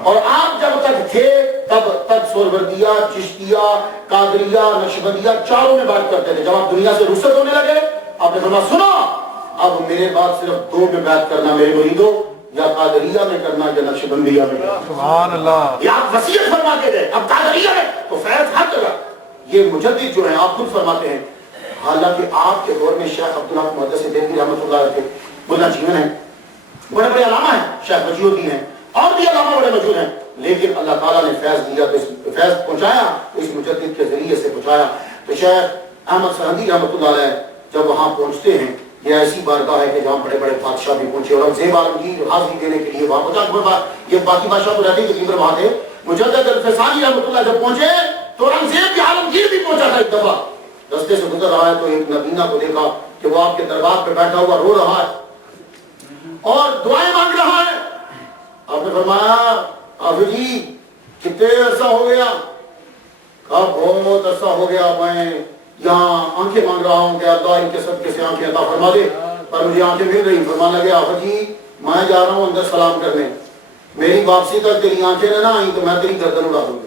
اور آپ جب تک تھے تب تک سہروردیہ، چشتیہ، قادریہ، نقشبندیہ چاروں میں بات کرتے تھے. جب آپ دنیا سے رخصت ہونے لگے آپ نے فرمایا سنو اب میرے بعد صرف 2 میں بات کرنا میرے مریدوں، یا قادریہ میں کرنا یا نقشبندیہ میں کرنا. سبحان اللہ. یہ آپ وصیت فرما کے گئے. اب قادریہ میں تو فیض ہر جگہ. یہ مجدد جو ہیں آپ خود فرماتے ہیں، حالانکہ آپ کے دور میں شیخ عبداللہ محدث دہلوی رحمۃ اللہ علیہ ملا جیون ہیں، بڑے بڑے علامہ ہیں، شیخ وجیہ الدین ہیں، اور بھی علامہ بڑے موجود ہیں. لیکن اللہ تعالیٰ نے فیض دیا تو اس فیض پہنچایا تو اس مجدد کے ذریعے سے پہنچایا. تو شیخ احمد سرہندی رحمۃ اللہ علیہ جب وہاں پہنچتے ہیں، یہ ایسی بارگاہ ہے کہ جہاں بڑے بڑے بادشاہ بھی پہنچے. اورنگزیب عالمگیر حاضری دینے کے لیے وہاں پہنچا. یہ باقی بادشاہ تو رہتے ہی وہاں تھے. مجدد الفسانی رحمۃ اللہ جب پہنچے تو اورنگزیب عالمگیر بھی پہنچا تھا. ایک دفعہ رستے سے گزر رہا ہے تو ایک نبینا کو دیکھا کہ وہ آپ کے دربار پہ بیٹھا ہوا رو رہا ہے اور دعائیں مانگ رہا ہے. آپ نے فرمایا حافظ جی کتنے عرصہ ہو گیا؟ کہا بہت عرصہ ہو گیا، میں یہاں آنکھیں مانگ رہا ہوں کہ اللہ ان کے صدقے سے آنکھیں عطا فرما دے، پر مجھے آنکھیں مل رہی. فرمانے لگے حافظ جی میں جا رہا ہوں اندر سلام کرنے، میری واپسی تک تیری آنکھیں نہ آئیں تو میں تیری گردن اڑا دوں گا.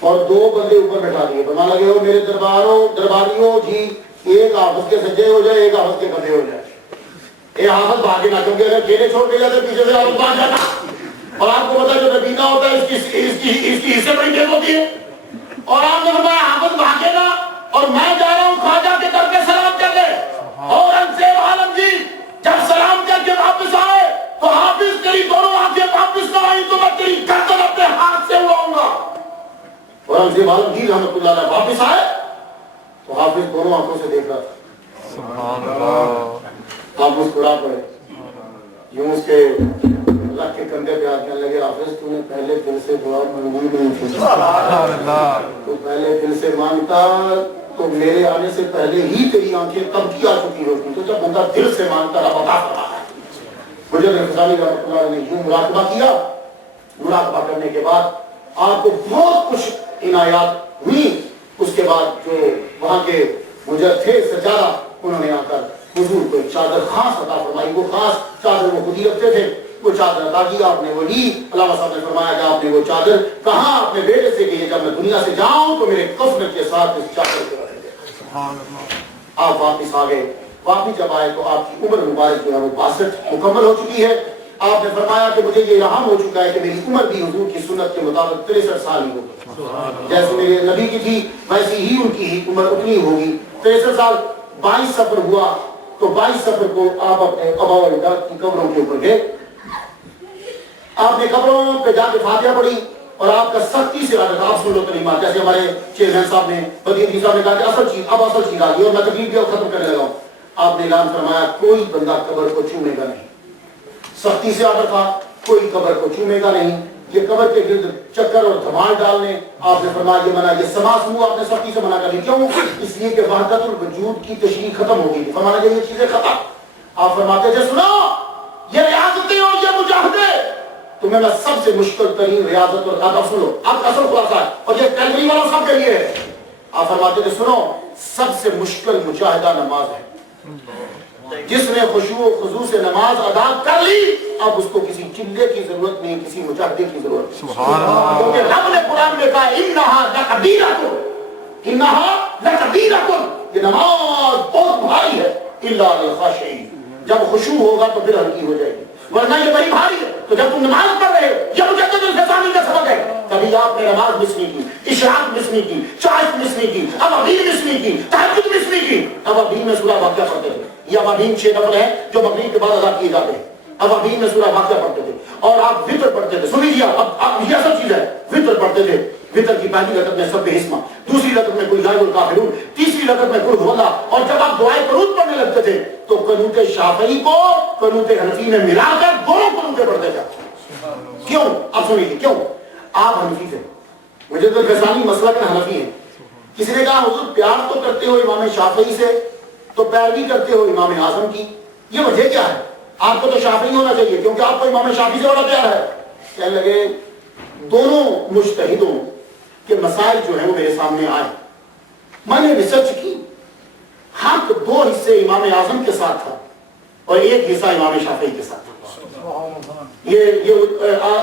اور 2 بندے اوپر بٹھا دیے. فرمانے لگے ہو میرے درباریوں جی، ایک حافظ کے سجدے ہو جائے، ایک حافظ کے بندے ہو جائے. اے حافظ بھاگے نہ، کیونکہ اگر کھیلے چھوڑ کے جاتے پیچھے سے حافظ بھاگ جاتا. اور آپ کو پتا جو نبینا ہوتا ہے اس کی حصے بڑی تیز ہوتی ہے. اور آپ نے فرمایا حافظ بھاگے نہ اور میں جا رہا ہوں خواجہ کے در پہ سلام کر دے. اورنگزیب عالمگیر جب سلام کر کے واپس آئے تو حافظ تیری دونوں آنکھیں واپس نہ آئی تو میں تیری گردن اپنے ہاتھ سے اڑاؤں گا. اورنگزیب عالمگیر رحمۃ اللہ علیہ واپس آئے تو حافظ دونوں آنکھوں سے دیکھ رہا تھا. سبحان اللہ. آپ مسکرا پڑے. یوں اس کے اللہ کے کندھے پہ آ کہنے لگے حافظ تو نے پہلے دل سے دعا منظور نہیں تھی. تو پہلے دل سے مانگتا تو میرے آنے سے پہلے ہی تیری آنکھیں تب کی آ چکی ہوتی. تو جب بندہ دل سے مانگتا رب عطا کرتا ہے. مجھے غزالی رحمۃ اللہ نے یوں مراقبہ کیا. مراقبہ کرنے کے بعد آپ کو بہت کچھ عنایات ہوئی. اس کے بعد جو وہاں کے مجھے تھے سجادہ، انہوں نے آ کر حضور کو ایک چادر خاص عطا فرمائی، وہ خاص چادر وہ خود ہی رکھتے تھے، وہ چادر عطا کی آپ نے، وہ لی۔ علامہ صاحب نے فرمایا کہ آپ نے وہ چادر کہا اپنے بیٹے سے کہ یہ جب میں دنیا سے جاؤں تو میرے کفن کے ساتھ اس چادر کو رہیں گے۔ آپ واپس آ گئے، واپس جب آئے تو آپ کی عمر مبارک جو ہے وہ 62 مکمل ہو چکی ہے۔ آپ نے فرمایا کہ مجھے یہ الہام ہو چکا ہے کہ میری عمر بھی حضور کی سنت کے مطابق 63 سال ہی ہوگی، جیسے میرے نبی کی تھی ویسی ہی ان کی ہی عمر اتنی ہوگی، 63 سال۔ 22 سفر ہوا تو 22 سفر کو آپ اپنے آبا و اجداد کی قبروں کے اوپر گئے، آپ نے قبروں پہ جا کے فاتحہ پڑھی اور آپ کا سختی سے عادت، آپ سن لو کلمات، جیسے ہمارے چیئرمین صاحب نے بدیعی صاحب نے کہا کہ اصل چیز آ گئی اور میں تقریر بھی ختم کرنے لگا ہوں۔ آپ نے اعلان فرمایا کوئی بندہ قبر کو چومے گا نہیں، سختی سے عادت تھا، کوئی قبر کو چومے گا نہیں، یہ قبر کے گرد چکر اور دھمال ڈالنے آپ نے فرمایا یہ منع، یہ سما سمو آپ نے سختی سے منع کر دی، کیوں؟ اس لیے کہ وحدت الوجود کی تشریح ختم ہو گئی، فرمانا یہ چیزیں ختم۔ آپ فرماتے تھے سنو یہ ریاضتیں اور یہ مجاہدے تمہیں میں سب سے مشکل ترین ریاضت اور اب سنو اب اصل خلاصہ ہے اور یہ کیلگری والا سب کے لیے ہے۔ آپ فرماتے تھے سنو سب سے مشکل مجاہدہ نماز ہے، جس نے خشوع و خضوع سے نماز ادا کر لی اب اس کو کسی چلے کی ضرورت نہیں، کسی مجاہدے کی ضرورت نہیں، سبحان اللہ، کیونکہ رب نے قرآن میں کہا انہا لکبیرۃ، انہا لکبیرۃ، یہ نماز بہت بھاری ہے، الا علی الخاشعین، جب خشوع ہوگا تو پھر ہلکی ہو جائے گی، ورنہ یہ بڑی بھاری ہے۔ تو جب تم نماز پڑھ رہے ہو یہ مجدد الفسانی کا سبق ہے، کبھی آپ نے نماز مس نہیں کی، اشراق مس نہیں کی، چاشت مس نہیں کی، ابابین مس نہیں کی، تہجد مس نہیں کی۔ ابابین میں سورہ واقعہ پڑھتے تھے، یہ ابابین 6 نفل ہیں جو مغرب کے بعد ادا کیے جاتے ہیں، ابابین میں سورہ واقعہ پڑھتے تھے اور آپ وتر پڑھتے تھے۔ سن لیجیے اب یہ اصل چیز ہے، وتر پڑھتے تھے، وتر کی پہلی رکعت میں سبح اسمہ، دوسری رکعت میں قل یا ایھا الکافرون، تیسری رکعت میں قل ھو اللہ، اور جب آپ دعائے قنوت پڑھنے لگتے تھے تو قنوت شافعی کو قنوت حنفی میں ملا کر دونوں قنوتیں پڑھتے تھے۔ کیوں؟ اب سنیے کیوں؟ آپ حنفی تھے، مجدد الفسانی مسلک حنفی ہیں، کسی نے کہا حضور پیار تو کرتے ہو امام شافعی سے تو پیروی کرتے ہو امام اعظم کی، یہ وجہ کیا ہے؟ آپ کو تو شافعی ہونا چاہیے کیونکہ آپ کو امام شافعی سے بڑا پیار ہے۔ کہنے لگے دونوں مجتہدوں کے مسائل جو ہیں وہ میرے سامنے آئے، میں نے ریسرچ کی، حق 2 حصے امام اعظم کے ساتھ تھا اور 1 حصہ امام شافعی کے ساتھ تھا۔ یہ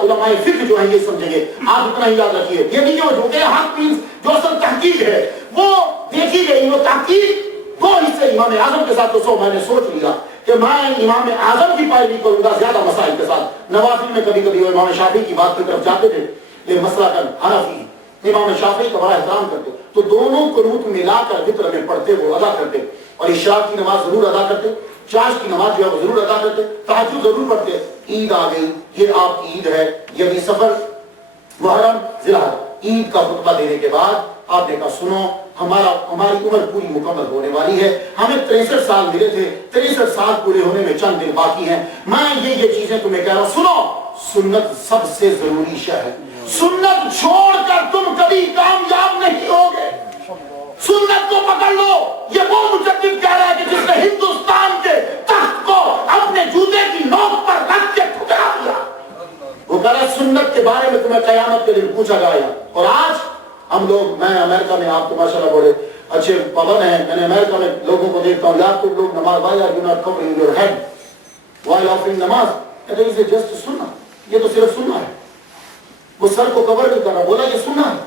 علماء فقہ جو ہیں یہ سمجھیں گے، آپ اتنا ہی یاد رکھیے، یہ نہیں جو کہ حق مینس جو اصل تحقیق ہے وہ دیکھی گئی، وہ تحقیق 2 حصے امام اعظم کے ساتھ۔ تو میں نے سوچ لیا کہ میں امام اعظم کی پیروی کروں گا زیادہ مسائل کے ساتھ، نوافل میں کبھی کبھی وہ امام شافعی کی بات کی طرف جاتے تھے، یہ مسئلہ کر حنفی امام شافعی کا بڑا احترام کرتے، تو دونوں قنوت ملا کر وتر میں پڑھتے وہ ادا کرتے، اور عشاء کی نماز ضرور ادا کرتے، چاش کی نماز جو ہے وہ ضرور ادا کرتے، تہجد ضرور پڑھتے۔ عید آ گئی، یہ آپ کی عید ہے، یعنی سفر محرم ذوالحج، عید کا خطبہ دینے کے بعد آپ نے کہا سنو ہماری عمر پوری مکمل ہونے والی ہے، ہمیں 63 سال ملے تھے، 63 سال پورے ہونے میں چند دن باقی ہیں، میں یہ چیزیں تمہیں کہہ رہا ہوں، سنو سنت سب سے ضروری شے ہے، سنت چھوڑ کر تم کبھی کامیاب نہیں ہوگے، سنت کو پکڑ لو۔ یہ وہ مجدد کہہ رہا ہے کہ جس نے ہندوستان کے تخت کو اپنے جوتے کی نوک پر رکھ کے ٹھکرا دیا، وہ کہہ رہا ہے سنت کے بارے میں تمہیں قیامت کے دن پوچھا جائے گا۔ اور آج ہم لوگ، میں امریکہ میں، آپ تو ماشاءاللہ بڑے اچھے پابند ہیں، میں نے امریکہ میں لوگوں کو دیکھتا ہوں، یا تو لوگ نماز why are you not covering your head while offering نماز، کہتے ہیں یہ جسٹ سننا، یہ تو صرف سننا ہے، وہ سر کو کور نہیں کر رہا، بولا یہ سننا ہے۔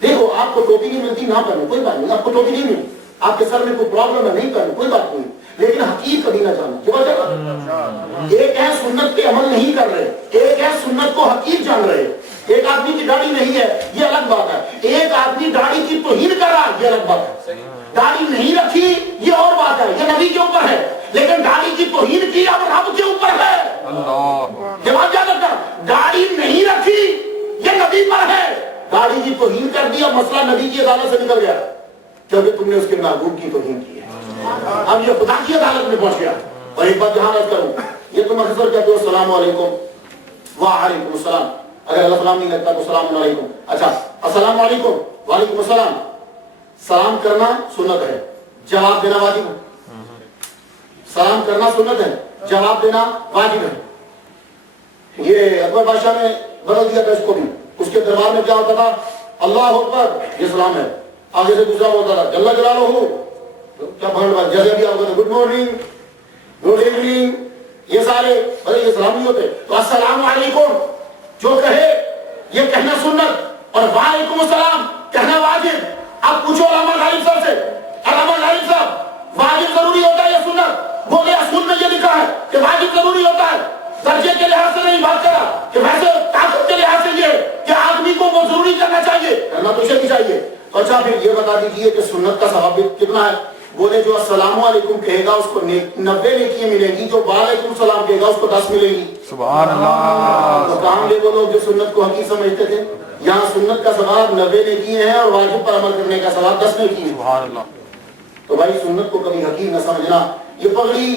دیکھو آپ کو ٹوپی نہیں ملتی نہ پہنو، کوئی بات نہیں، آپ کو ٹوپی نہیں ملی، آپ کے سر میں کوئی پرابلم ہے نہیں پہنو، کوئی بات نہیں، لیکن حقیق کبھی نہ جانو، یہ بات ہے۔ ایک ہے سنت پہ عمل نہیں کر رہے، ایک ہے سنت کو حقیق جان رہے۔ ایک آدمی کی داڑھی نہیں ہے یہ الگ بات ہے، ایک آدمی داڑھی کی توہین کر رہا ہے یہ الگ بات ہے، داڑھی نہیں رکھی یہ اور بات ہے، یہ نبی کے اوپر ہے، لیکن داڑھی کی توہین کی اب رب کے اوپر ہے۔ جواب یاد رکھنا، داڑھی نہیں رکھی یہ نبی پر ہے، داڑھی کی توہین کر دیا مسئلہ نبی کی عدالت سے نکل گیا کیونکہ تم نے اس کے محبوب کی توہین کی ہے، اب یہ خدا کی عدالت میں پہنچ گیا۔ اور ایک بات جہاں عرض کروں، یہ تم اکثر کہتے ہو السلام علیکم وعلیکم السلام، اگر اللہ سلام نہیں لگتا تو السلام علیکم، اچھا السلام علیکم وعلیکم السلام، سلام کرنا سنت ہے، جواب دینا واجب ہے، سلام کرنا سنت ہے، جواب دینا واجب ہے۔ یہ اکبر بادشاہ نے بدل دیا تھا اس کو بھی، اس کے دربار میں کیا ہوتا تھا، اللہ اکبر یہ سلام ہے، آگے سے دوسرا بولتا تھا جل جلالہ، کیا بھنڈ بات، جیسے ابھی آپ کو گڈ مارننگ، گڈ ایوننگ، یہ سارے بھائی یہ سلام نہیں ہوتے. تو السلام علیکم جو کہے یہ کہنا سنت، اور وعلیکم السلام کہنا واجب. اب پوچھو علامہ غالب صاحب سے، علامہ غالب صاحب واجب ضروری ہوتا ہے یا سنت؟ بولے اصول میں یہ لکھا ہے کہ واجب ضروری ہوتا ہے. درجے کے لحاظ سے نہیں بات کرا کہ ویسے طاقت کے لحاظ سے یہ کہ آدمی کو وہ ضروری کرنا چاہیے، کرنا تو اسے بھی چاہیے. اچھا پھر یہ بتا دیجئے کہ سنت کا ثواب کتنا ہے؟ بولے جو السلام علیکم کہے گا اس کو 90 نیکیاں ملیں گی، جو وعلیکم السلام کہے گا اس کو 10 ملیں گی. سبحان اللہ. تو کہاں گے وہ لوگ جو سنت کو حقیق سمجھتے تھے؟ یہاں سنت کا ثواب 90 نیکیاں ہیں اور واجب پر عمل کرنے کا ثواب 10 نیکیاں ہیں. سبحان اللہ. تو بھائی سنت کو کبھی حقیق نہ سمجھنا. یہ پگڑی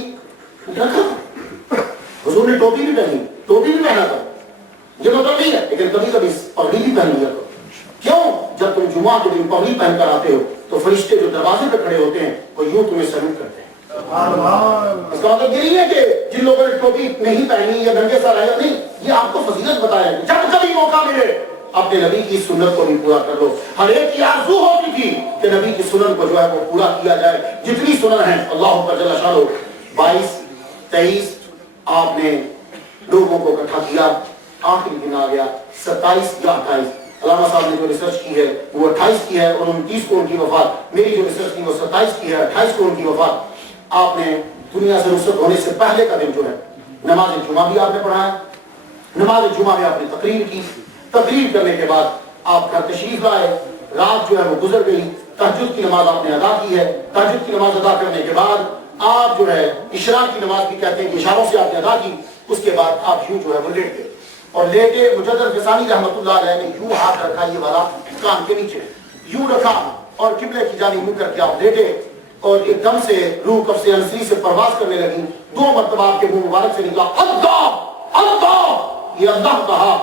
رکھا، حضور نے ٹوپی بھی پہنی، ٹوپی بھی پہنا تھا، یہ مطلب نہیں ہے، لیکن کبھی کبھی پگڑی بھی پہن لیا کرو. کیوں؟ جب تم جمعہ کے دن پگڑی پہن کر آتے ہو تو فرشتے جو دروازے پہ کھڑے ہوتے ہیں وہ یوں تمہیں سلوٹ کرتے ہیں. اس کا مطلب یہ نہیں ہے کہ جن لوگوں نے ٹوپی نہیں پہنی یا ننگے سر رہے، نہیں، یہ آپ کو فضیلت بتایا کہ جب کبھی موقع ملے اپنے نبی کی سنت کو بھی پورا کر لو. ہر ایک کی آرزو ہوتی تھی کہ نبی کی سنت کو جو ہے وہ پورا کیا جائے. جتنی سنن ہیں اللہ اکبر جل شانہ، 22 23 آپ نے لوگوں کو اکٹھا کیا. آخری دن آ گیا 27 یا 28. علامہ صاحب نے جو ریسرچ کی ہے وہ 28 کی ہے اور 29 کو ان کی وفات. میری جو ریسرچ کی وہ 27 کی ہے، 28 کو ان کی وفات. آپ نے دنیا سے رخصت ہونے سے پہلے کا دن جو ہے نماز جمعہ بھی آپ نے پڑھایا. نماز جمعہ میں آپ نے تقریر کی. تقریر کرنے کے بعد آپ گھر تشریف لائے. رات جو ہے وہ گزر گئی. تہجد کی نماز آپ نے ادا کی ہے. تہجد کی نماز ادا کرنے کے بعد آپ جو ہے اشراق کی نماز بھی کہتے ہیں کہ اشاروں سے آپ نے ادا کی. اس کے بعد آپ یوں جو ہے وہ لیٹ گئے اور لیٹے. مجدد فسانی رحمۃ اللہ علیہ نے یوں ہاتھ رکھا یہ والا کان کے نیچے یوں رکھا اور قبلے کی جانب منہ کر کے آپ لیٹے اور ایک دم سے روح قبض انصری سے پرواز کرنے لگی. 2 مرتبہ آپ کے منہ مبارک سے نکلا اللہ اللہ. یہ اللہ کہا،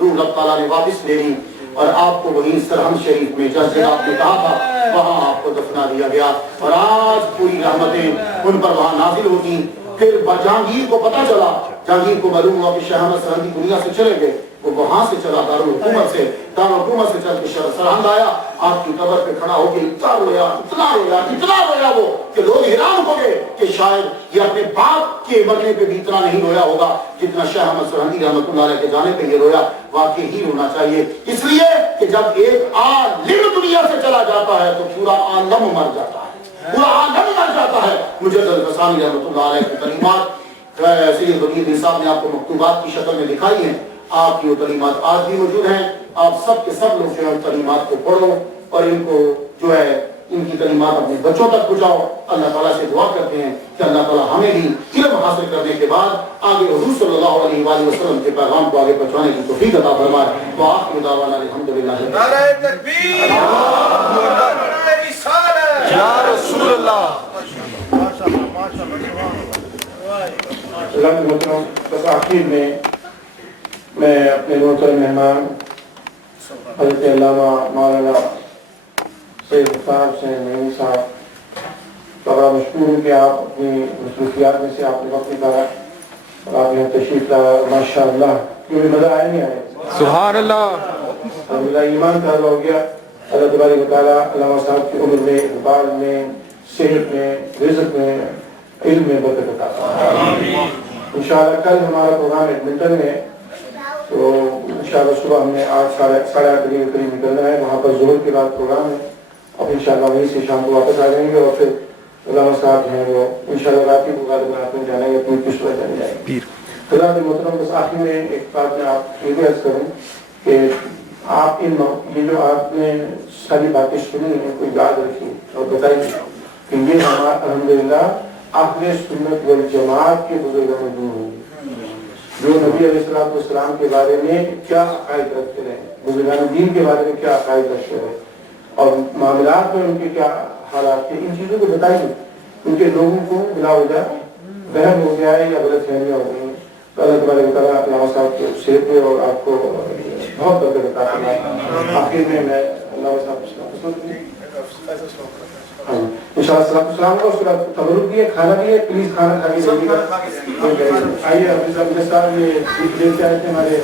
روح اللہ تعالیٰ نے واپس لے لی اور آپ کو وہیں سرہم شریف میں جیسے آپ نے کہا تھا وہاں آپ کو دفنا دیا گیا. اور آج پوری رحمتیں ان پر وہاں نازل ہوتی. پھر جہانگیر کو پتا چلا، جہانگیر کو معلوم ہوا کہ شاہ احمد سرہندی دنیا سے چلے گئے. وہ وہاں سے چلا دارالحکومت سے چل کے سرہند آیا. آپ کی قبر پہ کھڑا ہو کے اتنا رویا وہ کہ لوگ حیران ہو گئے کہ شاید یہ اپنے باپ کے مرنے پہ بھی اتنا نہیں رویا ہوگا جتنا شاہ احمد سرہندی رحمۃ اللہ علیہ کے جانے پہ یہ رویا. واقعی ہی رونا چاہیے، اس لیے کہ جب ایک عالم دنیا سے چلا جاتا ہے تو پورا عالم مر جاتا ہے، پورا عالم مر جاتا ہے. مجدد فسانی رحمۃ اللہ علیہ کی تعلیمات سید وکیل صاحب نے آپ کو مکتوبات کی شکل میں دکھائی ہیں. آپ کی وہ تعلیمات آج بھی موجود ہیں. آپ سب کے سب لوگ جو ہے تعلیمات کو پڑھو اور ان کو جو ہے ان کی تعلیمات اپنے بچوں تک پہنچاؤ. اللہ تعالیٰ سے دعا کرتے ہیں کہ اللہ تعالیٰ ہمیں بھی علم حاصل کرنے کے بعد آگے حضور صلی اللہ علیہ وآلہ وسلم کے پیغام کو آگے پہنچانے کی توفیق عطا فرمائے. وآخر دعوانا الحمدللہ. نعرہ تکبیر، نعرہ رسالت، یا رسول اللہ. بس آخر میں اپنے محترم مہمان حضرت علامہ مولانا سید مختار حسین نعیمی صاحب بڑا مشکور ہوں کہ آپ اپنی مصروفیات میں سے آپ نے وقت نکالا اور آپ یہاں تشریف لایا. ماشاء اللہ کیونکہ مزہ آیا نہیں آیا. سبحان اللہ. الحمدللہ ایمان تازہ ہو گیا. اللہ تبارک و تعالیٰ علامہ صاحب کی عمر میں، اقبال میں، صحت میں، رزق میں، علم میں برکت عطا فرمائے. انشاءاللہ کل ہمارا پروگرام ایڈمنٹن میں ہے تو انشاءاللہ صبح ہم نے 8:30 بجے کے قریب نکلنا ہے. وہاں پر ظہر کے بعد پروگرام ہے اور انشاءاللہ وہیں سے شام کو واپس آ جائیں گے اور پھر علامہ صاحب ہیں وہ انشاءاللہ رات کی پروگرام رات میں جانا ہے اپنی کشور جانے جائیں گے. حضرات محترم بس آخر میں ایک بات میں آپ یہ عرض کروں کہ آپ یہ جو آپ نے ساری باتیں سنی ہیں کو یاد رکھیں اور بتائیے کہ یہ ہمارا الحمدللہ اہل سنت والجماعت کے بزرگوں دور ہوئی جو نبی علیہ السلام کے بارے میں کیا عقائد رکھتے رہے، بزرگان دین کے بارے میں کیا عقائد رکھتے رہے اور معاملات میں ان کے کیا حالات تھے. ان چیزوں کو بتائیے. ان کے لوگوں کو بلا وجہ وہم ہو گیا ہے یا غلط فہمیاں ہو گئی ہیں. اللہ تبارک و تعالیٰ علامہ صاحب کو صحت دے اور آپ کو بہت برکت عطا فرمائے. آخر میں علامہ صاحب انشاءاللہ السلام کو تبرک دیے، کھانا دیے، پلیز کھانا کھا کے جائیے گا. آئیے حافظ صاحب یہ دیکھ کے آئے تھے ہمارے